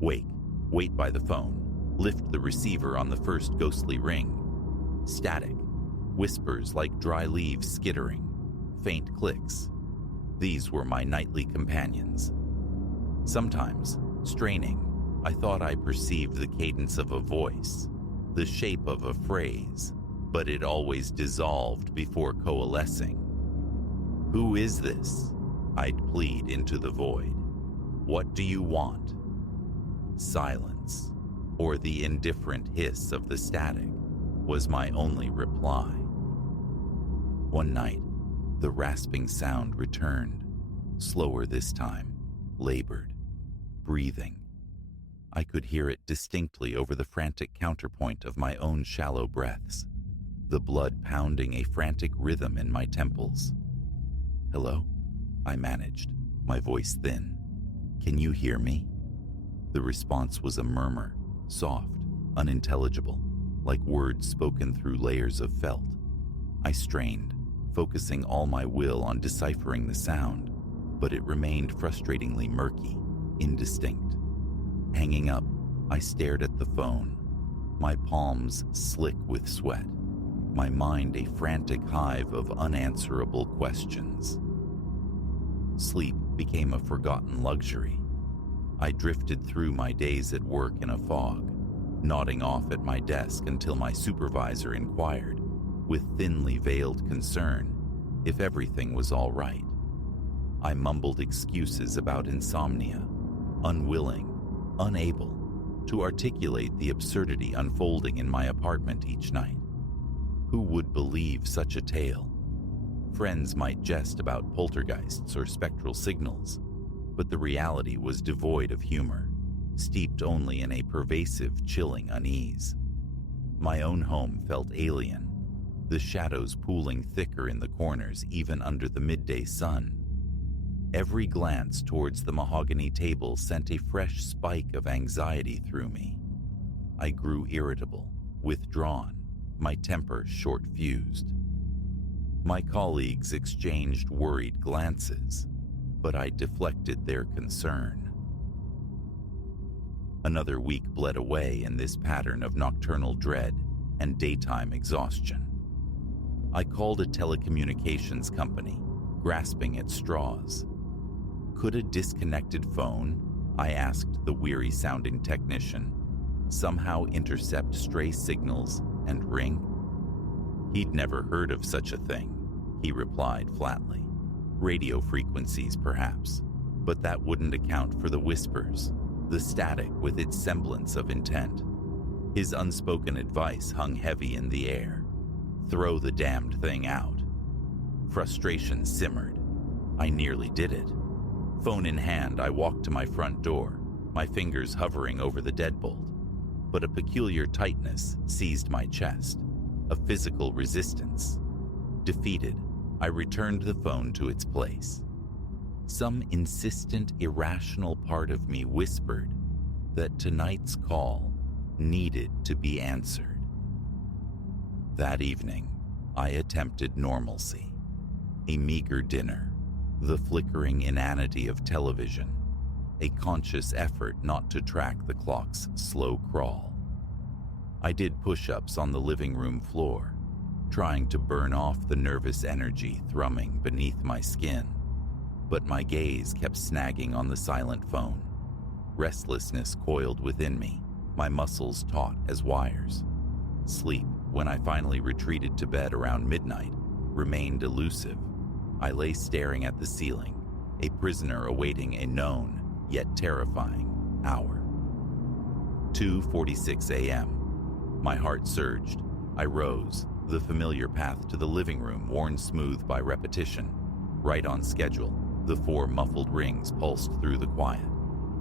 Wait by the phone, lift the receiver on the first ghostly ring. Static, whispers like dry leaves skittering, faint clicks. These were my nightly companions. Sometimes, straining, I thought I perceived the cadence of a voice, the shape of a phrase, but it always dissolved before coalescing. Who is this? I'd plead into the void. What do you want? Silence, or the indifferent hiss of the static, was my only reply. One night, the rasping sound returned, slower this time, labored, breathing. I could hear it distinctly over the frantic counterpoint of my own shallow breaths, the blood pounding a frantic rhythm in my temples. Hello? I managed, my voice thin. Can you hear me? The response was a murmur, soft, unintelligible, like words spoken through layers of felt. I strained, focusing all my will on deciphering the sound, but it remained frustratingly murky, indistinct. Hanging up, I stared at the phone, my palms slick with sweat, my mind a frantic hive of unanswerable questions. Sleep became a forgotten luxury. I drifted through my days at work in a fog, nodding off at my desk until my supervisor inquired, with thinly veiled concern, if everything was all right. I mumbled excuses about insomnia, unwilling, unable to articulate the absurdity unfolding in my apartment each night. Who would believe such a tale? Friends might jest about poltergeists or spectral signals, but the reality was devoid of humor, steeped only in a pervasive, chilling unease. My own home felt alien, the shadows pooling thicker in the corners even under the midday sun. Every glance towards the mahogany table sent a fresh spike of anxiety through me. I grew irritable, withdrawn, my temper short-fused. My colleagues exchanged worried glances, but I deflected their concern. Another week bled away in this pattern of nocturnal dread and daytime exhaustion. I called a telecommunications company, grasping at straws. Could a disconnected phone, I asked the weary-sounding technician, somehow intercept stray signals and ring? He'd never heard of such a thing, he replied flatly. Radio frequencies, perhaps, but that wouldn't account for the whispers, the static with its semblance of intent. His unspoken advice hung heavy in the air. Throw the damned thing out. Frustration simmered. I nearly did it. Phone in hand, I walked to my front door, my fingers hovering over the deadbolt. But a peculiar tightness seized my chest, a physical resistance. Defeated, I returned the phone to its place. Some insistent, irrational part of me whispered that tonight's call needed to be answered. That evening, I attempted normalcy. A meager dinner, the flickering inanity of television, a conscious effort not to track the clock's slow crawl. I did push-ups on the living room floor, trying to burn off the nervous energy thrumming beneath my skin, but my gaze kept snagging on the silent phone. Restlessness coiled within me, my muscles taut as wires. Sleep, when I finally retreated to bed around midnight, remained elusive. I lay staring at the ceiling, a prisoner awaiting a known, yet terrifying, hour. 2:46 a.m. My heart surged. I rose, the familiar path to the living room worn smooth by repetition. Right on schedule, the 4 muffled rings pulsed through the quiet.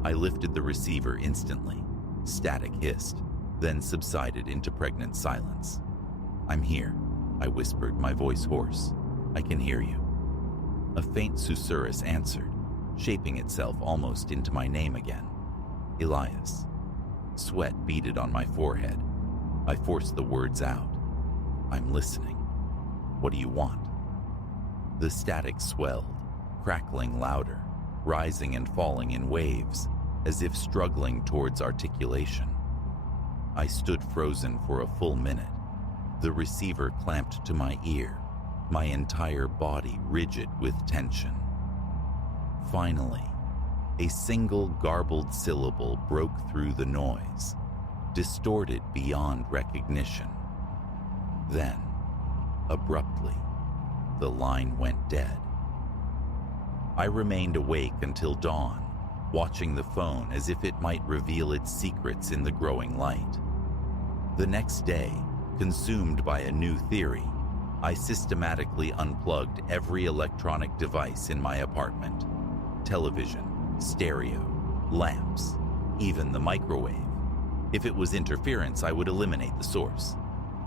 I lifted the receiver instantly. Static hissed, then subsided into pregnant silence. "I'm here," I whispered, my voice hoarse. "I can hear you." A faint susurrus answered, shaping itself almost into my name again. Elias. Sweat beaded on my forehead. I forced the words out. "I'm listening. What do you want?" The static swelled, crackling louder, rising and falling in waves, as if struggling towards articulation. I stood frozen for a full minute, the receiver clamped to my ear, my entire body rigid with tension. Finally, a single garbled syllable broke through the noise, distorted beyond recognition. Then, abruptly, the line went dead. I remained awake until dawn, watching the phone as if it might reveal its secrets in the growing light. The next day, consumed by a new theory, I systematically unplugged every electronic device in my apartment. Television, stereo, lamps, even the microwave. If it was interference, I would eliminate the source.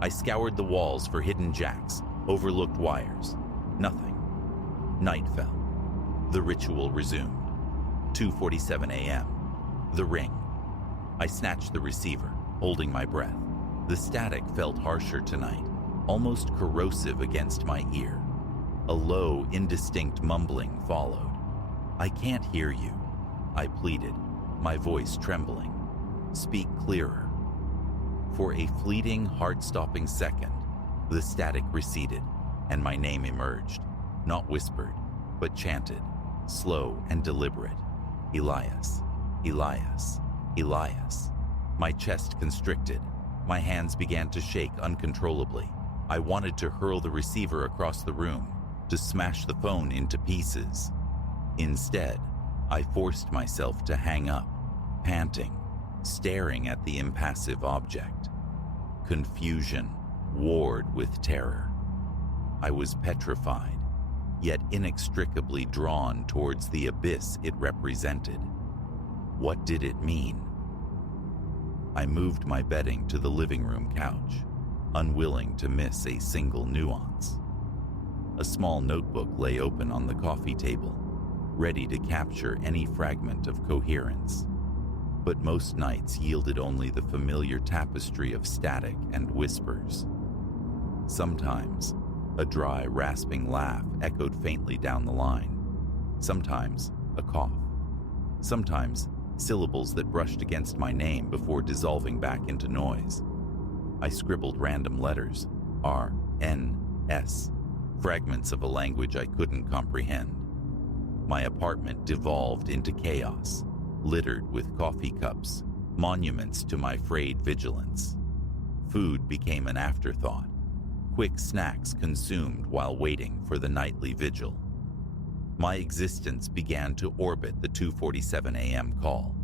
I scoured the walls for hidden jacks, overlooked wires. Nothing. Night fell. The ritual resumed. 2:47 a.m. The ring. I snatched the receiver, holding my breath. The static felt harsher tonight, almost corrosive against my ear. A low, indistinct mumbling followed. "I can't hear you," I pleaded, my voice trembling. "Speak clearer." For a fleeting, heart-stopping second, the static receded, and my name emerged, not whispered, but chanted, slow and deliberate. "Elias, Elias, Elias." My chest constricted. My hands began to shake uncontrollably. I wanted to hurl the receiver across the room, to smash the phone into pieces. Instead, I forced myself to hang up, panting, staring at the impassive object. Confusion warred with terror. I was petrified, yet inextricably drawn towards the abyss it represented. What did it mean? I moved my bedding to the living room couch, unwilling to miss a single nuance. A small notebook lay open on the coffee table, ready to capture any fragment of coherence. But most nights yielded only the familiar tapestry of static and whispers. Sometimes, a dry, rasping laugh echoed faintly down the line. Sometimes, a cough. Sometimes, syllables that brushed against my name before dissolving back into noise. I scribbled random letters, R, N, S, fragments of a language I couldn't comprehend. My apartment devolved into chaos, littered with coffee cups, monuments to my frayed vigilance. Food became an afterthought, quick snacks consumed while waiting for the nightly vigil. My existence began to orbit the 2:47 a.m. call.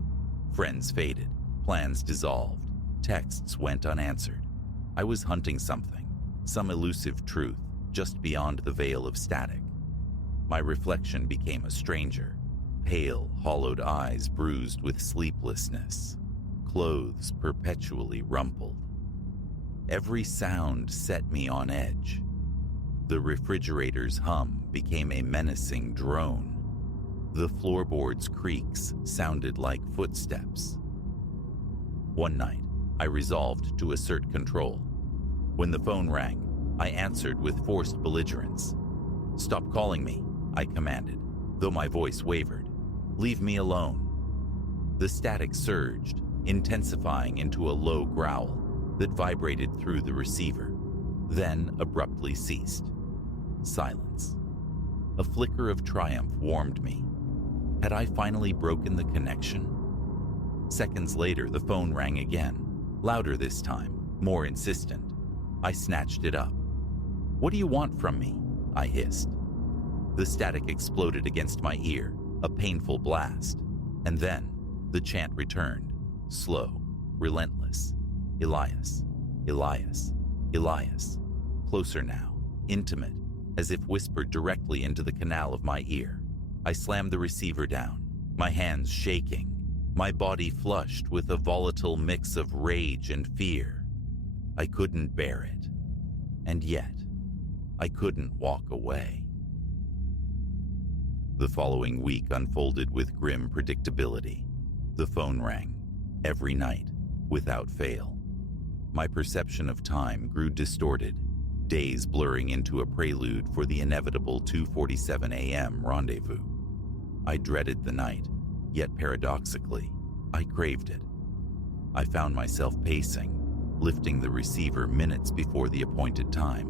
Friends faded, plans dissolved, texts went unanswered. I was hunting something, some elusive truth just beyond the veil of static. My reflection became a stranger, pale, hollowed eyes bruised with sleeplessness, clothes perpetually rumpled. Every sound set me on edge. The refrigerator's hum became a menacing drone. The floorboard's creaks sounded like footsteps. One night, I resolved to assert control. When the phone rang, I answered with forced belligerence. "Stop calling me," I commanded, though my voice wavered. "Leave me alone." The static surged, intensifying into a low growl that vibrated through the receiver, then abruptly ceased. Silence. A flicker of triumph warmed me. Had I finally broken the connection? Seconds later, the phone rang again, louder this time, more insistent. I snatched it up. "What do you want from me?" I hissed. The static exploded against my ear, a painful blast, and then the chant returned, slow, relentless. "Elias, Elias, Elias." Closer now, intimate, as if whispered directly into the canal of my ear. I slammed the receiver down, my hands shaking, my body flushed with a volatile mix of rage and fear. I couldn't bear it, and yet I couldn't walk away. The following week unfolded with grim predictability. The phone rang, every night, without fail. My perception of time grew distorted, days blurring into a prelude for the inevitable 2:47 a.m. rendezvous. I dreaded the night, yet paradoxically, I craved it. I found myself pacing, lifting the receiver minutes before the appointed time,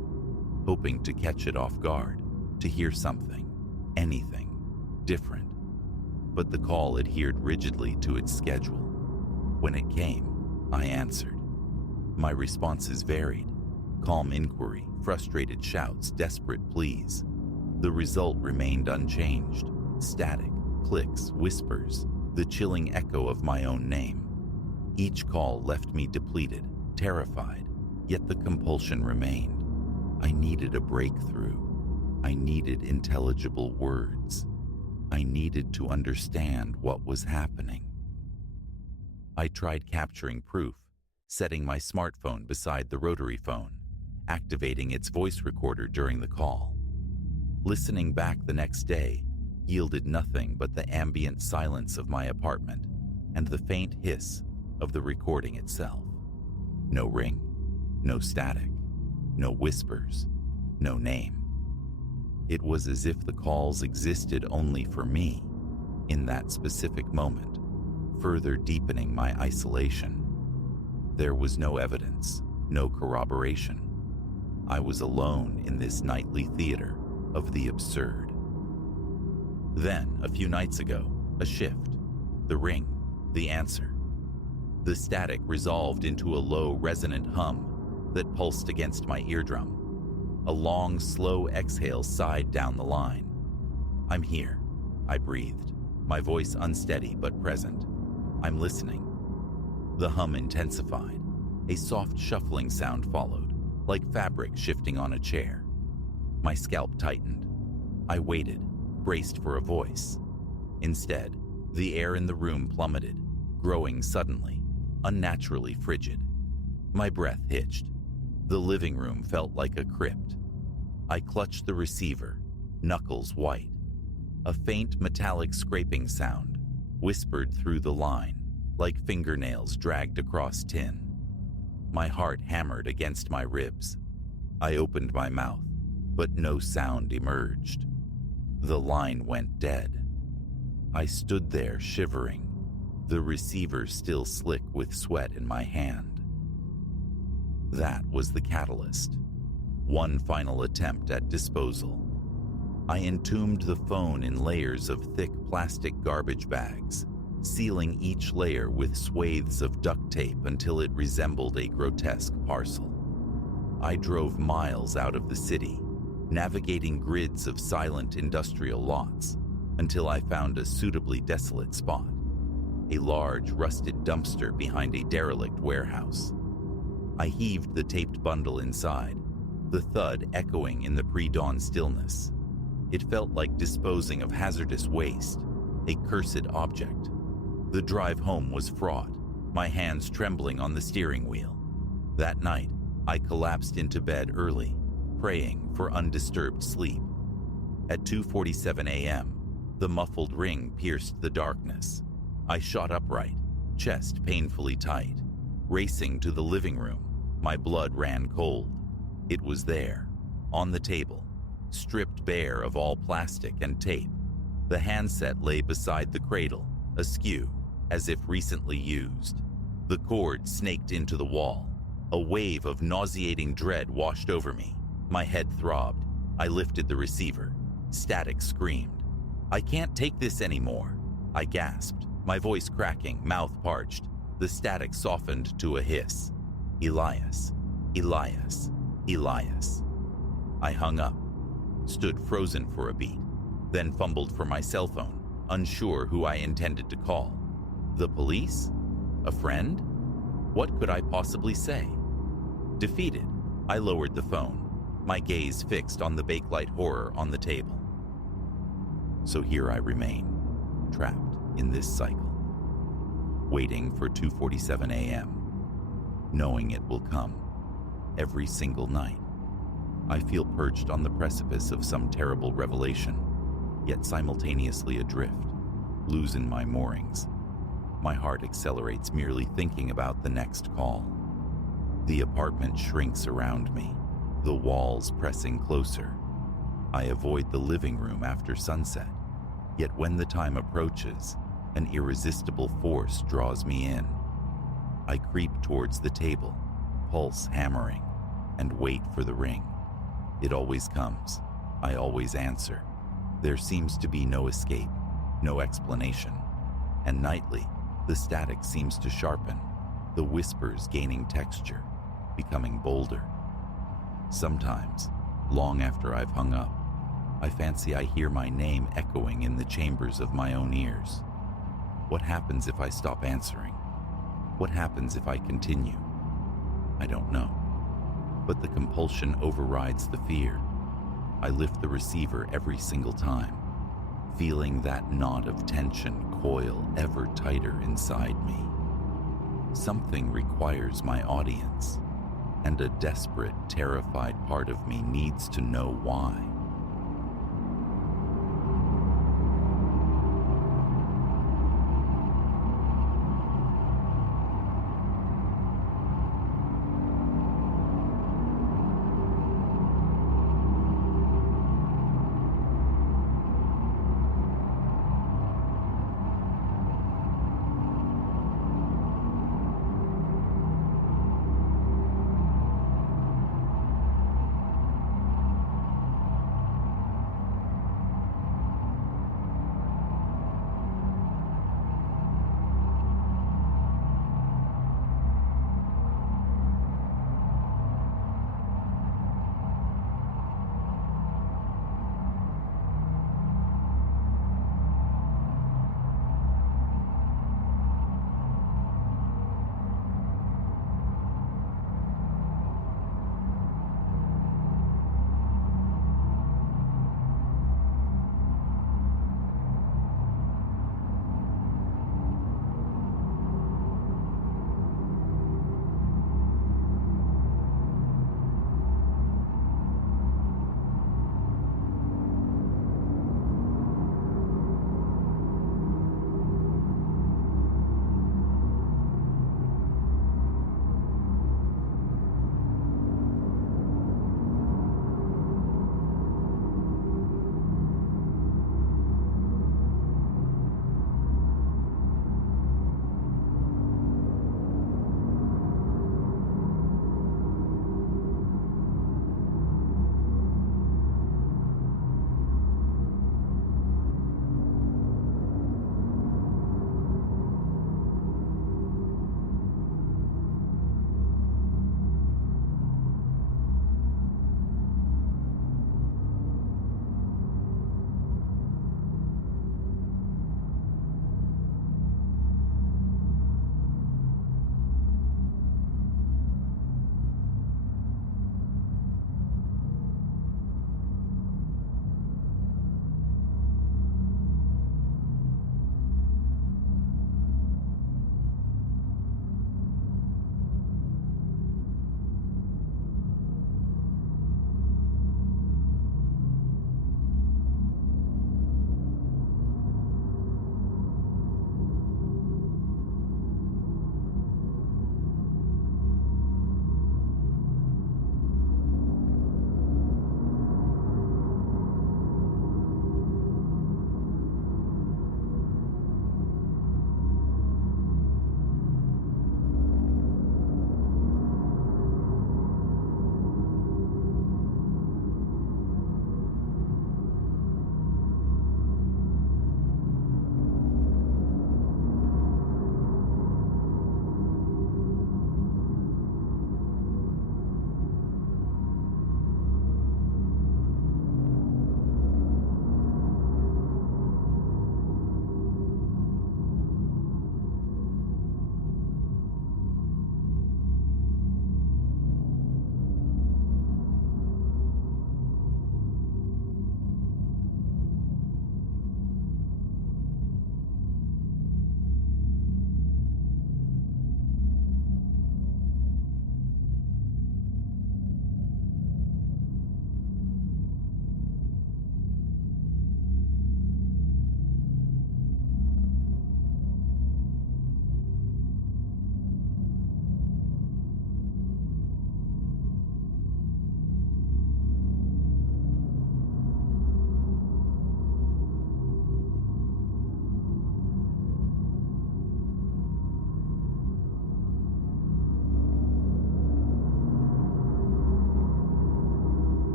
hoping to catch it off guard, to hear something, anything, different. But the call adhered rigidly to its schedule. When it came, I answered. My responses varied. Calm inquiry, frustrated shouts, desperate pleas. The result remained unchanged. Static, clicks, whispers, the chilling echo of my own name. Each call left me depleted, terrified, yet the compulsion remained. I needed a breakthrough. I needed intelligible words. I needed to understand what was happening. I tried capturing proof, setting my smartphone beside the rotary phone, activating its voice recorder during the call. Listening back the next day yielded nothing but the ambient silence of my apartment and the faint hiss of the recording itself. No ring, no static, no whispers, no name. It was as if the calls existed only for me in that specific moment, further deepening my isolation. There was no evidence, no corroboration. I was alone in this nightly theater of the absurd. Then, a few nights ago, a shift. The ring, the answer. The static resolved into a low, resonant hum that pulsed against my eardrum. A long, slow exhale sighed down the line. "I'm here," I breathed, my voice unsteady but present. "I'm listening." The hum intensified. A soft shuffling sound followed, like fabric shifting on a chair. My scalp tightened. I waited, braced for a voice. Instead, the air in the room plummeted, growing suddenly, unnaturally frigid. My breath hitched. The living room felt like a crypt. I clutched the receiver, knuckles white. A faint metallic scraping sound whispered through the line, like fingernails dragged across tin. My heart hammered against my ribs. I opened my mouth, but no sound emerged. The line went dead. I stood there shivering, the receiver still slick with sweat in my hand. That was the catalyst. One final attempt at disposal. I entombed the phone in layers of thick plastic garbage bags, sealing each layer with swathes of duct tape until it resembled a grotesque parcel. I drove miles out of the city, navigating grids of silent industrial lots, until I found a suitably desolate spot, a large, rusted dumpster behind a derelict warehouse. I heaved the taped bundle inside, the thud echoing in the pre-dawn stillness. It felt like disposing of hazardous waste, a cursed object. The drive home was fraught, my hands trembling on the steering wheel. That night, I collapsed into bed early, praying for undisturbed sleep. At 2:47 a.m., the muffled ring pierced the darkness. I shot upright, chest painfully tight. Racing to the living room, my blood ran cold. It was there, on the table, stripped bare of all plastic and tape. The handset lay beside the cradle, askew, as if recently used. The cord snaked into the wall. A wave of nauseating dread washed over me. My head throbbed. I lifted the receiver. Static screamed. "I can't take this anymore," I gasped, my voice cracking, mouth parched. The static softened to a hiss. "Elias, Elias, Elias." I hung up, stood frozen for a beat, then fumbled for my cell phone, unsure who I intended to call. The police? A friend? What could I possibly say? Defeated, I lowered the phone, my gaze fixed on the bakelite horror on the table. So here I remain, trapped in this cycle, waiting for 2:47 a.m., knowing it will come every single night. I feel perched on the precipice of some terrible revelation, yet simultaneously adrift, losing my moorings. My heart accelerates merely thinking about the next call. The apartment shrinks around me, the walls pressing closer. I avoid the living room after sunset, yet when the time approaches, an irresistible force draws me in. I creep towards the table, pulse hammering, and wait for the ring. It always comes. I always answer. There seems to be no escape, no explanation. And nightly, the static seems to sharpen, the whispers gaining texture, becoming bolder. Sometimes, long after I've hung up, I fancy I hear my name echoing in the chambers of my own ears. What happens if I stop answering? What happens if I continue? I don't know. But the compulsion overrides the fear. I lift the receiver every single time, feeling that knot of tension coil ever tighter inside me. Something requires my audience, and a desperate, terrified part of me needs to know why.